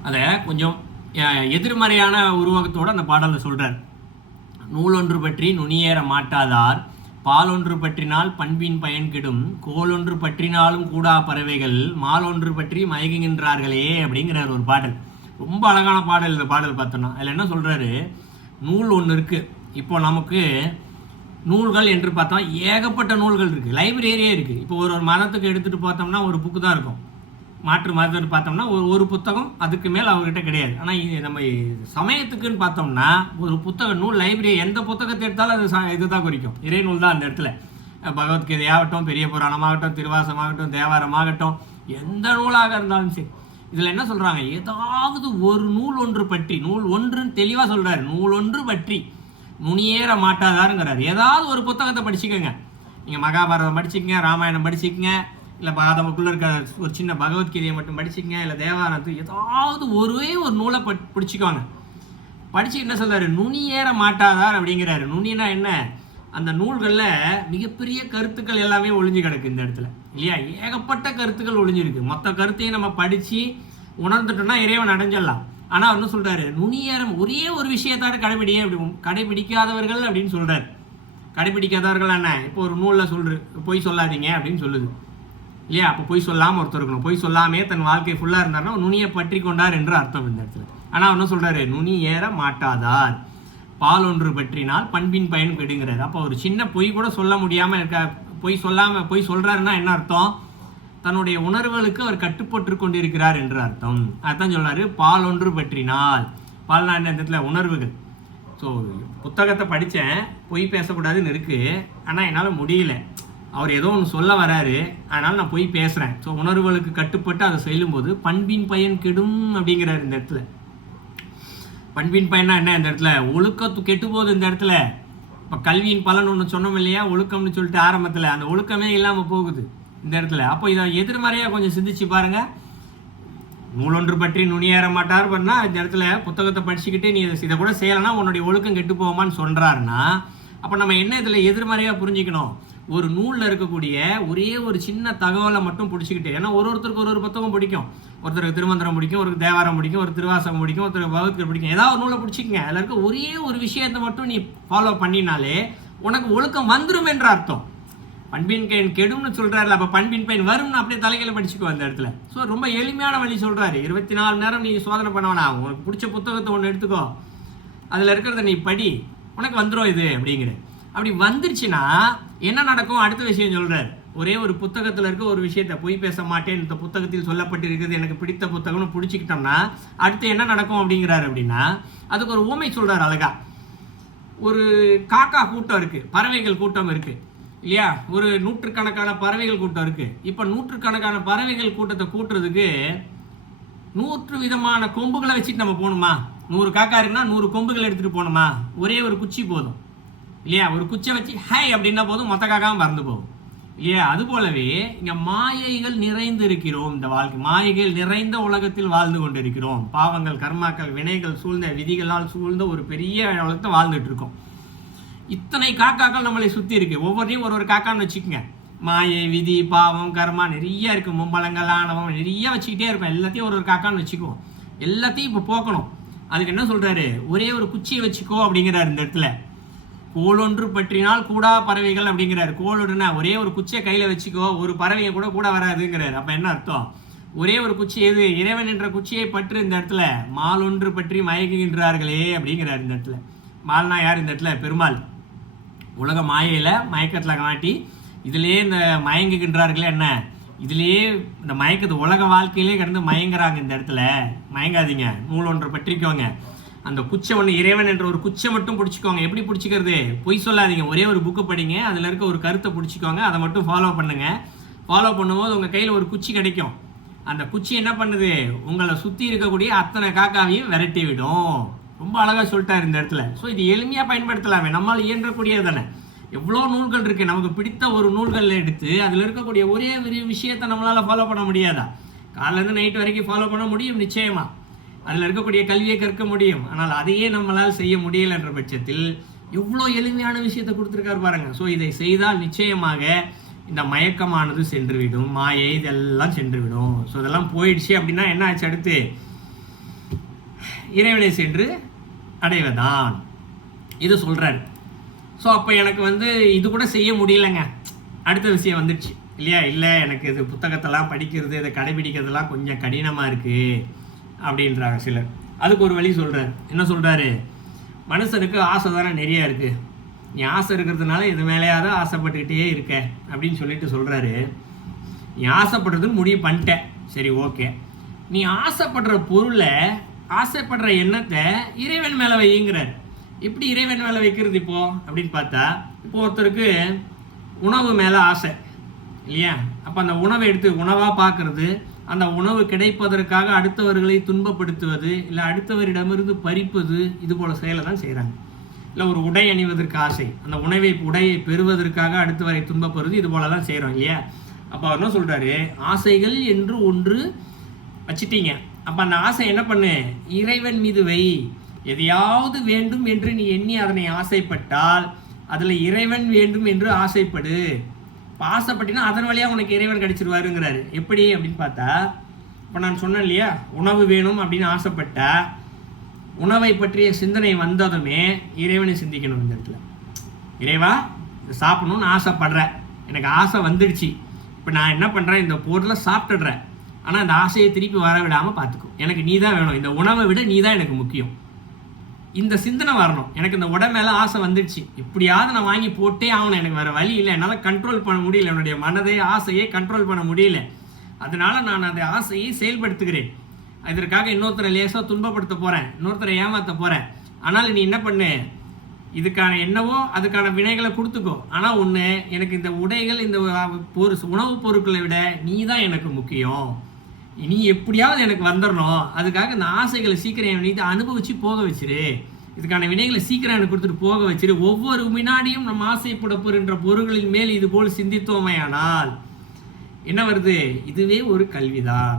அதை கொஞ்சம் எதிர்மறையான உருவகத்தோடு அந்த பாடலை சொல்கிறார். நூலொன்று பற்றி நுனியேற மாட்டாதார், பாலொன்று பற்றினால் பண்பின் பயன் கெடும், கோலொன்று பற்றினாலும் கூடா பறவைகள் மாலொன்று பற்றி மயங்குகின்றார்களே அப்படிங்கிறார் ஒரு பாடல். ரொம்ப அழகான பாடல் இந்த பாடல் பார்த்தோன்னா. அதில் என்ன சொல்கிறாரு, நூல் ஒன்று இருக்குது. இப்போ நமக்கு நூல்கள் என்று பார்த்தோம் ஏகப்பட்ட நூல்கள் இருக்குது, லைப்ரரியே இருக்குது. இப்போ ஒரு மதத்துக்கு எடுத்துகிட்டு பார்த்தோம்னா ஒரு புக்கு தான் இருக்கும், மாற்று மதத்துக்கு பார்த்தோம்னா ஒரு புத்தகம் அதுக்கு மேலே அவர்கிட்ட கிடையாது. ஆனால் இது நம்ம சமயத்துக்குன்னு பார்த்தோம்னா ஒரு புத்தக நூல் லைப்ரரி, எந்த புத்தகத்தை எடுத்தாலும் அது இதுதான் குறிக்கும், இறை நூல் தான் அந்த இடத்துல. பகவத்கீதையாகட்டும், பெரிய புராணமாகட்டும், திருவாசமாகட்டும், தேவாரமாகட்டும், எந்த நூலாக இருந்தாலும் சரி. இதில் என்ன சொல்கிறாங்க, ஏதாவது ஒரு நூல் ஒன்று பற்றி, நூல் ஒன்றுன்னு தெளிவாக சொல்கிறார், நூல் ஒன்று பற்றி நுனியேற மாட்டாதாருங்கிறார். ஏதாவது ஒரு புத்தகத்தை படிச்சுக்கோங்க, நீங்கள் மகாபாரதம் படிச்சுக்கங்க, ராமாயணம் படிச்சுக்கங்க, இல்லை நமக்குள்ளே இருக்க ஒரு சின்ன பகவத்கீதையை மட்டும் படிச்சுக்கங்க, இல்லை தேவாரத்து ஏதாவது ஒரே ஒரு நூலை பிடிச்சிக்கோங்க. படித்து என்ன சொல்கிறாரு, நுனியேற மாட்டாதார் அப்படிங்கிறாரு. நுனினா என்ன, அந்த நூல்களில் மிகப்பெரிய கருத்துக்கள் எல்லாமே ஒளிஞ்சு கிடக்கு இந்த இடத்துல இல்லையா. ஏகப்பட்ட கருத்துக்கள் ஒளிஞ்சிருக்கு. மொத்த கருத்தையும் நம்ம படித்து உணர்ந்துட்டோம்னா இறைவன் அடைஞ்சிடலாம். ஆனால் அவர் என்ன சொல்கிறாரு, நுனியேறம் ஒரே ஒரு விஷயத்தாடு கடைபிடிக்காதவர்கள் அப்படின்னு சொல்கிறார். கடைபிடிக்காதவர்கள் என்ன, இப்போ ஒரு நூலில் பொய் சொல்லாதீங்க அப்படின்னு சொல்லுது இல்லையா. அப்போ பொய் சொல்லாமல் ஒருத்தர் இருக்கணும், பொய் சொல்லாமே தன் வாழ்க்கை ஃபுல்லாக இருந்தார்னா நுனியை பற்றி கொண்டார் என்று அர்த்தம் இந்த இடத்துல. ஆனால் என்ன சொல்கிறாரு, நுனி ஏற மாட்டாதார், பால் ஒன்று பற்றினால் பண்பின் பயன் கெடுங்கிறார். அப்போ ஒரு சின்ன பொய் கூட சொல்ல முடியாமல் இருக்க, பொய் சொல்கிறாருன்னா என்ன அர்த்தம், தன்னுடைய உணர்வுகளுக்கு அவர் கட்டுப்பட்டு கொண்டிருக்கிறார் என்று அர்த்தம். அதுதான் சொல்கிறாரு, பால் ஒன்று பற்றினால். பால்னா என்ன இந்த இடத்துல, உணர்வுகள். ஸோ புத்தகத்தை படித்தேன், பொய் பேசக்கூடாதுன்னு இருக்குது, ஆனால் என்னால் முடியல, அவர் ஏதோ ஒன்று சொல்ல வராரு, அதனால் நான் போய் பேசுகிறேன். ஸோ உணர்வுகளுக்கு கட்டுப்பட்டு அதை செல்லும்போது பண்பின் பயன் கெடும் அப்படிங்கிறார் இந்த இடத்துல. பண்பின் பயனா என்ன இந்த இடத்துல, ஒழுக்கத்து கெட்டு போகுது இந்த இடத்துல. இப்போ கல்வியின் பலன் ஒன்று சொன்னோம் இல்லையா, ஒழுக்கம்னு சொல்லிட்டு ஆரம்பத்தில், அந்த ஒழுக்கமே இல்லாமல் போகுது இந்த இடத்துல. அப்போ இதை எதிர்மறையாக கொஞ்சம் சிந்திச்சு பாருங்கள். நூலொன்று பற்றி நுனியேற மாட்டார் பண்ணால் இந்த இடத்துல புத்தகத்தை படிச்சுக்கிட்டே நீ இதை கூட செய்யலைன்னா உன்னுடைய ஒழுக்கம் கெட்டு போகுமான்னு சொல்கிறாருன்னா, அப்போ நம்ம என்ன இதில் எதிர்மறையாக புரிஞ்சுக்கணும், ஒரு நூலில் இருக்கக்கூடிய ஒரே ஒரு சின்ன தகவலை மட்டும் பிடிச்சிக்கிட்டு, ஏன்னா ஒருத்தருக்கு ஒரு புத்தகம் பிடிக்கும், ஒருத்தருக்கு திருமந்திரம் பிடிக்கும், ஒருத்தருக்கு தேவாரம் பிடிக்கும், ஒரு திருவாசகம் பிடிக்கும், ஒருத்தருக்கு பகவத்கீதை பிடிக்கும், ஏதாவது ஒரு நூலை பிடிச்சிக்கங்க. அதில் இருக்க ஒரே ஒரு விஷயத்தை மட்டும் நீ ஃபாலோ பண்ணினாலே உனக்கு ஒழுக்கம் வந்துடும் என்ற அர்த்தம். பண்பின் பயன் கெடும்னு சொல்கிறாருல, அப்போ பண்பின் பயன் வரும்னு அப்படியே தலைகளை படிச்சுக்கோ அந்த இடத்துல. ஸோ ரொம்ப எளிமையான வழி சொல்கிறாரு. 24 மணி நேரம் நீ சோதனை பண்ண வேணாம், உனக்கு பிடிச்ச புத்தகத்தை ஒன்று எடுத்துக்கோ, அதில் இருக்கிறத நீ படி, உனக்கு வந்துடும் இது அப்படிங்கிற. அப்படி வந்துருச்சுன்னா என்ன நடக்கும் அடுத்த விஷயம் சொல்றார். ஒரே ஒரு புத்தகத்தில் இருக்க ஒரு விஷயத்தை பொய் பேச மாட்டேன், இந்த புத்தகத்தில் சொல்லப்பட்டிருக்கிறது எனக்கு பிடித்த புத்தகம்னு பிடிச்சிக்கிட்டோம்னா அடுத்து என்ன நடக்கும் அப்படிங்கிறாரு. அப்படின்னா அதுக்கு ஒரு ஊமை சொல்றாரு அழகா. ஒரு காக்கா கூட்டம் இருக்கு, பறவைகள் கூட்டம் இருக்கு இல்லையா? ஒரு நூற்றுக்கணக்கான பறவைகள் கூட்டம் இருக்கு. இப்போ நூற்றுக்கணக்கான பறவைகள் கூட்டத்தை கூட்டுறதுக்கு 100 விதமான கொம்புகளை வச்சுட்டு நம்ம போகணுமா? 100 காக்கா இருக்குன்னா 100 கொம்புகள் எடுத்துட்டு போகணுமா? ஒரே ஒரு குச்சி போதும் இல்லையா? ஒரு குச்சை வச்சு ஹை அப்படின்னா போதும், மொத்த காக்காவும் மறந்து போகும் இல்லையா? அது போலவே இங்க மாயைகள் நிறைந்து இருக்கிறோம். இந்த வாழ்க்கை மாயைகள் நிறைந்த உலகத்தில் வாழ்ந்து கொண்டிருக்கிறோம். பாவங்கள், கர்மாக்கள், வினைகள் சூழ்ந்த, விதிகளால் சூழ்ந்த ஒரு பெரிய உலகத்தை வாழ்ந்துட்டு இருக்கோம். இத்தனை காக்காக்கள் நம்மளை சுத்தி இருக்கு. ஒவ்வொன்றையும் ஒரு காக்கான்னு வச்சுக்கோங்க. மாயை, விதி, பாவம், கர்மா நிறைய இருக்கு. மும்பலங்கள், ஆணவம் நிறைய வச்சுக்கிட்டே இருக்கும். எல்லாத்தையும் ஒரு காக்கான்னு வச்சுக்குவோம். எல்லாத்தையும் இப்போ போக்கணும். அதுக்கு என்ன சொல்றாரு? ஒரே ஒரு குச்சியை வச்சுக்கோ அப்படிங்கிறாரு இந்த இடத்துல. கோளொன்று பற்றினால் கூடா பறவைகள் அப்படிங்கிறாரு. கோளொன்றுனா ஒரே ஒரு குச்சியை கையில வச்சுக்கோ, ஒரு பறவைங்க கூட வராதுங்கிறாரு. அப்ப என்ன அர்த்தம்? ஒரே ஒரு குச்சி எது? இறைவன் என்ற குச்சியை பற்று. இந்த இடத்துல மாலொன்று பற்றி மயக்குகின்றார்களே அப்படிங்கிறாரு இந்த இடத்துல. மால்னா யார் இந்த இடத்துல? பெருமாள். உலக மாயையில மயக்கத்துல காட்டி இதுலயே இந்த மயங்குகின்றார்களே என்ன? இதுலயே இந்த மயக்கத்து உலக வாழ்க்கையிலே கிடந்து மயங்குறாங்க. இந்த இடத்துல மயங்காதீங்க, நூல் ஒன்றை பற்றிக்கோங்க. அந்த குச்சை ஒன்று, இறைவன் என்ற ஒரு குச்சை மட்டும் பிடிச்சிக்கோங்க. எப்படி பிடிச்சிக்கிறது? பொய் சொல்லாதீங்க. ஒரே ஒரு புக்கு படிங்க, அதில் இருக்க ஒரு கருத்தை பிடிச்சிக்கோங்க, அதை மட்டும் ஃபாலோ பண்ணுங்க. ஃபாலோ பண்ணும்போது உங்கள் கையில் ஒரு குச்சி கிடைக்கும். அந்த குச்சி என்ன பண்ணுது? உங்களை சுற்றி இருக்கக்கூடிய அத்தனை காக்காவையும் விரட்டி விடும். ரொம்ப அழகாக சொல்லிட்டாரு இந்த இடத்துல. ஸோ இது எளிமையாக பயன்படுத்தலாமே, நம்மளால் இயன்றக்கூடியது தானே. எவ்வளோ நூல்கள் இருக்குது, நமக்கு பிடித்த ஒரு நூல்கள் எடுத்து அதில் இருக்கக்கூடிய ஒரே ஒரு விஷயத்தை நம்மளால் ஃபாலோ பண்ண முடியாதா? காலையிலேருந்து நைட் வரைக்கும் ஃபாலோ பண்ண முடியும் நிச்சயமாக. அதில் இருக்கக்கூடிய கல்வியை கற்க முடியும். ஆனால் அதையே நம்மளால் செய்ய முடியல என்ற பட்சத்தில் எவ்வளோ எளிமையான விஷயத்தை கொடுத்துருக்காரு பாருங்க. ஸோ இதை செய்தால் நிச்சயமாக இந்த மயக்கமானது சென்றுவிடும், மாயை இதெல்லாம் சென்றுவிடும். ஸோ இதெல்லாம் போயிடுச்சு அப்படின்னா என்ன ஆச்சு? அடுத்து இறைவனை சென்று அடைவதான் இது சொல்றாரு. ஸோ அப்போ எனக்கு இது கூட செய்ய முடியலைங்க. அடுத்த விஷயம் வந்துடுச்சு இல்லையா? இல்லை எனக்கு இது புத்தகத்தெல்லாம் படிக்கிறது, இதை கடைபிடிக்கிறதுலாம் கொஞ்சம் கடினமாக இருக்குது அப்படின்றாங்க சிலர். அதுக்கு ஒரு வழி சொல்கிறார். என்ன சொல்கிறாரு? மனுஷனுக்கு ஆசை தானே நிறையா இருக்குது. நீ ஆசை இருக்கிறதுனால இது மேலேயாவது ஆசைப்பட்டுக்கிட்டே இருக்க அப்படின்னு சொல்லிட்டு சொல்கிறாரு. நீ ஆசைப்படுறதுன்னு முடிவு பண்ணிட்ட, சரி ஓகே. நீ ஆசைப்படுற பொருளை, ஆசைப்படுற எண்ணத்தை இறைவன் மேலே வைங்கிறார். எப்படி இறைவன் மேலே வைக்கிறது இப்போ அப்படின்னு பார்த்தா, இப்போ ஒருத்தருக்கு உணவு மேலே ஆசை இல்லையா? அப்போ அந்த உணவை எடுத்து உணவாக பார்க்கறது, அந்த உணவு கிடைப்பதற்காக அடுத்தவர்களை துன்பப்படுத்துவது, இல்லை அடுத்தவரிடமிருந்து பறிப்பது, இது போல செயலை தான் செய்கிறாங்க. இல்லை ஒரு உடை அணிவதற்கு ஆசை, அந்த உடையை பெறுவதற்காக அடுத்தவரை துன்பப்படுறது, இது போல தான் செய்கிறோம் இல்லையா? அப்போ அவர் என்ன சொல்கிறாரு? ஆசைகள் என்று ஒன்று வச்சிட்டீங்க. அப்போ அந்த ஆசை என்ன பண்ணு? இறைவன் மீது வை. எதையாவது வேண்டும் என்று நீ எண்ணி அதனை ஆசைப்பட்டால் அதில் இறைவன் வேண்டும் என்று ஆசைப்படு. இப்போ ஆசைப்பட்டினா அதன் வழியாக உனக்கு இறைவன் கிடைச்சிருவாருங்கிறாரு. எப்படி அப்படின்னு பார்த்தா, இப்போ நான் சொன்னேன் இல்லையா, உணவு வேணும் அப்படின்னு ஆசைப்பட்டா உணவை பற்றிய சிந்தனை வந்ததுமே இறைவனை சிந்திக்கணும். இந்த இடத்துல இறைவா இதை சாப்பிடணும்னு ஆசைப்படுறேன், எனக்கு ஆசை வந்துடுச்சு, இப்போ நான் என்ன பண்ணுறேன்? இந்த பொருளை சாப்பிட்டுடுறேன். ஆனால் அந்த ஆசையை திருப்பி வர விடாமல் பார்த்துக்கும். எனக்கு நீ தான் வேணும், இந்த உணவை விட நீ தான் எனக்கு முக்கியம். இந்த சிந்தனை வரணும். எனக்கு இந்த உடம்பு மேலே ஆசை வந்துடுச்சு, இப்படியாவது நான் வாங்கி போட்டே ஆகணும், எனக்கு வேறு வழி இல்லை, என்னால் கண்ட்ரோல் பண்ண முடியல, என்னுடைய மனதை ஆசையை கண்ட்ரோல் பண்ண முடியல, அதனால நான் அந்த ஆசையை செயல்படுத்துகிறேன். இதற்காக இன்னொருத்தரை லேசாக துன்பப்படுத்த போகிறேன், இன்னொருத்தரை ஏமாற்ற போகிறேன். ஆனால் நீ என்ன பண்ணு? இதுக்கான என்னவோ அதுக்கான வினைகளை கொடுத்துக்கோ. ஆனால் ஒன்று, எனக்கு இந்த உடைகள், இந்த உணவுப் பொருட்களை விட நீ தான் எனக்கு முக்கியம். நீ எப்படியாவது எனக்கு வந்துடணும், அதுக்காக இந்த ஆசைகளை சீக்கிரம் என் நீ அனுபவிச்சு போக வச்சிரு, இதுக்கான வினைகளை சீக்கிரம் எனக்கு கொடுத்துட்டு போக வச்சிரு. ஒவ்வொரு வினாடியும் நம்ம ஆசைப்பட போகின்ற பொருட்களின் மேல் இது போல் சிந்தித்தோமையானால் என்ன வருது? இதுவே ஒரு கல்விதான்.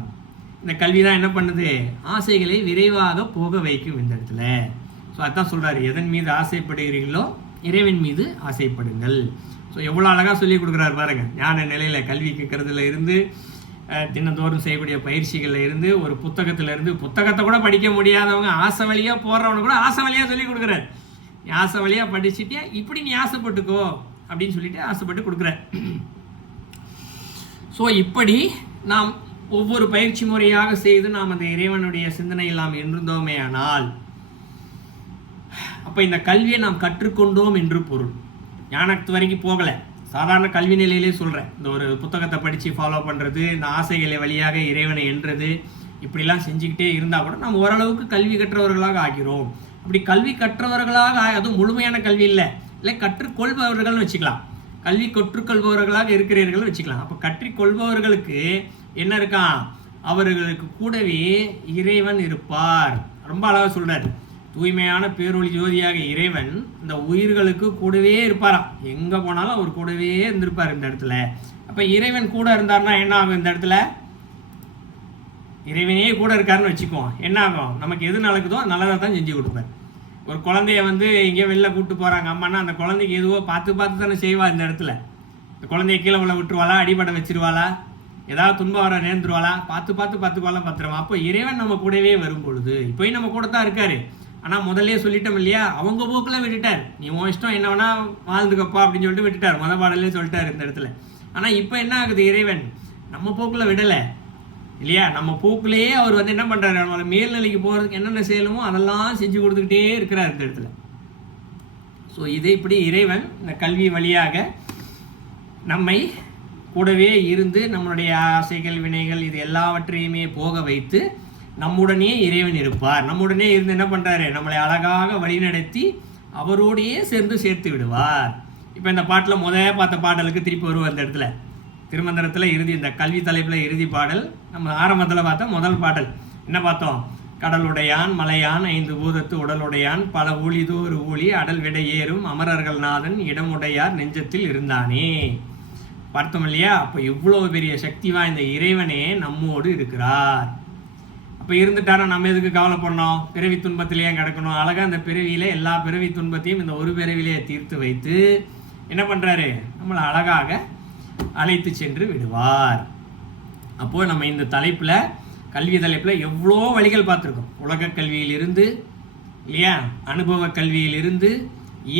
இந்த கல்வி தான் என்ன பண்ணுது? ஆசைகளை விரைவாக போக வைக்கும் இந்த இடத்துல. ஸோ அதான் சொல்கிறாரு, எதன் மீது ஆசைப்படுகிறீர்களோ இறைவன் மீது ஆசைப்படுங்கள். ஸோ எவ்வளோ அழகாக சொல்லி கொடுக்குறாரு பாருங்க. ஞான நிலையில் கல்வி கேட்கறதுல இருந்து, தினந்தோறும் செய்யக்கூடிய பயிற்சிகளில் இருந்து, ஒரு புத்தகத்திலேருந்து, புத்தகத்தை கூட படிக்க முடியாதவங்க ஆசை வழியாக போடுறவங்க கூட ஆசை வழியாக சொல்லி கொடுக்குறாரு. நீ ஆசை வழியாக படிச்சுட்டே இப்படி நீ ஆசைப்பட்டுக்கோ அப்படின்னு சொல்லிட்டு ஆசைப்பட்டு கொடுக்குற. ஸோ இப்படி நாம் ஒவ்வொரு பயிற்சி முறையாக செய்து நாம் அந்த இறைவனுடைய சிந்தனையில் நாம் இருந்தோமே ஆனால், அப்போ இந்த கல்வியை நாம் கற்றுக்கொண்டோம் என்று பொருள். ஞானத்து வரைக்கும் போகலை, சாதாரண கல்வி நிலையிலே சொல்கிறேன். இந்த ஒரு புத்தகத்தை படித்து ஃபாலோ பண்ணுறது, இந்த ஆசைகளை வழியாக இறைவனை என்றது, இப்படிலாம் செஞ்சுக்கிட்டே இருந்தால் கூட நம்ம ஓரளவுக்கு கல்வி கற்றவர்களாக ஆகிறோம். அப்படி கல்வி கற்றவர்களாக அதுவும் முழுமையான கல்வி இல்லை கற்றுக்கொள்பவர்கள்னு வச்சுக்கலாம். கல்வி கற்றுக்கொள்பவர்களாக இருக்கிறீர்கள் வச்சுக்கலாம். அப்போ கற்றுக்கொள்பவர்களுக்கு என்ன இருக்கான்? அவர்களுக்கு கூடவே இறைவன் இருப்பார். ரொம்ப அழகாக சொல்கிறார். தூய்மையான பேரொளி ஜோதியாக இறைவன் இந்த உயிர்களுக்கு கூடவே இருப்பாராம். எங்கே போனாலும் அவர் கூடவே இருந்திருப்பார் இந்த இடத்துல. அப்போ இறைவன் கூட இருந்தார்னா என்ன ஆகும்? இந்த இடத்துல இறைவனே கூட இருக்காருன்னு வச்சுக்குவோம். என்ன ஆகும்? நமக்கு எது நடக்குதோ நல்லதாக தான் செஞ்சு கொடுப்பார். ஒரு குழந்தைய எங்கேயோ வெளில கூப்பிட்டு போகிறாங்க அம்மானா, அந்த குழந்தைக்கு எதுவோ பார்த்து தானே செய்வா. இந்த இடத்துல இந்த குழந்தைய கீழே உள்ள விட்டுருவாளா, அடிபட வச்சிருவாளா, ஏதாவது துன்பம் வர நேர்ந்துருவாளா, பார்த்துப்பாலாம் பார்த்துருவான். அப்போ இறைவன் நம்ம கூடவே வரும் பொழுது இப்போயும் நம்ம கூட தான் இருக்காரு. ஆனால் முதல்ல சொல்லிட்டோம் இல்லையா, அவங்க போக்கில் விட்டுட்டார். நீ உன் இஷ்டம் என்ன வேணா வாழ்ந்துக்கப்பா அப்படின்னு சொல்லிட்டு விட்டுட்டார். பாடலே சொல்லிட்டார் இந்த இடத்துல. ஆனால் இப்போ என்ன ஆகுது? இறைவன் நம்ம போக்கில் விடலை இல்லையா? நம்ம போக்குலேயே அவர் என்ன பண்ணுறாரு? நம்மளை மேல்நிலைக்கு போகிறதுக்கு என்னென்ன செய்யணுமோ அதெல்லாம் செஞ்சு கொடுத்துக்கிட்டே இருக்கிறார் இந்த இடத்துல. ஸோ இது இப்படி இறைவன் இந்த கல்வி வழியாக நம்மை கூடவே இருந்து நம்மளுடைய ஆசைகள் வினைகள் இது எல்லாவற்றையுமே போக வைத்து நம்முடனே இறைவன் இருப்பார். நம்முடனே இருந்து என்ன பண்ணுறாரு? நம்மளை அழகாக வழிநடத்தி அவரோடையே சேர்த்து விடுவார். இப்போ இந்த பாட்டில் பார்த்த பாடலுக்கு திருப்பி வருவார். இந்த இடத்துல திருமந்திரத்தில் இறுதி, இந்த கல்வி தலைப்பில் இறுதி பாடல். நம்ம ஆரம்பத்தில் பார்த்தா முதல் பாடல் என்ன பார்த்தோம்? கடலுடையான் மலையான் 5 பூதத்து உடலுடையான் பல ஊழிதோறு ஊழி அடல் விடை ஏறும் அமரர்கள் நாதன் இடமுடையார் நெஞ்சத்தில் இருந்தானே பார்த்தோம் இல்லையா? அப்போ இவ்வளோ பெரிய சக்தி வாய்ந்த இறைவனே நம்மோடு இருக்கிறார். அப்போ இருந்துட்டாரா நம்ம எதுக்கு கவலைப்படணும்? பிறவி துன்பத்திலேயே கிடக்கணும்? அழகாக அந்த பிறவியில் எல்லா பிறவி துன்பத்தையும் இந்த ஒரு பிறவிலேயே தீர்த்து வைத்து என்ன பண்ணுறாரு? நம்மளை அழகாக அழைத்து சென்று விடுவார். அப்போது நம்ம இந்த தலைப்பில் கல்வி தலைப்பில் எவ்வளோ வழிகள் பார்த்துருக்கோம். உலக கல்வியிலிருந்து இல்லையா, அனுபவ கல்வியிலிருந்து,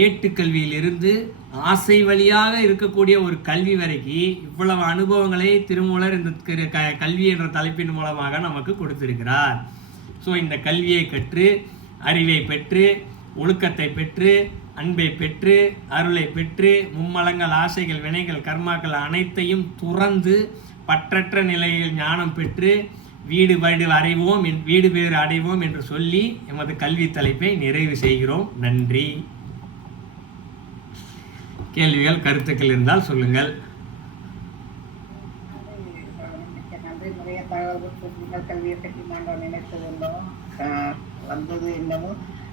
ஏட்டு கல்வியிலிருந்து, ஆசை வழியாக இருக்கக்கூடிய ஒரு கல்வி வரைக்கும் இவ்வளவு அனுபவங்களை திருமூலர் இந்த கல்வி என்ற தலைப்பின் மூலமாக நமக்கு கொடுத்திருக்கிறார். ஸோ இந்த கல்வியை கற்று அறிவை பெற்று ஒழுக்கத்தை பெற்று அன்பை பெற்று அருளை பெற்று மும்மலங்கள் ஆசைகள் வினைகள் கர்மாக்கள் அனைத்தையும் துறந்து பற்றற்ற நிலையில் ஞானம் பெற்று வீடு பேறு அடைவோம் என்று சொல்லி எமது கல்வி தலைப்பை நிறைவு செய்கிறோம். நன்றி. கேள்விகள் கருத்துக்கள் இருந்தால் சொல்லுங்கள். நன்றி. நிறைய தகவல்கள் கல்வியை பற்றி நாங்கள் நினைத்து கொண்டோம். வந்தது என்னமோ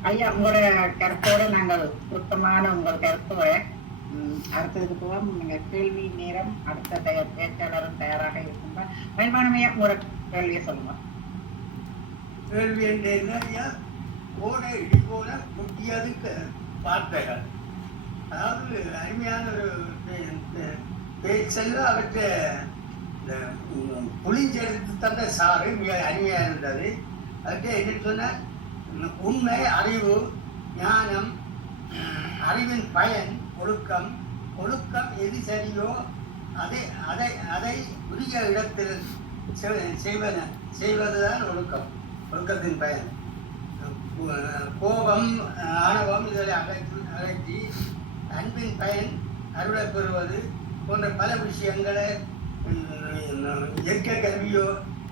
ஐயா உங்களோட கருத்தோட நாங்கள் சுத்தமான உங்கள் கருத்தோட அடுத்ததுக்கு போவோம். நீங்கள் கேள்வி நேரம் அடுத்த பேச்சாளரும் தயாராக இருக்கும்போது மயில்வானமையா உங்களோட கேள்வியை சொல்லுங்க. கேள்வி என்ன? போன இடி போல முக்கியதுக்கு வார்த்தைகள், அதாவது அருமையான ஒரு பேச்செல்லாம் அவற்றை இந்த புளிஞ்செடுத்து தந்த சாறு மிக அருமையாக இருந்தது. அவற்றை என்ன சொன்ன உண்மை, அறிவு, ஞானம், அறிவின் பயன், ஒழுக்கம். ஒழுக்கம் எது சரியோ அதை உரிய இடத்தில் செய்வதுதான் ஒழுக்கம். ஒழுக்கத்தின் பயன் கோபம், ஆணவம் இதை அகற்றி அன்பின் பயன் அருளை பெறுவது போன்ற பல விஷயங்களை இயற்கை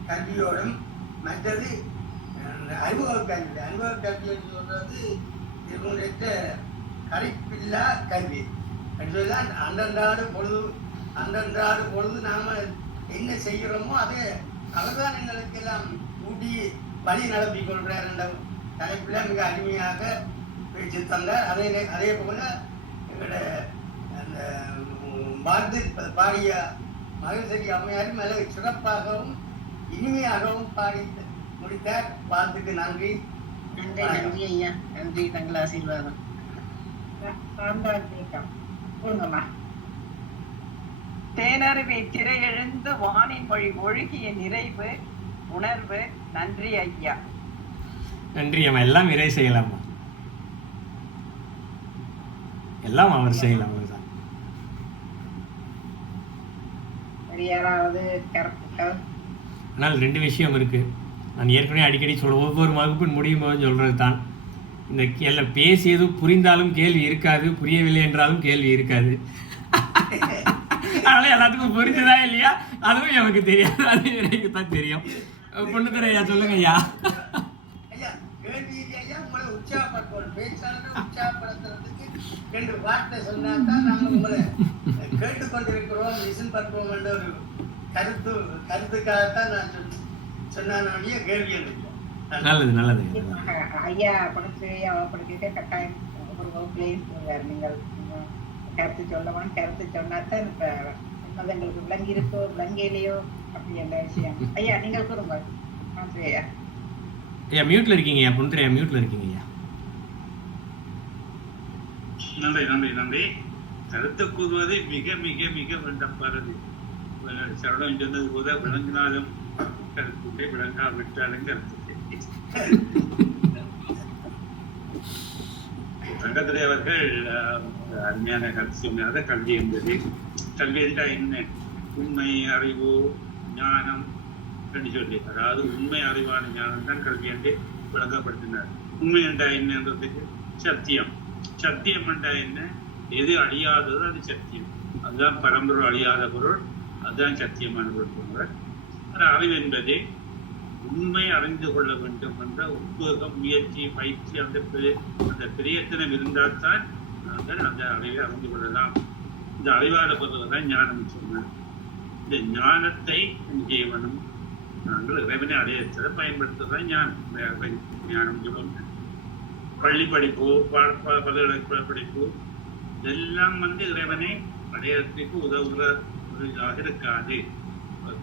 கல்வியோடும் மற்றது அனுபவ கல்வி சொல்றது இவங்களுடைய கழிப்பில்லா கல்வி. அதுதான் அன்றன்றாடு பொழுது நாம என்ன செய்கிறோமோ அதை அவர்தான் எங்களுக்கெல்லாம் ஊட்டி வழி நடத்தி கொள்கிறார் என்ற தலைப்பில் மிக அருமையாக பேச்சு தந்தார். அதே போல எங்களோட அந்த வாழ்த்து பாடிய மகிழ்ச்சி அம்மையாரும் மிக சிறப்பாகவும் இனிமையாகவும் பாடி முடித்தார். வாழ்த்துக்கு நன்றி. நன்றி ஐயா. நன்றி. தங்கள் ஆசீர்வாதம். தேனறிவை திரையெழுந்து வானின் மொழி ஒழுகிய நிறைவு உணர்வு. நன்றி ஐயா. நன்றி அம்மா. எல்லாம் இறை செய்யலாமா? எல்லாம் அவர் செய்யலாம். அவர்தான். யாராவது கருத்துக்கள்? ஆனால் 2 விஷயம் இருக்கு. நான் ஏற்கனவே அடிக்கடி ஒவ்வொரு வகுப்பின் முடியும் போது சொல்றது தான், இந்த பேசியது புரிந்தாலும் கேள்வி இருக்காது, புரியவில்லை என்றாலும் கேள்வி இருக்காது. அதனால எல்லாத்துக்கும் புரிஞ்சுதா இல்லையா அதுவும் எனக்கு தெரியாது, அது எனக்கு தான் தெரியும். பொண்ணுத்துறை ஐயா சொல்லுங்க ஐயா. ஐயா கேள்வி ஐயா உங்களை உற்சாகப்படுத்துவோம், பேச்சாளரை உற்சாகப்படுத்துறதுக்கு 2 வார்த்தை சொன்னா தான் நாங்கள் உங்களை கேட்டுக்கொண்டிருக்கிறோம், லிசன் பண்ணுவோம் என்ற ஒரு கருத்துக்காகத்தான் நான் சொன்னானே கேள்வி இல்லை. நல்லது நல்லது. ஐயா பணத்து ஐயா படிச்சுட்டு கட்டாயம் ஒரு வகுப்புலையும் சொல்வார், நீங்கள் கருத்து சொல்லவான், கருத்து சொன்னாதான் இப்ப எங்களுக்கு விளங்கி இருக்கோ விளங்கிலையோ அப்படி என்ற விஷயம். ஐயா நீங்கள் கூறுங்க. ஐயா ஐயா மியூட்ல இருக்கீங்க ஐயா, பொண்ணுத்துறை ஐயா மியூட்ல இருக்கீங்க ஐயா. நன்றி நன்றி நன்றி. கருத்து கூறுவது மிக மிக மிக வேண்டப்படுறது. சரணம் சொன்னது போல விளங்கினாலும் கருத்துக்கை, விளங்காவிட்டாலும் கருத்துக்கை. தங்கத்துறை அவர்கள் அருமையான கருத்து சொன்னாத கல்வி என்பது, கல்வி என்றால் என்ன? உண்மை, அறிவு, ஞானம் என்று சொல்லி, அதாவது உண்மை அறிவான ஞானம் தான் கல்வி என்று விளங்கப்படுத்தினார். உண்மை என்றா என்னன்றதுக்கு சத்தியம், சத்தியம் என்றா என்ன? எது அழியாததோ அது சத்தியம், அதுதான் பரம்பொருள், அழியாத பொருள், அதுதான் சத்தியமான பொருள். அறிவு என்பது உண்மை அறிந்து கொள்ள வேண்டும் என்ற உத்வேகம், முயற்சி, பயிற்சி, அந்த பிரியத்தனம் இருந்தால் தான் நாங்கள் அந்த அறிவை அறிந்து கொள்ளலாம். இந்த அறிவாத பொருள் தான் ஞானம் சொன்னார். இந்த ஞானத்தை ஜீவனும் நாங்கள் இறைவனை அடையத்தை பயன்படுத்துவதுதான் ஞானம். ஞானம் சொல்லுவோம். பள்ளி படிப்பு, பல்கலைக்கழக படிப்பு இதெல்லாம் இறைவனை அடையறதுக்கு உதவுகிறதாக இருக்காது.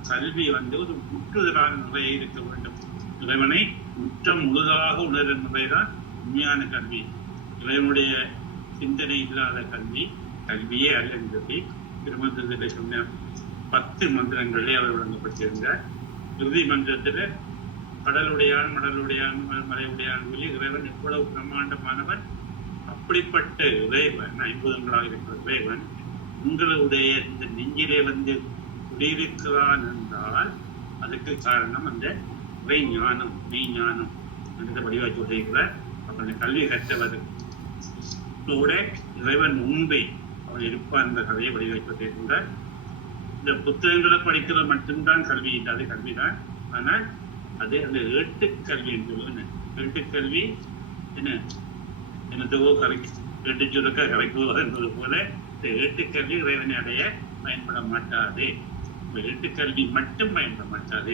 கல்வி ஒரு முற்றுதலான நிலையை இருக்க வேண்டும். இறைவனை முற்றம் முழுதாக உணரும் நிலைதான் உண்மையான கல்வி. இறைவனுடைய சிந்தனை இல்லாத கல்வி கல்வியே அல்ல என்பதை திருமந்திரத்தில் சொன்ன 10 மந்திரங்களே அவர் வழங்கப்பட்டிருந்தார். இறுதி மந்திரத்தில் கடலுடையான், மடலுடையான், மலையுடையான் சொல்லி இறைவன் எவ்வளவு பிரம்மாண்டமானவன், அப்படிப்பட்ட இறைவன் 50 இருக்கிற இறைவன் உங்களுடைய இந்த நெஞ்சிலே குடியிருக்கிறான் என்றால் அதுக்கு காரணம் அந்த இறை ஞானம், மெய் ஞானம் என்ற வடிவாக சொல்லியிருக்கிறார். அப்ப கல்வி கற்றவர் இறைவன் முன்பே அவன் இருப்பான் என்ற கதையை வடிவாக சொல்லியிருக்கிறார். இந்த புத்தகங்களை படிக்கிறது மட்டும்தான் கல்வி, அது கல்விதான். ஆனால் அது அந்த ஏட்டுக்கல்வி என்று சொல்லுவது. ஏட்டுக்கல்வி என்னதோ ஏட்டு சுருக்க கரைக்குவோ என்பது போல இந்த ஏட்டுக்கல்வி இறைவனை அடைய பயன்பட மாட்டாது. ஏட்டுக்கல்வி மட்டும் பயன்பட மாட்டாது.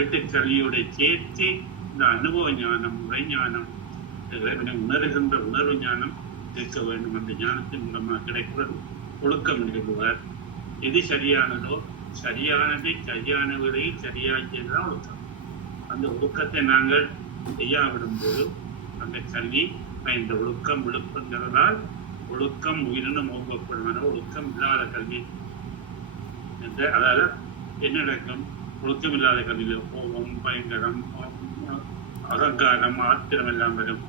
ஏட்டுக்கல்வியோட சேர்த்து இந்த அனுபவ ஞானம், உரை ஞானம், இறைவனை உணர்கின்ற உணர்வு ஞானம் இருக்க வேண்டும். அந்த ஞானத்தின் மூலமாக கிடைக்கிறது ஒழுக்கம் நிகழ்வார். எது சரியானதோ சரியானதை சரியான விடையில் சரியாக்கியதுதான் ஒழுக்கம். அந்த ஒழுக்கத்தை நாங்கள் செய்யாவிடும் போது அந்த கல்வி இந்த ஒழுக்கம் விழுப்புங்கிறதால் ஒழுக்கம் உயிரினும் ஓங்கப்படுமான ஒழுக்கம் இல்லாத கல்வி என்று. அதாவது என்ன நடக்கும்? ஒழுக்கம் இல்லாத கல்வியில் கோபம், பயங்கரம், அகங்காரம், ஆத்திரம் எல்லாம் வரும்.